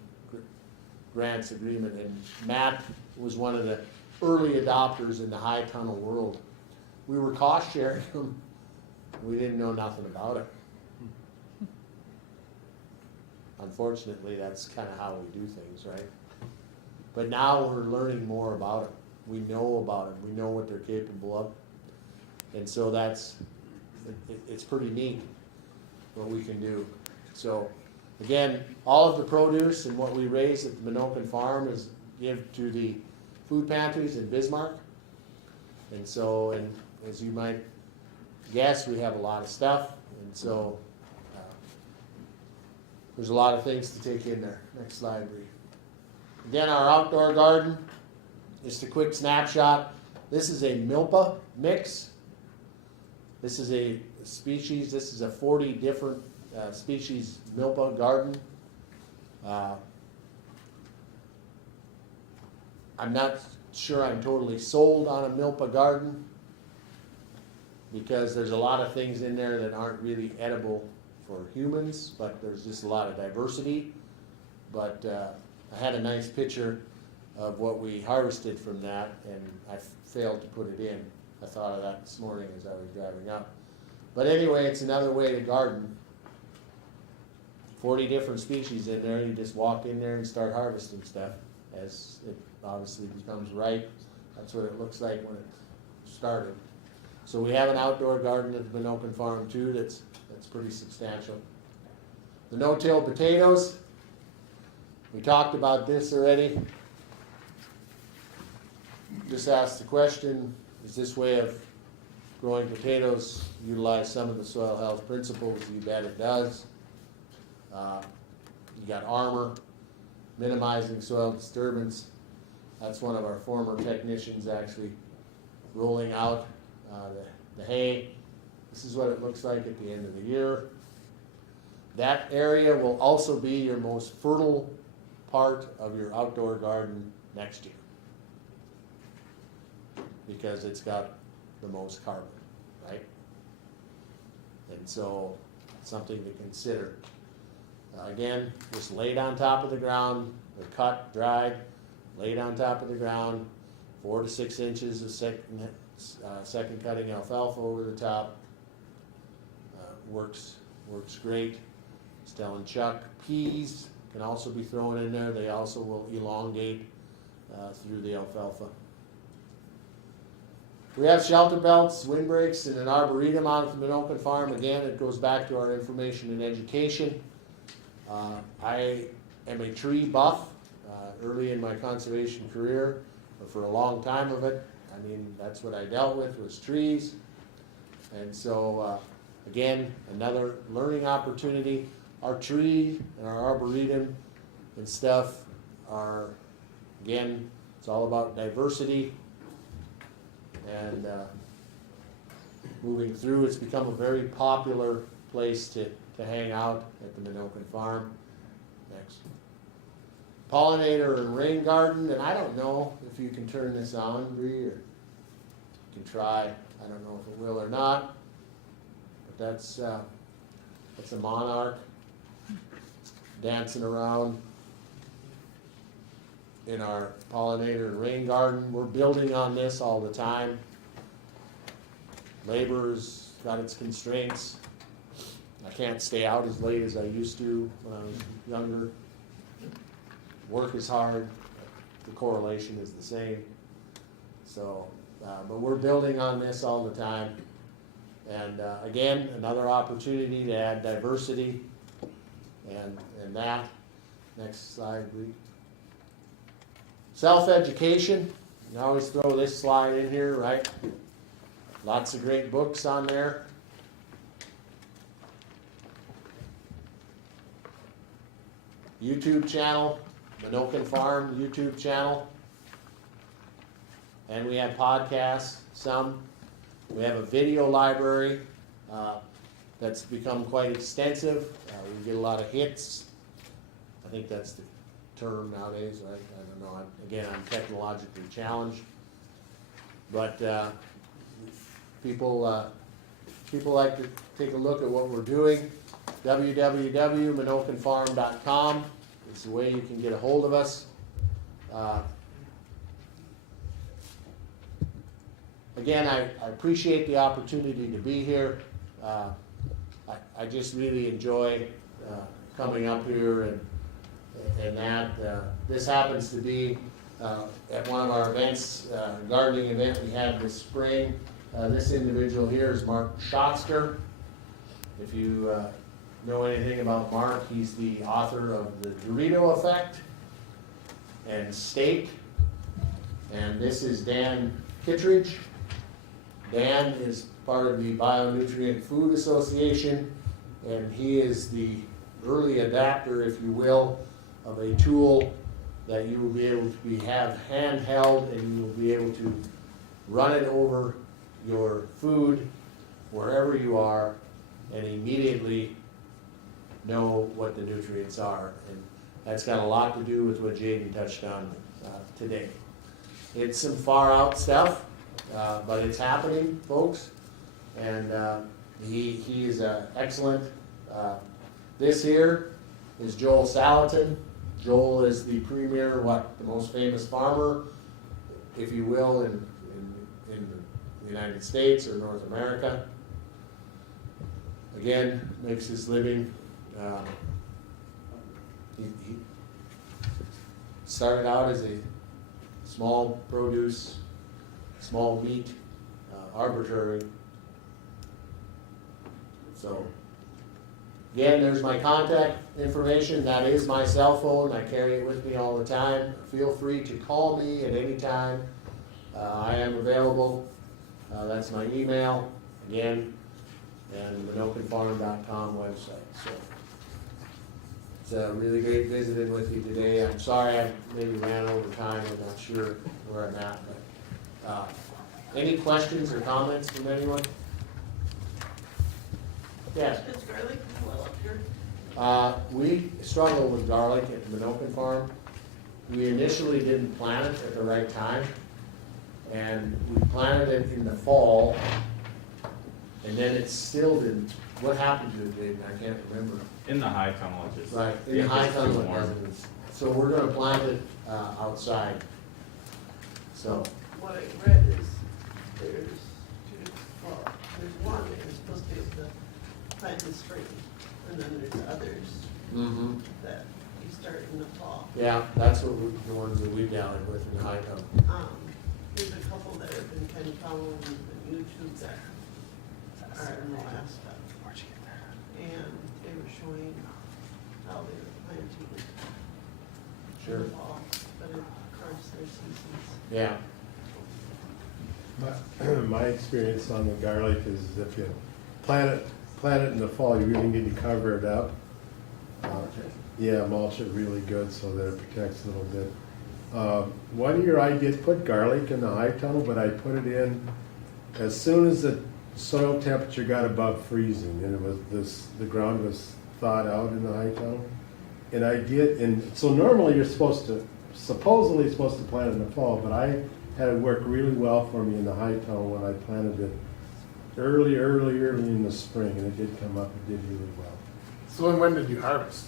grants agreement, and Matt was one of the early adopters in the high tunnel world. We were cost sharing them. We didn't know nothing about it. Unfortunately, that's kind of how we do things, right? But now we're learning more about it. We know about it. We know what they're capable of. And so it's pretty neat what we can do. So again, all of the produce and what we raise at the Minokan farm is give to the food pantries in Bismarck. And so, and as you might guess, we have a lot of stuff. And so there's a lot of things to take in there. Next slide, Bree. Again, our outdoor garden, just a quick snapshot. This is a milpa mix. This is a species, this is a 40 different species milpa garden. I'm not sure I'm totally sold on a milpa garden because there's a lot of things in there that aren't really edible for humans, but there's just a lot of diversity. But I had a nice picture of what we harvested from that, and I failed to put it in. I thought of that this morning as I was driving up. But anyway, it's another way to garden. 40 different species in there. You just walk in there and start harvesting stuff as it obviously becomes ripe. That's what it looks like when it started. So we have an outdoor garden at the Minokan farm too that's pretty substantial. The no-till potatoes, we talked about this already. Just asked the question, is this way of growing potatoes utilize some of the soil health principles? You bet it does. You got armor, minimizing soil disturbance. That's one of our former technicians actually rolling out the hay. This is what it looks like at the end of the year. That area will also be your most fertile part of your outdoor garden next year because it's got the most carbon, right? And so something to consider. Again, just laid on top of the ground, they're cut, dried, laid on top of the ground, 4 to 6 inches of second cutting alfalfa over the top. Works great. Just telling Chuck, peas can also be thrown in there. They also will elongate through the alfalfa. We have shelter belts, windbreaks, and an arboretum out at the Minokan farm. Again, it goes back to our information and education. I am a tree buff. Early in my conservation career, but for a long time of it, I mean, that's what I dealt with, was trees. And so, again, another learning opportunity. Our tree and our arboretum and stuff are, again, it's all about diversity. And moving through, it's become a very popular place to hang out at the Minokan farm. Next. Pollinator and rain garden, and I don't know if you can turn this on, Bree, or you can try. I don't know if it will or not, but that's a monarch dancing around in our pollinator and rain garden. We're building on this all the time. Labor's got its constraints. I can't stay out as late as I used to when I was younger. Work is hard, the correlation is the same. So, but we're building on this all the time. And again, another opportunity to add diversity and that. Next slide, please. Self-education. You always throw this slide in here, right? Lots of great books on there. YouTube channel. Minokan Farm YouTube channel, and we have podcasts, some. We have a video library that's become quite extensive. We get a lot of hits. I think that's the term nowadays, right? I don't know. Again, I'm technologically challenged, but people like to take a look at what we're doing. www.minokanfarm.com is the way you can get a hold of us. Again, I appreciate the opportunity to be here. I just really enjoy coming up here and that. This happens to be at one of our events, gardening event we had this spring. This individual here is Mark Schatzker. If you know anything about Mark, he's the author of The Dorito Effect and Steak. And this is Dan Kittredge. Dan is part of the Bionutrient Food Association, and he is the early adapter, if you will, of a tool that you will be able to have handheld, and you will be able to run it over your food wherever you are and immediately know what the nutrients are. And that's got a lot to do with what Jaden touched on today. It's some far out stuff, but it's happening, folks. And he is excellent. This here is Joel Salatin. Joel is the premier, the most famous farmer, if you will, in the United States or North America. Again, makes his living. He started out as a small produce, small meat arbitrary. So, again, there's my contact information. That is my cell phone. I carry it with me all the time. Feel free to call me at any time. I am available. That's my email, again, and the MinokanFarm.com website. So it's really great visiting with you today. I'm sorry I maybe ran over time. I'm not sure where I'm at. But, any questions or comments from anyone? Yeah. Is garlic well up here? We struggle with garlic at the Minokan Farm. We initially didn't plant it at the right time, and we planted it in the fall, and then it still didn't. What happened to it, Dave? I can't remember. In the high tunnel, it just. Right, in the high tunnel it doesn't. So we're gonna plant it outside. So, What I read is there's one that you're supposed to be able to plant in spring. And then there's others Mm-hmm. that you start in the fall. Yeah, that's what the ones that we've dallied with in the high town. There's a couple that have been kind of following the YouTube that are in the last stuff. And they were showing how they were planting in the fall, but of course their seasons. Yeah. My experience on the garlic is if you plant it in the fall, you really need to cover it up. Yeah, mulch it really good so that it protects a little bit. One year I did put garlic in the high tunnel, but I put it in as soon as the soil temperature got above freezing, and the ground was thawed out in the high tunnel. And I did, and so normally you're supposedly supposed to plant it in the fall, but I had it work really well for me in the high tunnel when I planted it early in the spring, and it did come up, it did really well. So when did you harvest?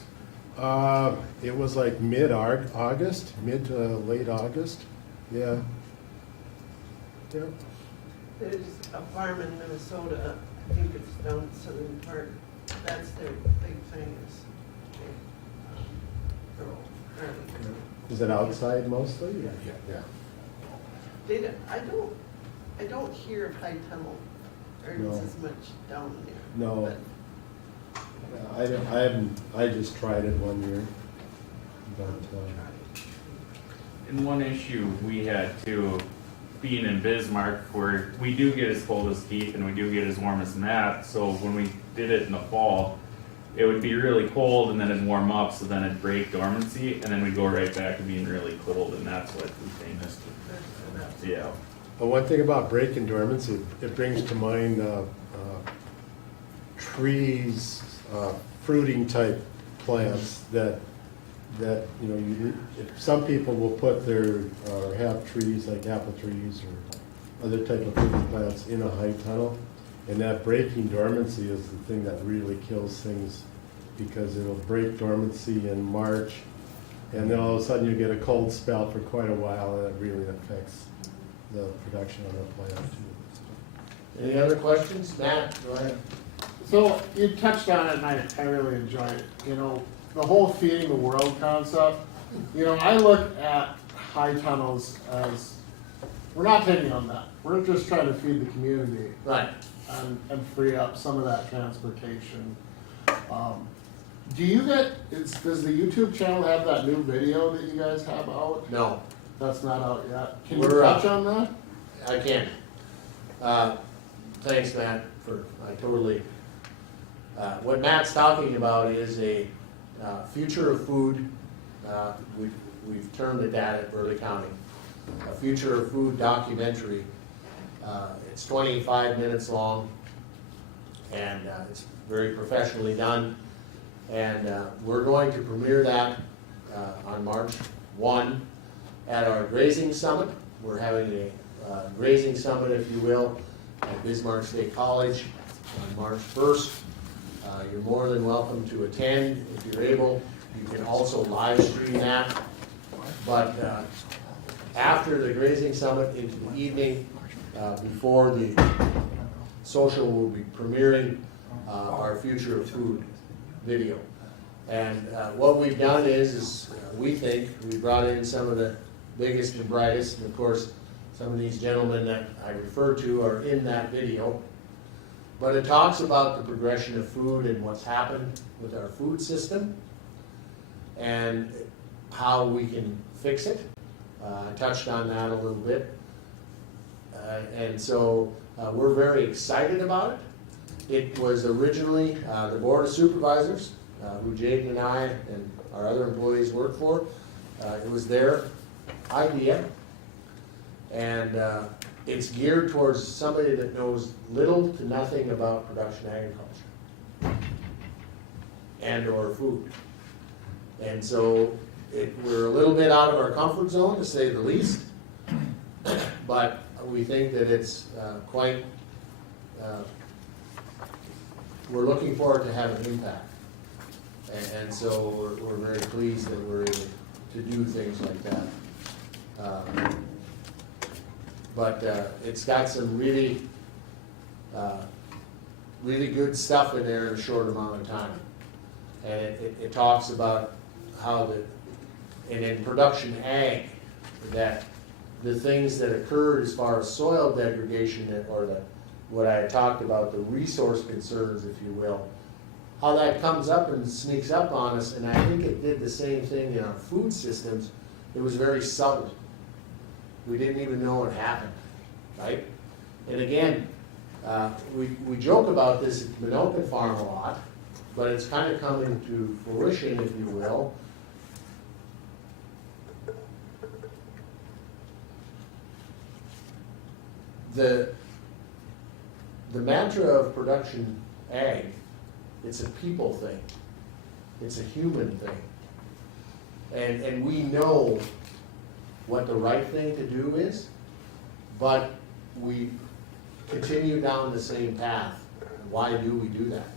It was like mid-August, mid to late August, yeah. Yeah. There's a farm in Minnesota, I think it's down the southern part, that's their big thing is they grow garlic. Is it outside mostly? Yeah. I don't hear of high tunnel gardens No. as much down there. No. but I just tried it one year, but, And one issue we had too, being in Bismarck, where we do get as cold as Keith and we do get as warm as Matt, so when we did it in the fall, it would be really cold and then it'd warm up, so then it'd break dormancy, and then we'd go right back to being really cold, and that's what we think. Yeah. but one thing about breaking dormancy, it brings to mind, trees, fruiting type plants that, you know, some people will put or have trees like apple trees or other type of fruiting plants in a high tunnel. And that breaking dormancy is the thing that really kills things, because it'll break dormancy in March, and then all of a sudden you get a cold spell for quite a while, and it really affects the production on the plant too. Any other questions? Matt, go ahead. So you touched on it, and I really enjoy it. You know, the whole feeding the world concept. You know, I look at high tunnels as, we're not taking on that. We're just trying to feed the community. Right. And free up some of that transportation. Do you does the YouTube channel have that new video that you guys have out? No, That's not out yet. Can you We're, touch on that? I can't. Thanks, Matt, I totally, what Matt's talking about is a future of food, we've termed it that at Burley County, a future of food documentary. It's 25 minutes long, and it's very professionally done. And we're going to premiere that on March 1 at our grazing summit. We're having a grazing summit, if you will, at Bismarck State College on March 1st. You're more than welcome to attend if you're able. You can also live stream that. But after the grazing summit into the evening, before the social, will be premiering our Future of Food video. And what we've done is we think we brought in some of the biggest and brightest, and of course some of these gentlemen that I referred to are in that video. But it talks about the progression of food and what's happened with our food system and how we can fix it. I touched on that a little bit. And so we're very excited about it. It was originally the Board of Supervisors, who Jaden and I and our other employees work for. It was their idea. And it's geared towards somebody that knows little to nothing about production agriculture and or food. And so we're a little bit out of our comfort zone, to say the least, but we think that it's quite, we're looking forward to having an impact. And so we're very pleased that we're able to do things like that. But it's got some really, really good stuff in there in a short amount of time. And it talks about how and in production ag, that the things that occurred as far as soil degradation or what I had talked about, the resource concerns, if you will, how that comes up and sneaks up on us, and I think it did the same thing in our food systems. It was very subtle. We didn't even know it happened, right? And again, we joke about this at the Minokan farm a lot, but it's kind of coming to fruition, if you will. The mantra of production ag, it's a people thing. It's a human thing. And we know what the right thing to do is, but we continue down the same path. Why do we do that?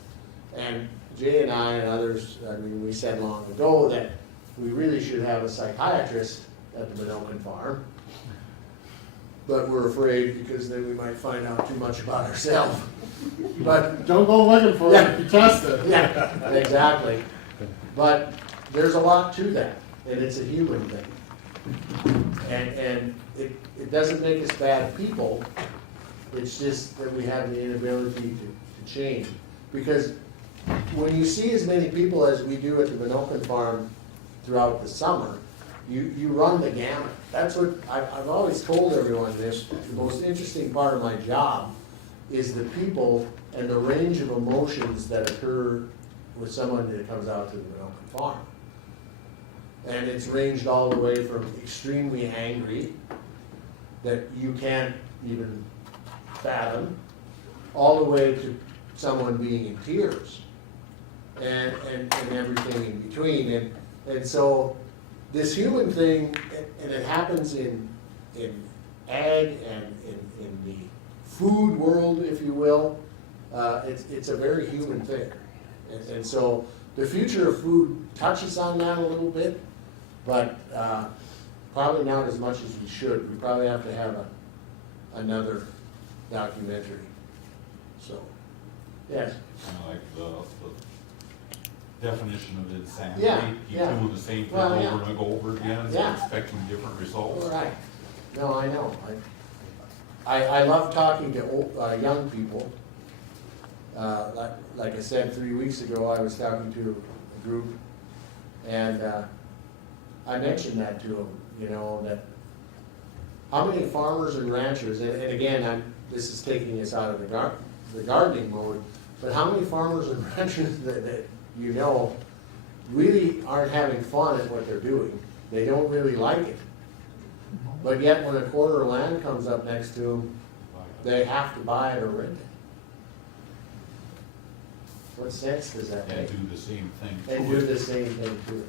And Jay and I and others, I mean, we said long ago that we really should have a psychiatrist at the Minokan farm, but we're afraid because then we might find out too much about ourselves. But Don't go looking for it if you test it. yeah, exactly. But there's a lot to that, and it's a human thing. And it doesn't make us bad people. It's just that we have the inability to change. Because when you see as many people as we do at the Minokan farm throughout the summer, you run the gamut. That's what I've always told everyone this. The most interesting part of my job is the people and the range of emotions that occur with someone that comes out to the Minokan farm. And it's ranged all the way from extremely angry, that you can't even fathom, all the way to someone being in tears, and everything in between. And so this human thing, and it happens in ag and in the food world, if you will, it's a very human thing. And so the future of food touches on that a little bit, but probably not as much as we should. We probably have to have another documentary. So, yes. Kind of like the definition of insanity. Yeah, You yeah. do the same thing Well, over yeah. and over again, Yeah. expecting different results. All right. No, I know. I love talking to young people. Like I said, 3 weeks ago, I was talking to a group, and I mentioned that to them, you know, that how many farmers and ranchers, and again, this is taking us out of the gardening mode, but how many farmers and ranchers that you know really aren't having fun at what they're doing? They don't really like it. But yet when a quarter of land comes up next to them, they have to buy it or rent it. What sense does that And make? do the same thing. And to do it. the same thing to it.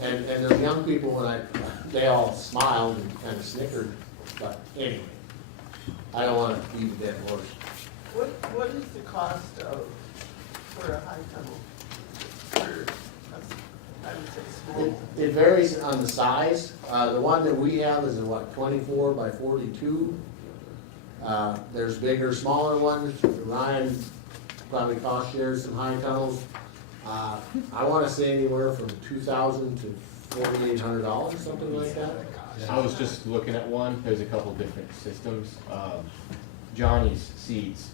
And the young people, when they all smiled and kind of snickered, but anyway, I don't want to beat a dead horse. What is the cost for a high tunnel? I would say small. It varies on the size. The one that we have is a, 24 by 42. There's bigger, smaller ones. Ryan probably cost shares some high tunnels. I want to say anywhere from $2,000 to $4,800, something like that. I was just looking at one, there's a couple different systems. Johnny's Seeds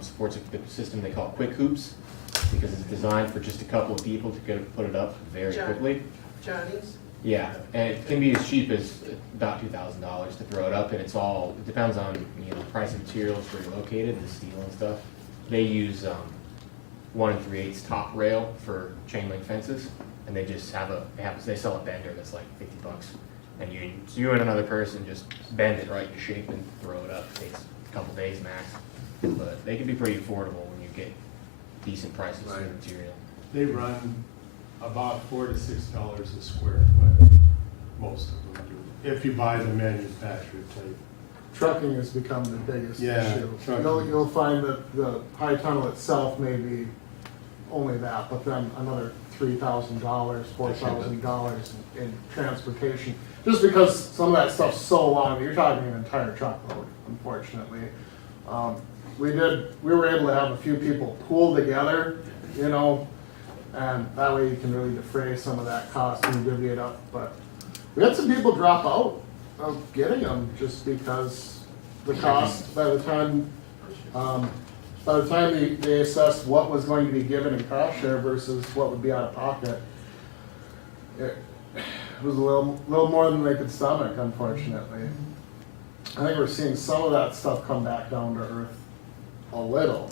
supports a system they call Quick Hoops, because it's designed for just a couple of people to put it up very quickly. Johnny's? Yeah, and it can be as cheap as about $2,000 to throw it up, and it depends on, you know, price of materials where you're located, the steel and stuff. They use 1 3/8 top rail for chain link fences, and they just they sell a bender that's like $50, and you and another person just bend it right to shape and throw it up. It takes a couple days max, but they can be pretty affordable when you get decent prices for the material. They run about $4 to $6 a square foot, most of them do, if you buy the manufactured type. Trucking has become the biggest Yeah, issue. trucking. You'll find that the high tunnel itself may be only that, but then another $3,000, $4,000 in transportation. Just because some of that stuff's so long, you're talking an entire truckload, unfortunately. We were able to have a few people pool together, you know, And that way you can really defray some of that cost and divvy it up, but we had some people drop out of getting them just because the cost, by the time they assessed what was going to be given in cost share versus what would be out of pocket, it was a little more than they could stomach, unfortunately. I think we're seeing some of that stuff come back down to earth a little,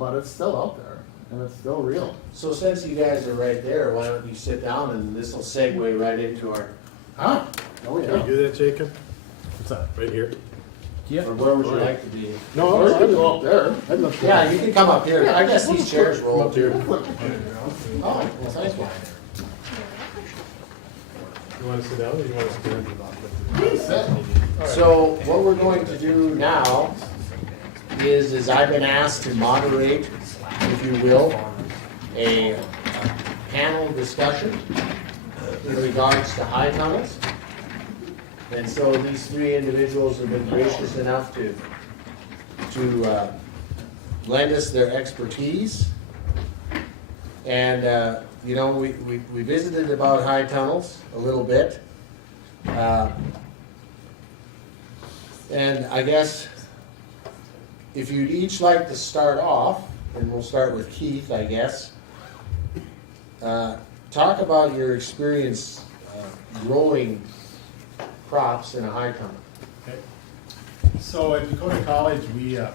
but it's still out there and it's still real. So since you guys are right there, why don't you sit down and this will segue right into our, Huh? Oh, Can you do that, Jacob? What's that, right here? or where would you like to be? Or you can go up there. I'd love to. Yeah, you can come up here. I guess these chairs roll. Up here. Oh, well, thank you. You wanna sit down or you wanna stand? So what we're going to do now is I've been asked to moderate, if you will, a panel discussion in regards to high tunnels. And so these three individuals have been gracious enough to lend us their expertise. And, you know, we visited about high tunnels a little bit. And I guess if you'd each like to start off, and we'll start with Keith, I guess. Talk about your experience growing crops in a high tunnel. Okay. So at Dakota College,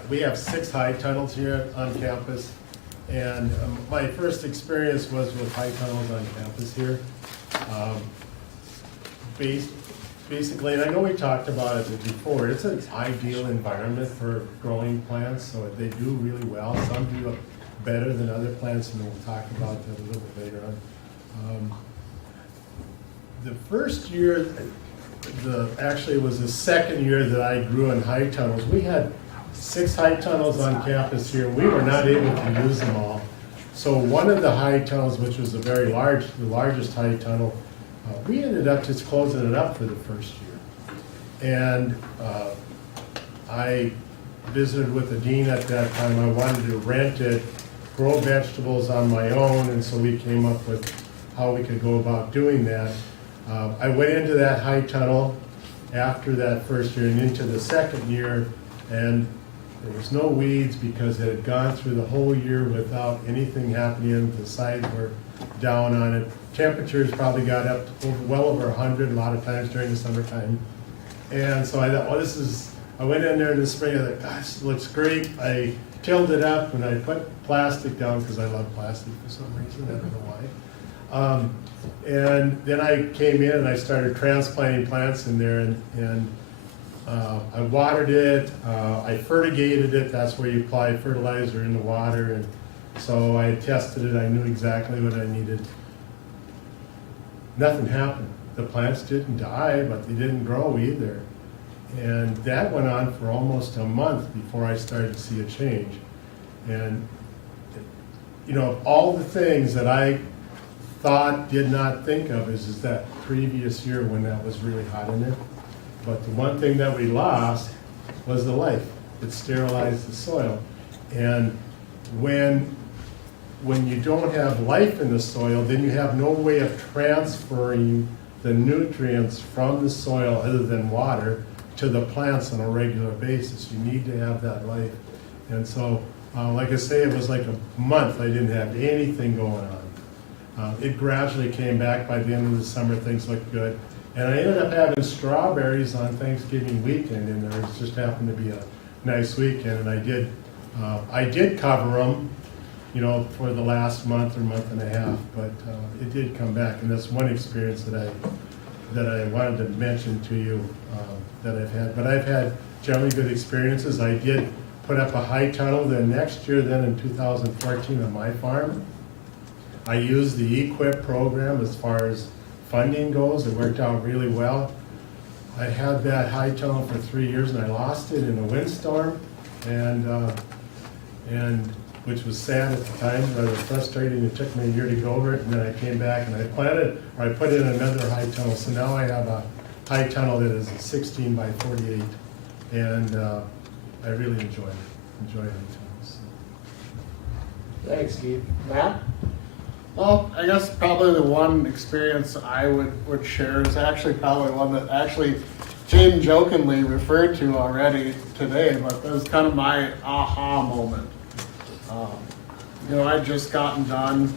we have 6 high tunnels here on campus. And my first experience was with high tunnels on campus here. Basically, and I know we talked about it before, it's an ideal environment for growing plants, so they do really well. Some do better than other plants, and we'll talk about that a little bit later on. The first year, actually it was the second year that I grew in high tunnels. We had 6 high tunnels on campus here. We were not able to use them all. So one of the high tunnels, which was the largest high tunnel, we ended up just closing it up for the first year. And I visited with the dean at that time. I wanted to rent it, grow vegetables on my own, and so we came up with how we could go about doing that. I went into that high tunnel after that first year and into the second year, and there was no weeds because it had gone through the whole year without anything happening. The sides were down on it. Temperatures probably got up to well over 100 a lot of times during the summertime. And so I thought, well, I went in there in the spring, I thought, gosh, it looks great. I tilled it up and I put plastic down because I love plastic for some reason, I don't know why. And then I came in and I started transplanting plants in there, and I watered it, I fertigated it. That's where you apply fertilizer in the water. And so I tested it, I knew exactly what I needed. Nothing happened. The plants didn't die, but they didn't grow either. And that went on for almost a month before I started to see a change. And, you know, all the things that I did not think of is that previous year when that was really hot in it. But the one thing that we lost was the life. It sterilized the soil. And when you don't have life in the soil, then you have no way of transferring the nutrients from the soil other than water to the plants on a regular basis. You need to have that life. And so, like I say, it was like a month I didn't have anything going on. It gradually came back. By the end of the summer, things looked good. And I ended up having strawberries on Thanksgiving weekend, and there just happened to be a nice weekend. And I did cover them, you know, for the last month or month and a half, but it did come back. And that's one experience that I wanted to mention to you that I've had. But I've had generally good experiences. I did put up a high tunnel the next year, then in 2014 on my farm. I used the EQIP program as far as funding goes. It worked out really well. I had that high tunnel for 3 years and I lost it in a windstorm, and which was sad at the time, rather frustrating. It took me a year to go over it, and then I came back and I put in another high tunnel. So now I have a high tunnel that is a 16 by 48, and I really enjoy high tunnels. Thanks, Keith. Matt? Well, I guess probably the one experience I would share is actually probably one that actually Jaden jokingly referred to already today, but it was kind of my aha moment. You know, I'd just gotten done.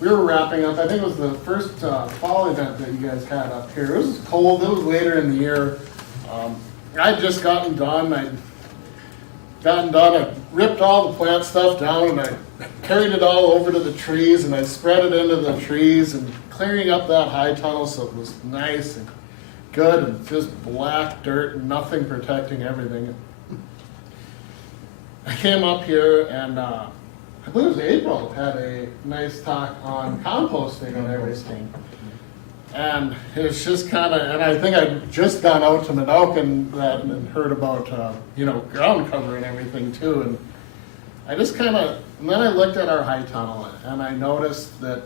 We were wrapping up, I think it was the first fall event that you guys had up here. It was cold, it was later in the year. I'd just gotten done. I ripped all the plant stuff down and I carried it all over to the trees and I spread it into the trees and clearing up that high tunnel so it was nice and good and just black dirt and nothing protecting everything. I came up here and I believe it was April, had a nice talk on composting and everything. And it was just kind of, and I think I'd just gone out to Minocquen and heard about, you know, ground cover and everything too. And I just kind of, and then I looked at our high tunnel and I noticed that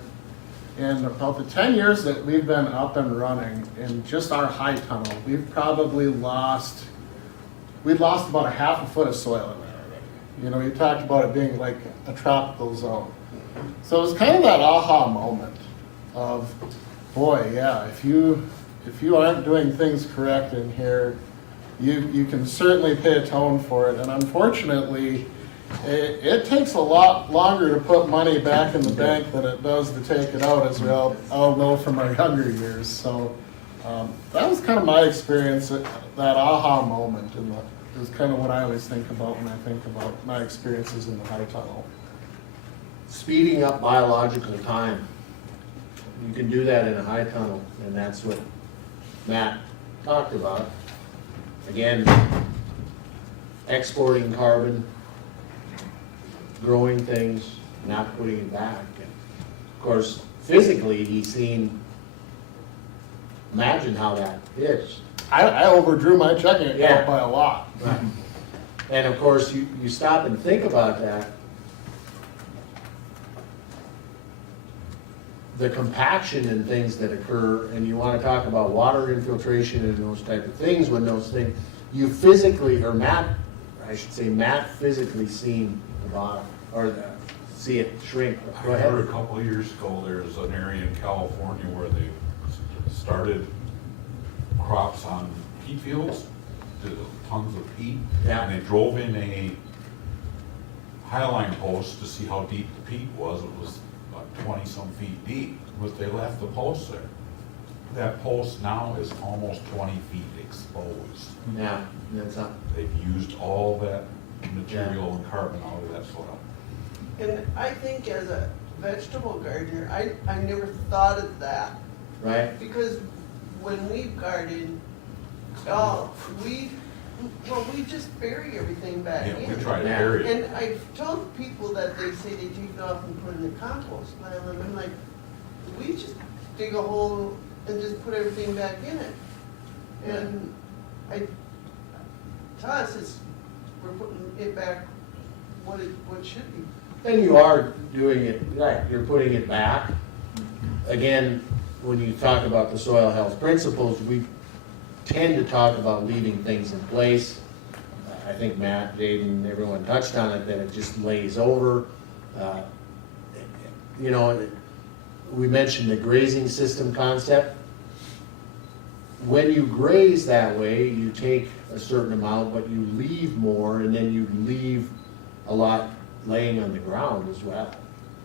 in about the 10 years that we've been up and running in just our high tunnel, we've probably lost about a half a foot of soil in there already. You know, you talked about it being like a tropical zone. So it was kind of that aha moment of, boy, yeah, if you aren't doing things correct in here, you can certainly pay a tone for it. And unfortunately, it takes a lot longer to put money back in the bank than it does to take it out, as we all know from our younger years. So that was kind of my experience, that aha moment, and it was kind of what I always think about when I think about my experiences in the high tunnel. Speeding up biological time. You can do that in a high tunnel, and that's what Matt talked about. Again, exporting carbon, growing things, not putting it back. And of course, physically, he's seen, imagine how that is. I overdrew my checking account by a lot. Right. And of course, you stop and think about that. The compaction and things that occur, and you want to talk about water infiltration and those type of things, when those things, you physically, or Matt physically seen the bottom, or see it shrink. Go ahead. I heard a couple of years ago, there's an area in California where they started crops on peat fields, tons of peat, and they drove in a highline post to see how deep the peat was. It was 20-some feet deep, but they left the post there. That post now is almost 20 feet exposed. Yeah, that's up. They've used all that material and carbon out of that soil. And I think as a vegetable gardener, I never thought of that. Right. Because when we garden, we just bury everything back in. We try to bury it. And I've told people that they say they take it off and put it in the compost pile, and I'm like, we just dig a hole and just put everything back in it. And to us, we're putting it back what it should be. And you are doing it right. You're putting it back. Again, when you talk about the soil health principles, we tend to talk about leaving things in place. I think Matt, Jaden, everyone touched on it, that it just lays over. You know, we mentioned the grazing system concept. When you graze that way, you take a certain amount, but you leave more, and then you leave a lot laying on the ground as well.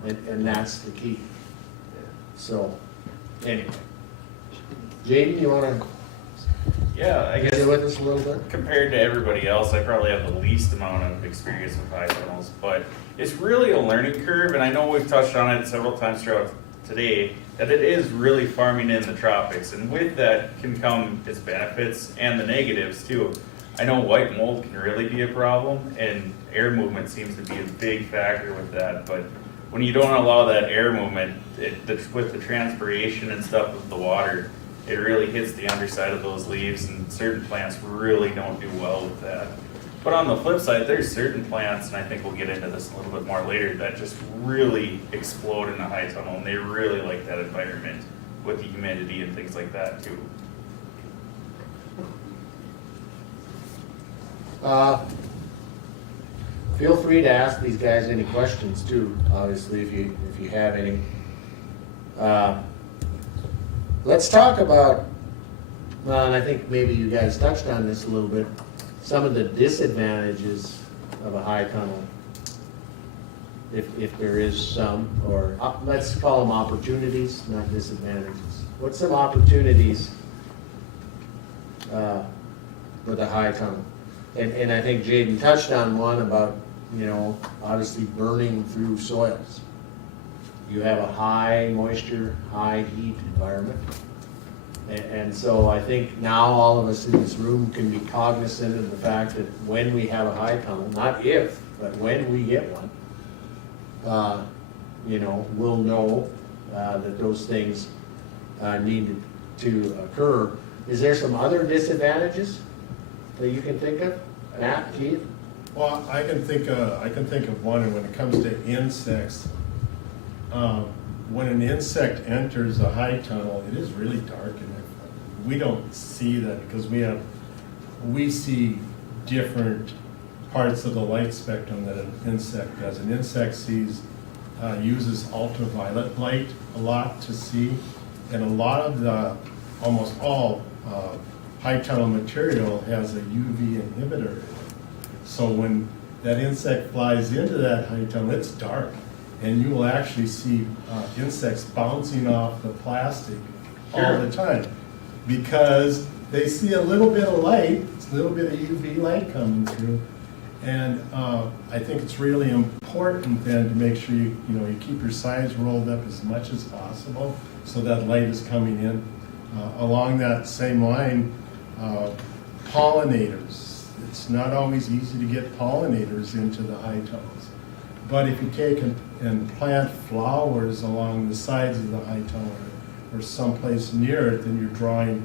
And that's the key. So, anyway. Jaden, you want to? Yeah, I guess Stay with us a little bit. compared to everybody else, I probably have the least amount of experience with high tunnels, but it's really a learning curve, and I know we've touched on it several times throughout today, that it is really farming in the tropics, and with that can come its benefits and the negatives too. I know white mold can really be a problem, and air movement seems to be a big factor with that, but when you don't allow that air movement, with the transpiration and stuff with the water, it really hits the underside of those leaves, and certain plants really don't do well with that. But on the flip side, there's certain plants, and I think we'll get into this a little bit more later, that just really explode in the high tunnel, and they really like that environment with the humidity and things like that too. Feel free to ask these guys any questions too, obviously, if you have any. Let's talk about, well, and I think maybe you guys touched on this a little bit, some of the disadvantages of a high tunnel. If there is some, or let's call them opportunities, not disadvantages. What's some opportunities with a high tunnel? And I think Jaden touched on one about, obviously burning through soils. You have a high moisture, high heat environment. And so I think now all of us in this room can be cognizant of the fact that when we have a high tunnel, not if, but when we get one, we'll know that those things need to occur. Is there some other disadvantages that you can think of? Matt, Keith? Well, I can think of one, and when it comes to insects, when an insect enters a high tunnel, it is really dark in there. We don't see that because we see different parts of the light spectrum that an insect does. An insect uses ultraviolet light a lot to see, and a lot of almost all high tunnel material has a UV inhibitor. So when that insect flies into that high tunnel, it's dark, and you will actually see insects bouncing off the plastic all the time because they see a little bit of light, a little bit of UV light coming through. And I think it's really important then to make sure you keep your sides rolled up as much as possible so that light is coming in. Along that same line, pollinators. It's not always easy to get pollinators into the high tunnels. But if you take and plant flowers along the sides of the high tunnel or someplace near it, then you're drawing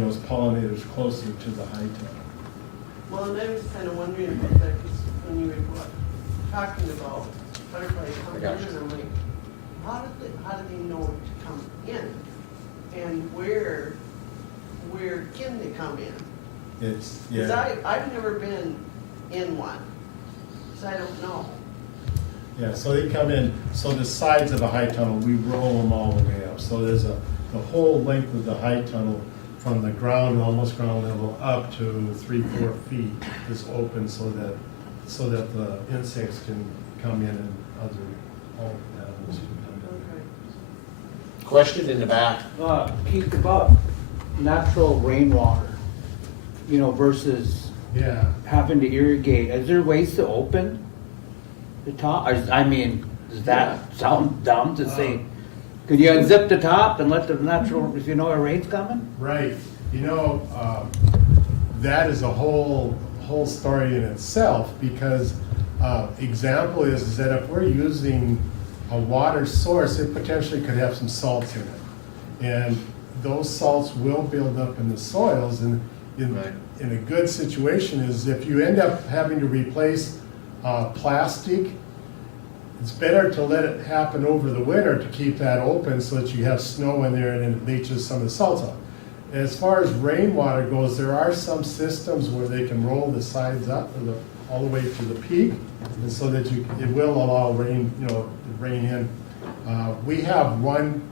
those pollinators closer to the high tunnel. Well, and I was kind of wondering about that, because when you were talking about butterflies coming in, and I'm like, how do they know to come in? And where can they come in? Because I've never been in one, so I don't know. Yeah, so they come in, so the sides of a high tunnel, we roll them all the way up. So there's the whole length of the high tunnel from the ground, almost ground level, up to 3-4 feet is open so that the insects can come in and other animals can come in. Question in the back. Keith, about natural rainwater, versus having to irrigate. Is there ways to open the top? Does that sound dumb to say? Could you unzip the top and let the natural, if you know a rain's coming? Right. That is a whole story in itself because example is that if we're using a water source, it potentially could have some salts in it. And those salts will build up in the soils. And in a good situation is if you end up having to replace plastic, it's better to let it happen over the winter to keep that open so that you have snow in there and then it leaches some of the salts out. As far as rainwater goes, there are some systems where they can roll the sides up all the way to the peak, and so that it will allow rain, rain in. We have one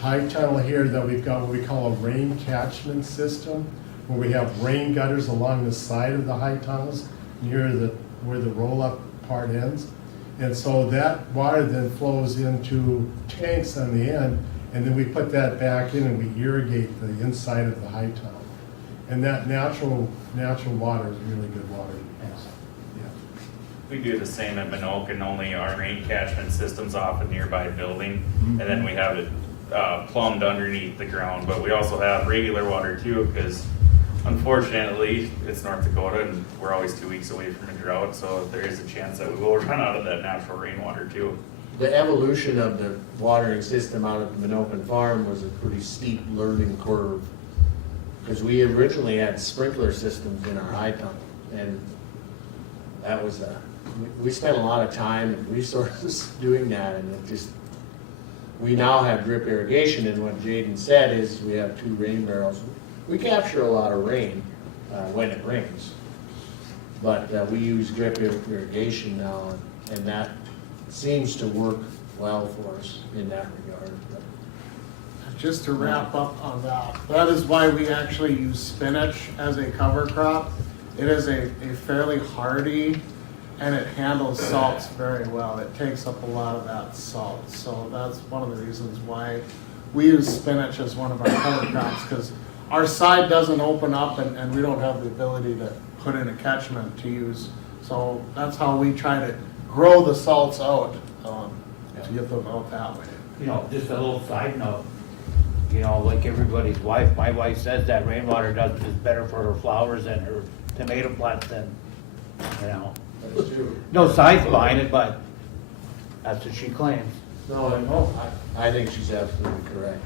high tunnel here that we've got what we call a rain catchment system, where we have rain gutters along the side of the high tunnels near where the roll-up part ends. And so that water then flows into tanks on the end, and then we put that back in and we irrigate the inside of the high tunnel. And that natural water is really good water to use. Yeah. We do the same at Minokan, only our rain catchment system's off a nearby building, and then we have it plumbed underneath the ground. But we also have regular water too, because unfortunately, it's North Dakota and we're always 2 weeks away from a drought, so there is a chance that we will run out of that natural rainwater too. The evolution of the watering system out at the Minokan farm was a pretty steep learning curve, because we originally had sprinkler systems in our high tunnel, and that was we spent a lot of time and resources doing that, and it just, we now have drip irrigation, and what Jaden said is we have 2 rain barrels. We capture a lot of rain when it rains, but we use drip irrigation now, and that seems to work well for us in that regard. Just to wrap up on that, that is why we actually use spinach as a cover crop. It is a fairly hardy, and it handles salts very well. It takes up a lot of that salt. So that's one of the reasons why we use spinach as one of our cover crops, because our side doesn't open up and we don't have the ability to put in a catchment to use. So that's how we try to grow the salts out, to get them out that way. You know, just a little side note, you know, like everybody's wife, my wife says that rainwater is better for her flowers and her tomato plants than, you know. That's true. No science behind it, but that's what she claims. No, I think she's absolutely correct.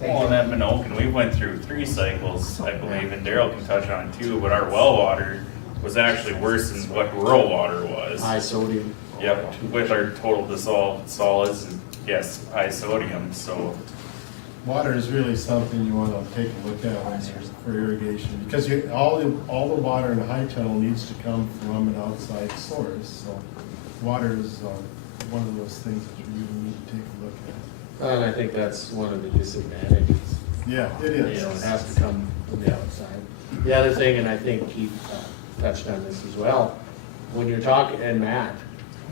Well, and at Minokan, we went through 3 cycles, I believe, and Daryl can touch on it too, but our well water was actually worse than what rural water was. High sodium. Yep, with our total dissolved solids and yes, high sodium, so. Water is really something you wanna take a look at when you're for irrigation, because all the water in a high tunnel needs to come from an outside source, so water is, one of those things that you really need to take a look at. And I think that's one of the disadvantages. Yeah, it is. You know, it has to come from the outside. The other thing, and I think Keith touched on this as well, when you're talking, and Matt,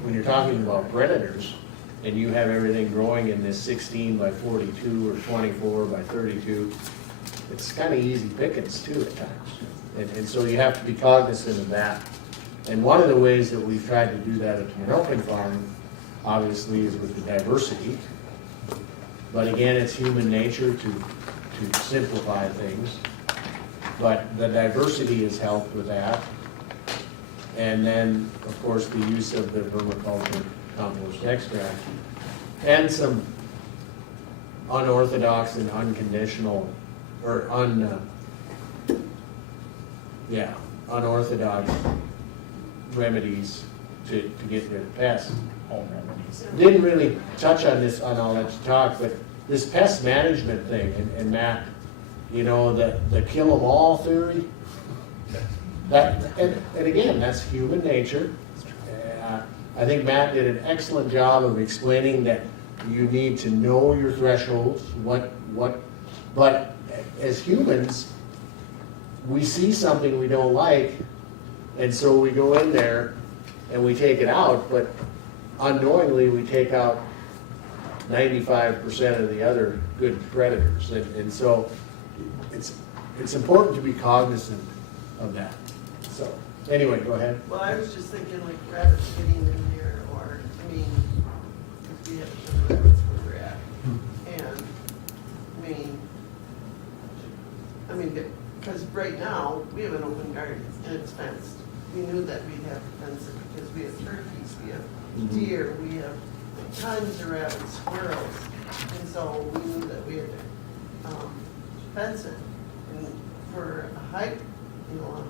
when you're talking about predators, and you have everything growing in this 16 by 42 or 24 by 32, it's kind of easy pickings too at times. And so you have to be cognizant of that. And one of the ways that we've tried to do that at the Minokan farm, obviously, is with the diversity. But again, it's human nature to simplify things. But the diversity has helped with that. And then, of course, the use of the vermiculture compost extract and some unorthodox and unconditional, or unorthodox remedies to get rid of pests. Home remedies. Didn't really touch on this on all that talk, but this pest management thing, and Matt, you know, the kill 'em all theory. That, and again, that's human nature. I think Matt did an excellent job of explaining that you need to know your thresholds, but as humans, we see something we don't like, and so we go in there and we take it out, but unknowingly we take out 95% of the other good predators. And so it's important to be cognizant of that. So, anyway, go ahead. Well, I was just thinking like rabbits getting in there, or, I mean, if we have some rabbits where we're at. And, I mean, because right now, we have an open garden and it's fenced. We knew that we'd have to fence it because we have turkeys, we have deer, we have tons of rabbits, squirrels. And so we knew that we had to, fence it. And for a hike, you know,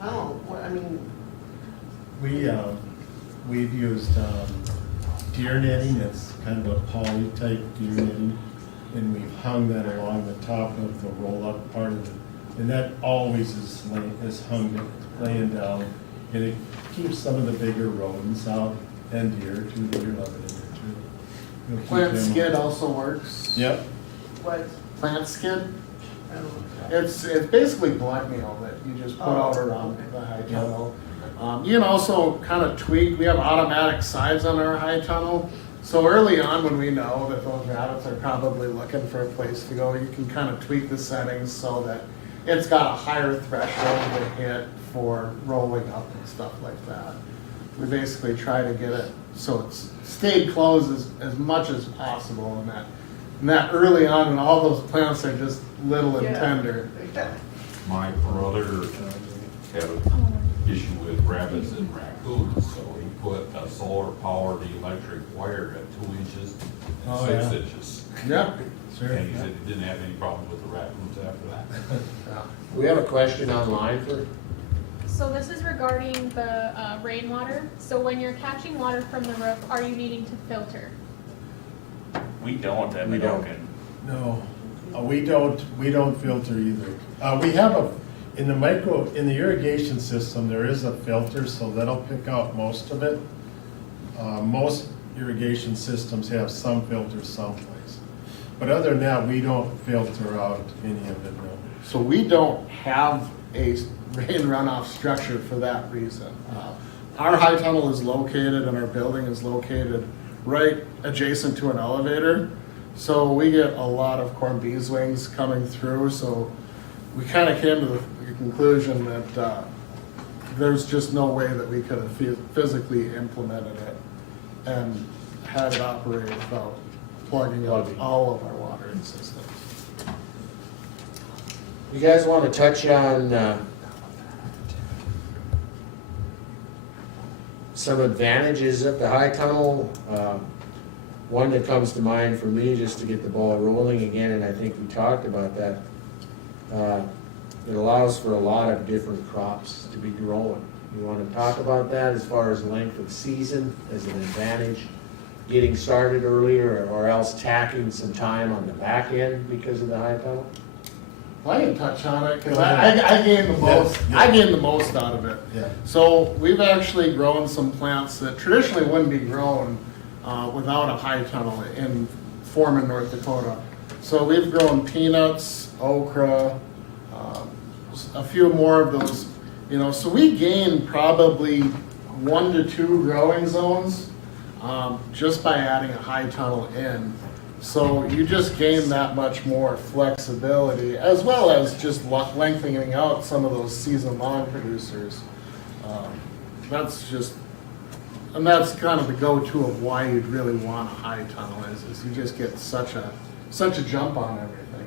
tunnel, I mean, We've used deer netting, it's kind of a poly type deer netting, and we've hung that along the top of the roll-up part of it, and that always is laying down, and it keeps some of the bigger rodents out, and deer too, deer love it in there too. It'll keep Plant them- skid also works. Yep, what, Plant skid, I don't know. it's basically blood meal that you just put out around the high tunnel. You can also kind of tweak, we have automatic sides on our high tunnel. So early on, when we know that those rabbits are probably looking for a place to go, you can kind of tweak the settings so that it's got a higher threshold to hit for rolling up and stuff like that. We basically try to get it so it's stayed closed as much as possible, and that early on when all those plants are just little and Yeah. tender. Yeah. My brother had an issue with rabbits and raccoons, so he put a solar-powered electric wire at 2 inches and Oh, 6 yeah. inches. Yeah. sure. And he said he didn't have any problem with the raccoons after that. We have a question online for, So this is regarding the rainwater. So when you're catching water from the roof, are you needing to filter? We don't at We don't. Minokan. No, we don't filter either. We have in the irrigation system, there is a filter, so that'll pick out most of it. irrigation systems have some filters someplace. But other than that, we don't filter out any of it, no. So we don't have a rain runoff structure for that reason. Our high tunnel is located and our building is located right adjacent to an elevator. So we get a lot of corn bees wings coming through, so we kind of came to the conclusion that there's just no way that we could have physically implemented it and had it operate without plugging up all of our watering systems. You guys want to touch on some advantages of the high tunnel? One that comes to mind for me, just to get the ball rolling again, and I think we talked about that, it allows for a lot of different crops to be grown. You want to talk about that as far as length of season as an advantage, getting started earlier, or else tacking some time on the back end because of the high tunnel? Well, I can touch on it because I gained the most. I gained the most out of it. Yeah. So we've actually grown some plants that traditionally wouldn't be grown without a high tunnel in Foreman, North Dakota. So we've grown peanuts, okra, a few more of those. You know, so we gained probably 1 to 2 growing zones just by adding a high tunnel in. So you just gain that much more flexibility, as well as just lengthening out some of those season-long producers. And that's kind of the go-to of why you'd really want a high tunnel is you just get such a jump on everything,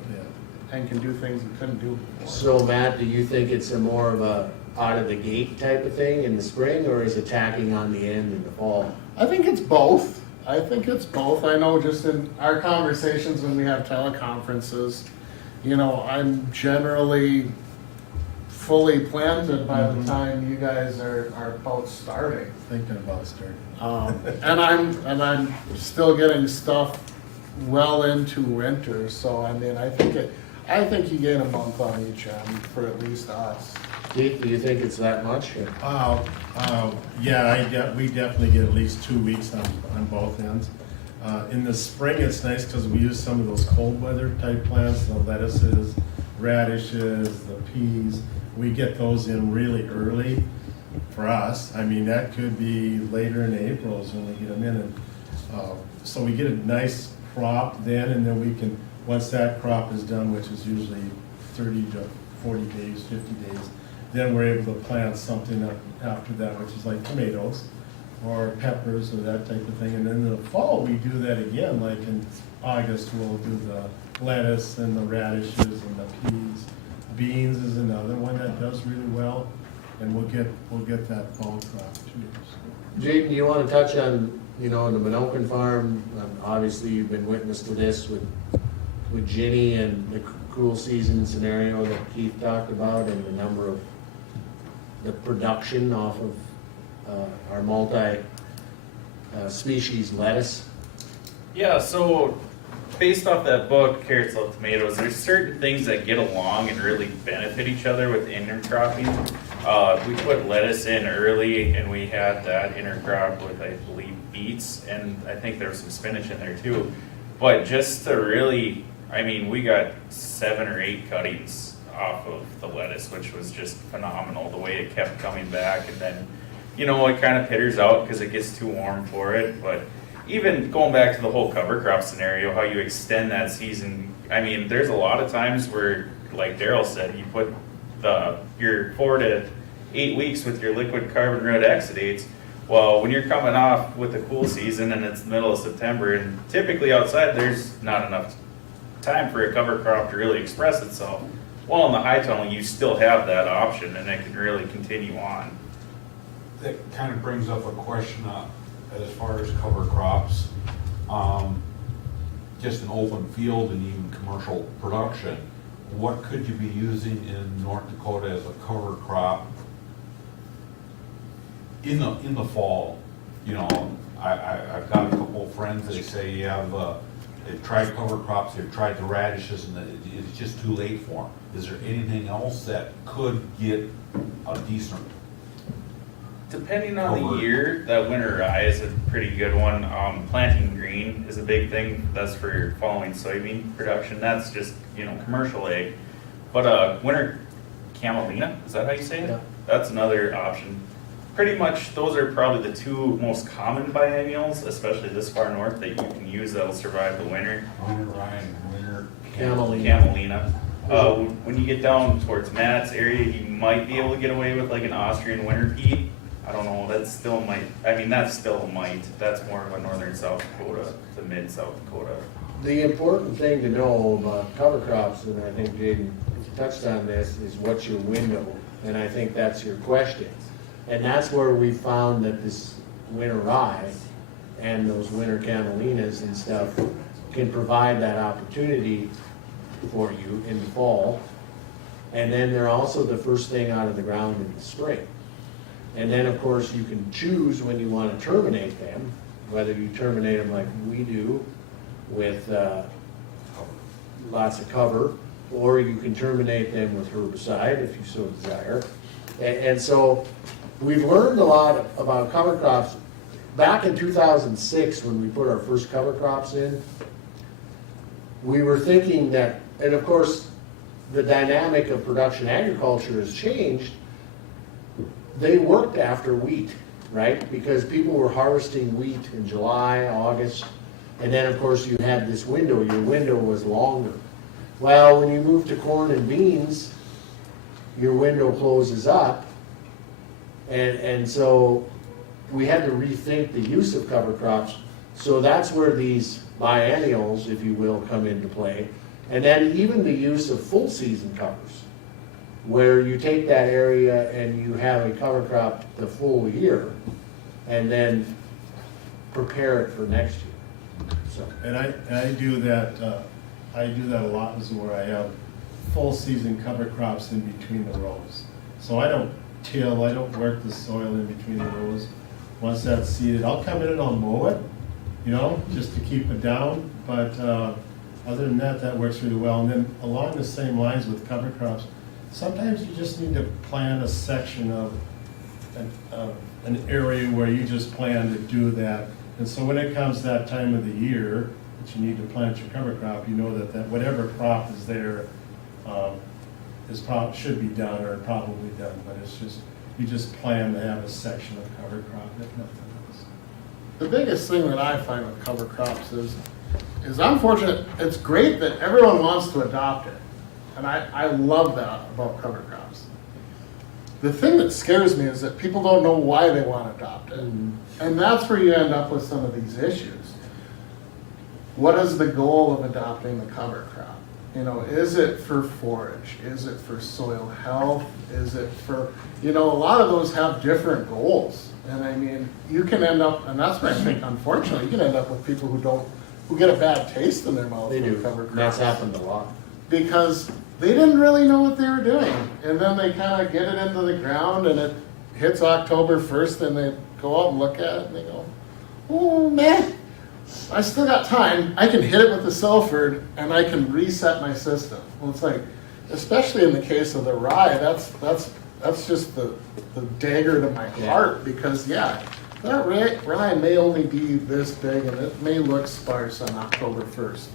and can do things you couldn't do before. So Matt, do you think it's a more of a out of the gate type of thing in the spring, or is it tacking on the end in the fall? I think it's both. I know just in our conversations when we have teleconferences, you know, I'm generally fully planted by the time you guys are about starting. Thinking about starting. And I'm still getting stuff well into winter, so I mean, I think you gain a month on each end for at least us. Keith, do you think it's that much? Yeah, we definitely get at least 2 weeks on both ends. In the spring, it's nice because we use some of those cold weather type plants, the lettuces, radishes, the peas. We get those in really early for us. I mean, that could be later in April is when we get them in. And, so we get a nice crop then, and then we can, once that crop is done, which is usually 30 to 40 days, 50 days, then we're able to plant something after that, which is like tomatoes or peppers or that type of thing. And then in the fall, we do that again, like in August, we'll do the lettuce and the radishes and the peas. Beans is another one that does really well, and we'll get that fall crop too. Jayden, do you want to touch on, you know, the Minokan farm? Obviously, you've been witness to this with Ginny and the cool season scenario that Keith talked about, and the number of the production off of our multi-species lettuce. Yeah, so based off that book, Carrots Love Tomatoes, there's certain things that get along and really benefit each other with intercropping. We put lettuce in early, and we had that intercrop with, I believe, beets, and I think there was some spinach in there too. But just to really, I mean, we got 7 or 8 cuttings off of the lettuce, which was just phenomenal, the way it kept coming back. And then, you know, it kind of pitters out because it gets too warm for it. But even going back to the whole cover crop scenario, how you extend that season, I mean, there's a lot of times where, like Daryl said, you put your 4 to 8 weeks with your liquid carbon red exudates. Well, when you're coming off with the cool season and it's the middle of September, and typically outside there's not enough time for a cover crop to really express itself. Well, in the high tunnel, you still have that option, and it can really continue on. That kind of brings up a question as far as cover crops. Just an open field and even commercial production. What could you be using in North Dakota as a cover crop in the fall? You know, I've got a couple of friends that say, they've tried cover crops, they've tried the radishes, and it's just too late for them. Is there anything else that could get a decent Depending on the year, that winter rye is a pretty good one. Planting green is a big thing. That's for your following soybean production. That's just, commercial ag. But winter camelina, is that how you say it? Yeah. That's another option. Pretty much, those are probably the two most common biennials, especially this far north, that you can use that'll survive the winter. Winter rye and winter Camelina. When you get down towards Matt's area, you might be able to get away with like an Austrian winter peat. I don't know, that's still might, that's more of a northern South Dakota to mid South Dakota. The important thing to know about cover crops, and I think Jaden touched on this, is what's your window? And I think that's your question. And that's where we found that this winter rye and those winter camelinas and stuff can provide that opportunity for you in the fall. And then they're also the first thing out of the ground in the spring. And then, of course, you can choose when you want to terminate them, whether you terminate them like we do with lots of cover, or you can terminate them with herbicide if you so desire. And so we've learned a lot about cover crops. Back in 2006, when we put our first cover crops in, we were thinking that, and of course, the dynamic of production agriculture has changed. They worked after wheat, right? Because people were harvesting wheat in July, August, and then of course you had this window. Your window was longer. Well, when you move to corn and beans, your window closes up, and so we had to rethink the use of cover crops. So that's where these biennials, if you will, come into play. And then even the use of full season covers, where you take that area and you have a cover crop the full year and then prepare it for next year. So. And I do that, a lot, is where I have full season cover crops in between the rows. So I don't till, I don't work the soil in between the rows. Once that's seeded, I'll come in and I'll mow it, just to keep it down. But other than that, that works really well. And then along the same lines with cover crops, sometimes you just need to plan a section of an area where you just plan to do that. And so when it comes that time of the year that you need to plant your cover crop, you know that whatever crop is there should be done or probably done. But it's just, you just plan to have a section of cover crop, if nothing else. The biggest thing that I find with cover crops is unfortunate. It's great that everyone wants to adopt it. And I love that about cover crops. The thing that scares me is that people don't know why they want to adopt it. And that's where you end up with some of these issues. What is the goal of adopting the cover crop? Is it for forage? Is it for soil health? Is it for, a lot of those have different goals. And I mean, you can end up, and that's where I think, unfortunately, you can end up with people who get a bad taste in their mouth. They do. Cover crops. That's happened a lot. Because they didn't really know what they were doing. And then they kind of get it into the ground and it hits October 1st and they go out and look at it and they go, oh man, I still got time. I can hit it with the Sulfur and I can reset my system. Well, it's like, especially in the case of the rye, that's just the dagger to my heart because that rye may only be this big and it may look sparse on October 1st.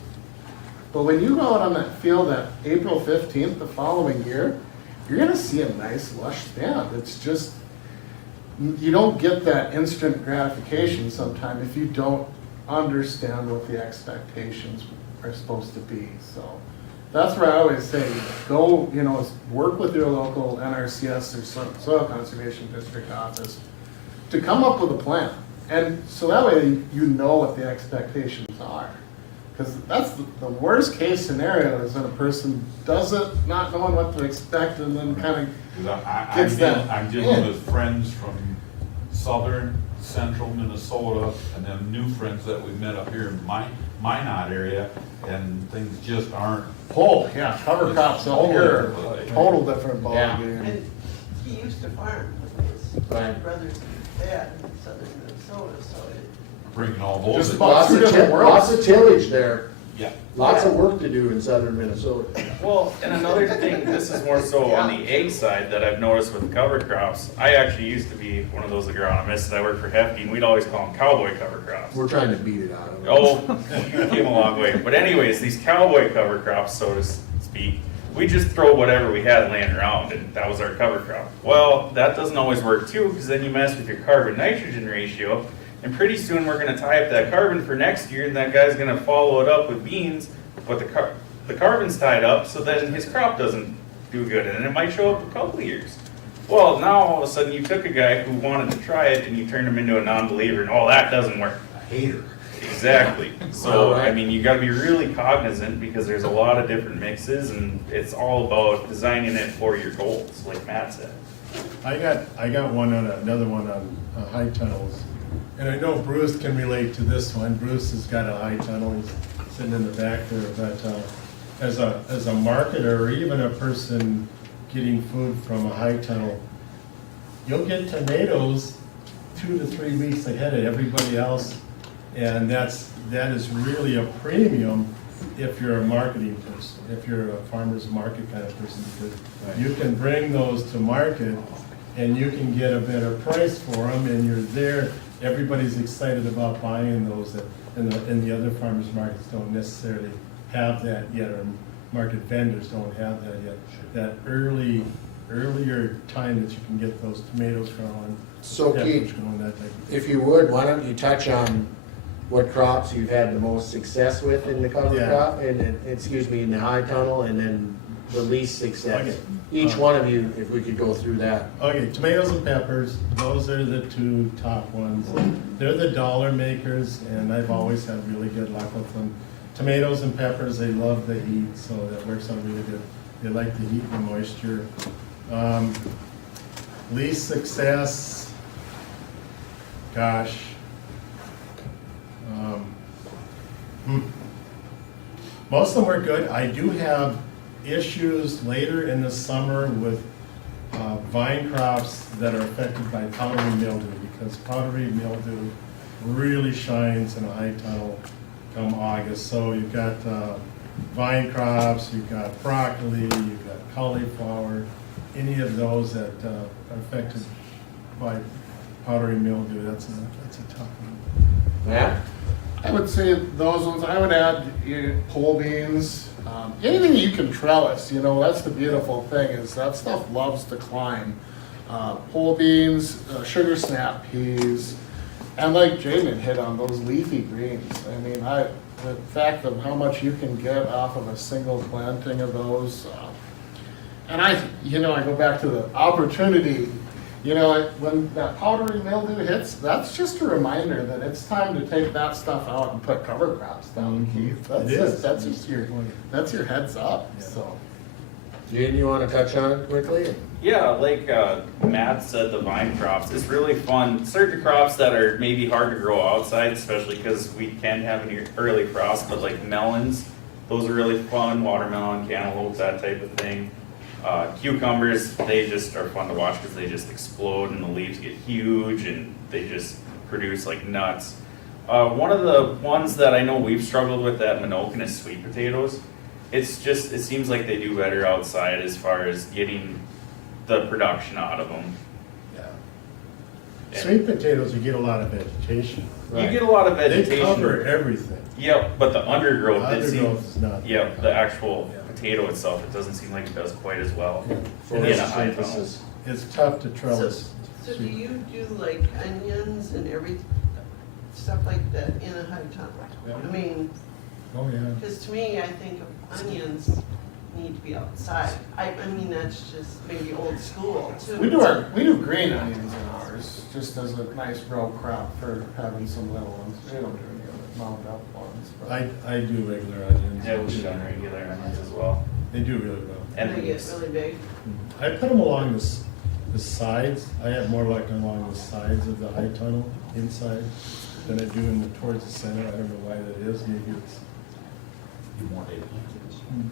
But when you go out on that field at April 15th the following year, you're going to see a nice lush stand. It's just, you don't get that instant gratification sometimes if you don't understand what the expectations are supposed to be. So that's where I always say, go, work with your local NRCS or Soil Conservation District office to come up with a plan. And so that way you know what the expectations are. Because that's the worst case scenario is when a person does it, not knowing what to expect, and then kind of gets that. I'm dealing with friends from southern, central Minnesota, and then new friends that we met up here in Minot area, and things just aren't. Oh, yeah, cover crops up here, total different ballgame. And he used to farm with his brothers and dad in southern Minnesota, so it. Bringing all those. Just lots of Lots of tillage there. Yeah. Lots of work to do in southern Minnesota. Well, and another thing, this is more so on the egg side that I've noticed with cover crops. I actually used to be one of those agronomists that I worked for Hefty, and we'd always call them cowboy cover crops. We're trying to beat it out of them. Oh, you came a long way. But anyways, these cowboy cover crops, so to speak, we just throw whatever we had laying around, and that was our cover crop. Well, that doesn't always work too, because then you mess with your carbon-nitrogen ratio, and pretty soon we're going to tie up that carbon for next year, and that guy's going to follow it up with beans, but the carbon's tied up, so then his crop doesn't do good, and it might show up a couple of years. Well, now all of a sudden you took a guy who wanted to try it, and you turned him into a non-believer, and oh, that doesn't work. A hater. Exactly. So, Right. I mean, you got to be really cognizant because there's a lot of different mixes, and it's all about designing it for your goals, like Matt said. I got one on another one on high tunnels, and I know Bruce can relate to this one. Bruce has got a high tunnel. He's sitting in the back there, but as a marketer or even a person getting food from a high tunnel, you'll get tomatoes 2 to 3 weeks ahead of everybody else, and that is really a premium if you're a marketing person, if you're a farmer's market kind of person, because you can bring those to market and you can get a better price for them, and you're there. Everybody's excited about buying those, and the other farmers markets don't necessarily have that yet, or market vendors don't have that yet. That earlier time that you can get those tomatoes growing, So peppers Keith, growing, that type of thing. if you would, why don't you touch on what crops you've had the most success with in the cover Yeah. crop, and then, excuse me, in the high tunnel, and then the least success? Okay. Each one of you, if we could go through that. Okay, tomatoes and peppers, those are the two top ones. They're the dollar makers, and I've always had really good luck with them. Tomatoes and peppers, they love the heat, so that works out really good. They like the heat and moisture. Least success, gosh. Most of them were good. I do have issues later in the summer with vine crops that are affected by powdery mildew, because powdery mildew really shines in a high tunnel come August. So you've got vine crops, you've got broccoli, you've got cauliflower, any of those that are affected by powdery mildew. That's a tough one. Matt? I would say those ones. I would add pole beans, anything you can trellis. You know, that's the beautiful thing, is that stuff loves to climb. Pole beans, sugar snap peas, and like Jamin hit on, those leafy greens. I mean, the fact of how much you can get off of a single planting of those, and I go back to the opportunity. You know, when that powdery mildew hits, that's just a reminder that it's time to take that stuff out and put cover crops down, Keith. That's your heads up, so. Jen, you wanna touch on it quickly? Yeah, like Matt said, the vine crops, it's really fun. Certain crops that are maybe hard to grow outside, especially because we can have an early frost, but like melons, those are really fun. Watermelon, cantaloupe, that type of thing. Cucumbers, they just are fun to watch because they just explode and the leaves get huge and they just produce like nuts. One of the ones that I know we've struggled with at Minokan is sweet potatoes. It seems like they do better outside as far as getting the production out of them. Yeah. Sweet potatoes, you get a lot of vegetation. You get a lot of vegetation. They cover everything. Yep, but the undergrowth, Undergrowth is not. yep, the actual potato itself, it doesn't seem like it does quite as well. For in a instance, high tunnel. It's tough to trellis. So do you do like onions and stuff like that in a high tunnel? I mean, Oh, yeah. because to me, I think of onions need to be outside. I mean, that's just maybe old school too. We do green onions in ours, just as a nice row crop for having some little ones. We don't do any other mound up ones. But. I do regular onions. Yeah, we've done regular onions as well. They do really well. And they get really big. I put them along the sides. I have more like along the sides of the high tunnel inside than I do towards the center. I don't know why that is. Maybe it's More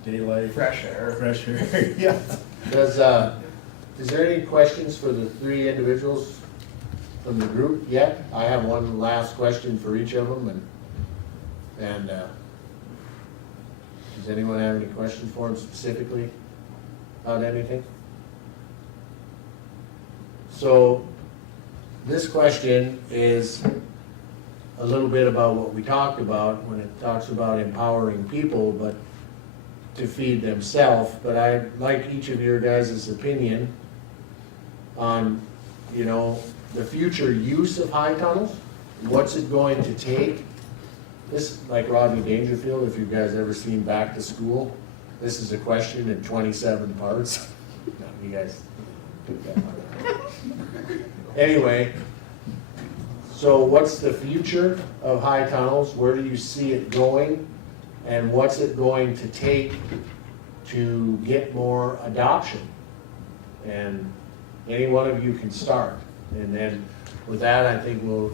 daylight. Fresh air. Fresh air, yeah. Is there any questions for the three individuals from the group yet? I have one last question for each of them, and Does anyone have any questions for him specifically on anything? So, this question is a little bit about what we talked about when it talks about empowering people, but to feed themselves. But I'd like each of your guys' opinion on, you know, the future use of high tunnels. What's it going to take? This, like Rodney Dangerfield, if you guys ever seen Back to School, this is a question in 27 parts. No, you guys took that one out. Anyway, so what's the future of high tunnels? Where do you see it going? And what's it going to take to get more adoption? And any one of you can start. And then with that, I think we'll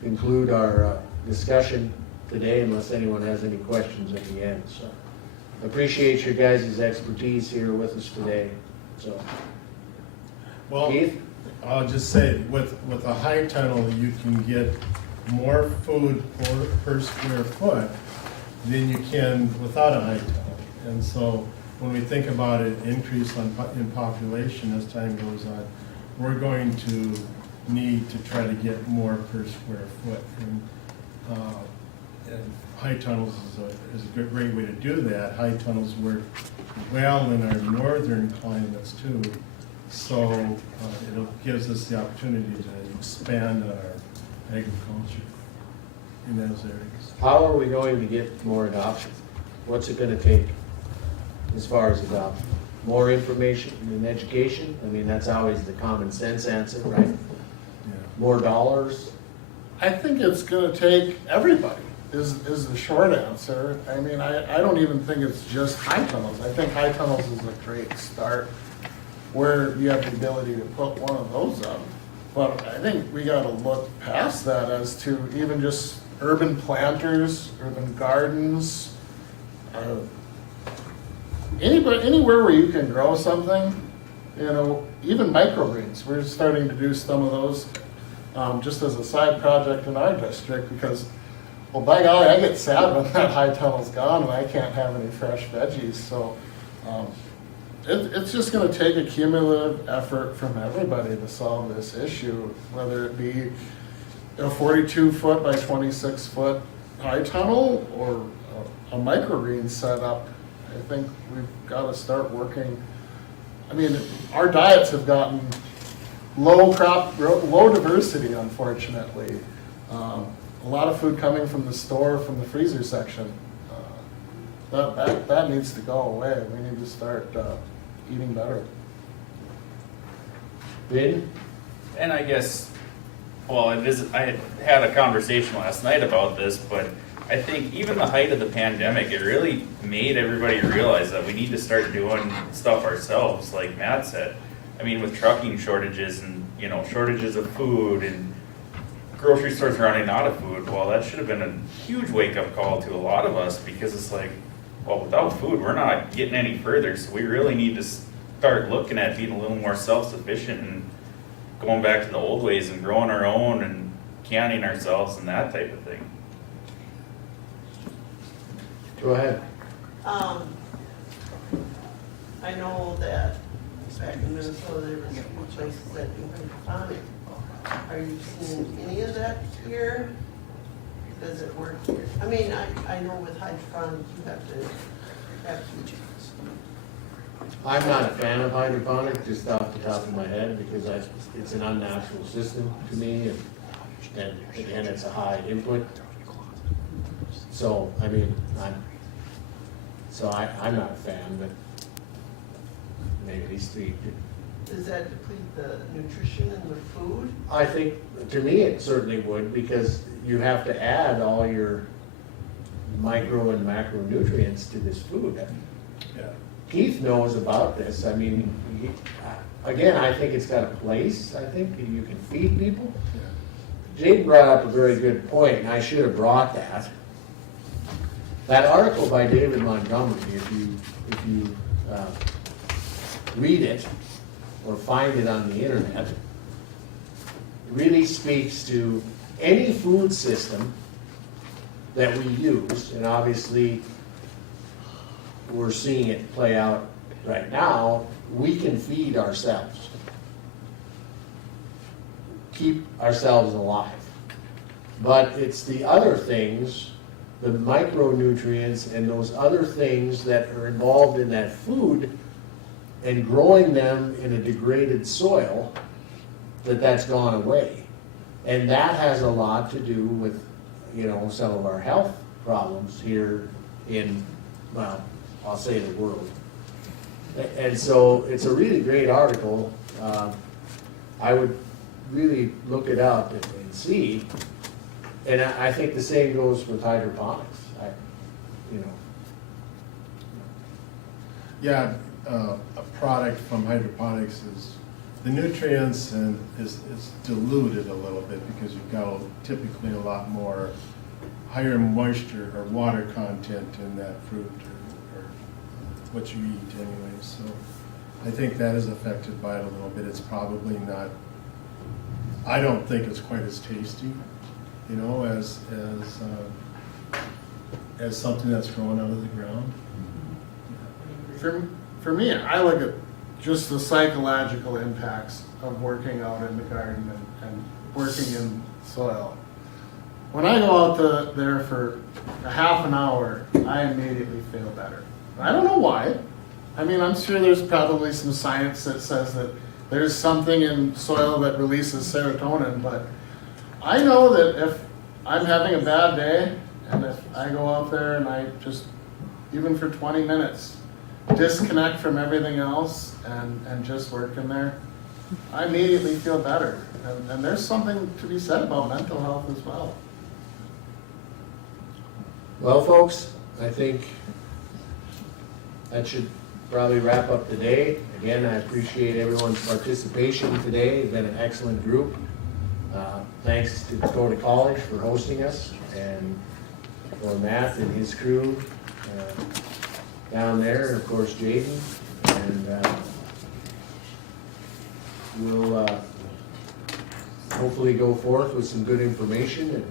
conclude our discussion today unless anyone has any questions at the end. So appreciate your guys' expertise here with us today. So, Well, Keith? I'll just say, with a high tunnel, you can get more food per square foot than you can without a high tunnel. And so when we think about an increase in population as time goes on, we're going to need to try to get more per square foot. And high tunnels is a great way to do that. High tunnels work well in our northern climates too. So it gives us the opportunity to expand our agriculture in those areas. How are we going to get more adoption? What's it gonna take as far as adoption? More information and education? I mean, that's always the common sense answer, right? Yeah. More dollars? I think it's gonna take everybody, is the short answer. I mean, I don't even think it's just high tunnels. I think high tunnels is a great start where you have the ability to put one of those up. But I think we gotta look past that as to even just urban planters, urban gardens, anywhere where you can grow something, you know, even microgreens. We're starting to do some of those just as a side project in our district because, well, by golly, I get sad when that high tunnel's gone and I can't have any fresh veggies. So it's just going to take a cumulative effort from everybody to solve this issue, whether it be a 42-foot by 26-foot high tunnel or a microgreen setup. I think we've got to start working. I mean, our diets have gotten low diversity, unfortunately. A lot of food coming from the store, from the freezer section. That needs to go away. We need to start eating better. Vin? And I guess, well, I had a conversation last night about this, but I think even the height of the pandemic, it really made everybody realize that we need to start doing stuff ourselves, like Matt said. I mean, with trucking shortages and, you know, shortages of food and grocery stores running out of food, well, that should have been a huge wake-up call to a lot of us because it's like, well, without food, we're not getting any further, so we really need to start looking at being a little more self-sufficient and going back to the old ways and growing our own and canning ourselves and that type of thing. Go ahead. I know that back in Minnesota, there was a few places that do hydroponic. Are you seeing any of that here? Does it work here? I mean, I know with hydroponic, you have to have to. I'm not a fan of hydroponic, just off the top of my head, because it's an unnatural system to me, and again, it's a high input. So, I mean, I'm not a fan, but maybe these three could. Does that deplete the nutrition in the food? I think, to me, it certainly would, because you have to add all your micro and macronutrients to this food. Yeah. Keith knows about this. I mean, again, I think it's got a place. I think you can feed people. Jade brought up a very good point, and I should have brought that. That article by David Montgomery, if you read it or find it on the internet, really speaks to any food system that we use, and obviously we're seeing it play out right now, we can feed ourselves. Keep ourselves alive. But it's the other things, the micronutrients and those other things that are involved in that food and growing them in a degraded soil that's gone away. And that has a lot to do with, you know, some of our health problems here in, well, I'll say the world. And so it's a really great article. I would really look it up and see. And I think the same goes with hydroponics. You know. Yeah, a product from hydroponics is, the nutrients and is diluted a little bit because you've got typically a lot more higher moisture or water content in that fruit or what you eat anyway. So I think that is affected by it a little bit. It's probably not, I don't think it's quite as tasty, you know, as something that's growing out of the ground. For me, I look at just the psychological impacts of working out in the garden and working in soil. When I go out there for a half an hour, I immediately feel better. I don't know why. I mean, I'm sure there's probably some science that says that there's something in soil that releases serotonin, but I know that if I'm having a bad day and if I go out there and I just, even for 20 minutes, disconnect from everything else and just work in there, I immediately feel better. And there's something to be said about mental health as well. Well, folks, I think that should probably wrap up the day. Again, I appreciate everyone's participation today. It's been an excellent group. Thanks to Dakota College for hosting us and for Matt and his crew down there, and of course Jaden. And we'll hopefully go forth with some good information and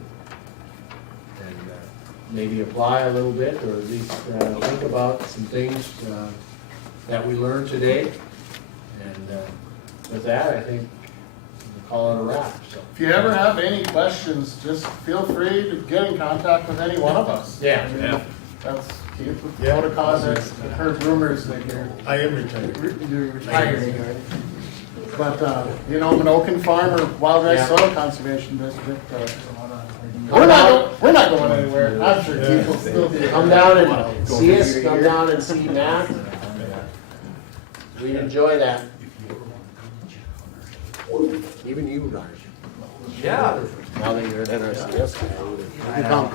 maybe apply a little bit, or at least think about some things that we learned today. And with that, I think we'll call it a wrap. So. If you ever have any questions, just feel free to get in contact with any one of us. Yeah. I mean, that's Keith with Dakota College. I've heard rumors that I am retired. you're retiring. But, you know, Minokan Farm or Wild Rice Soil Conservation District, we're not going anywhere. I'm sure Keith will still be. Come down and see us, come down and see Matt. We enjoy that. Even you, Raj. Yeah. Now that you're an NRCS guy, you come.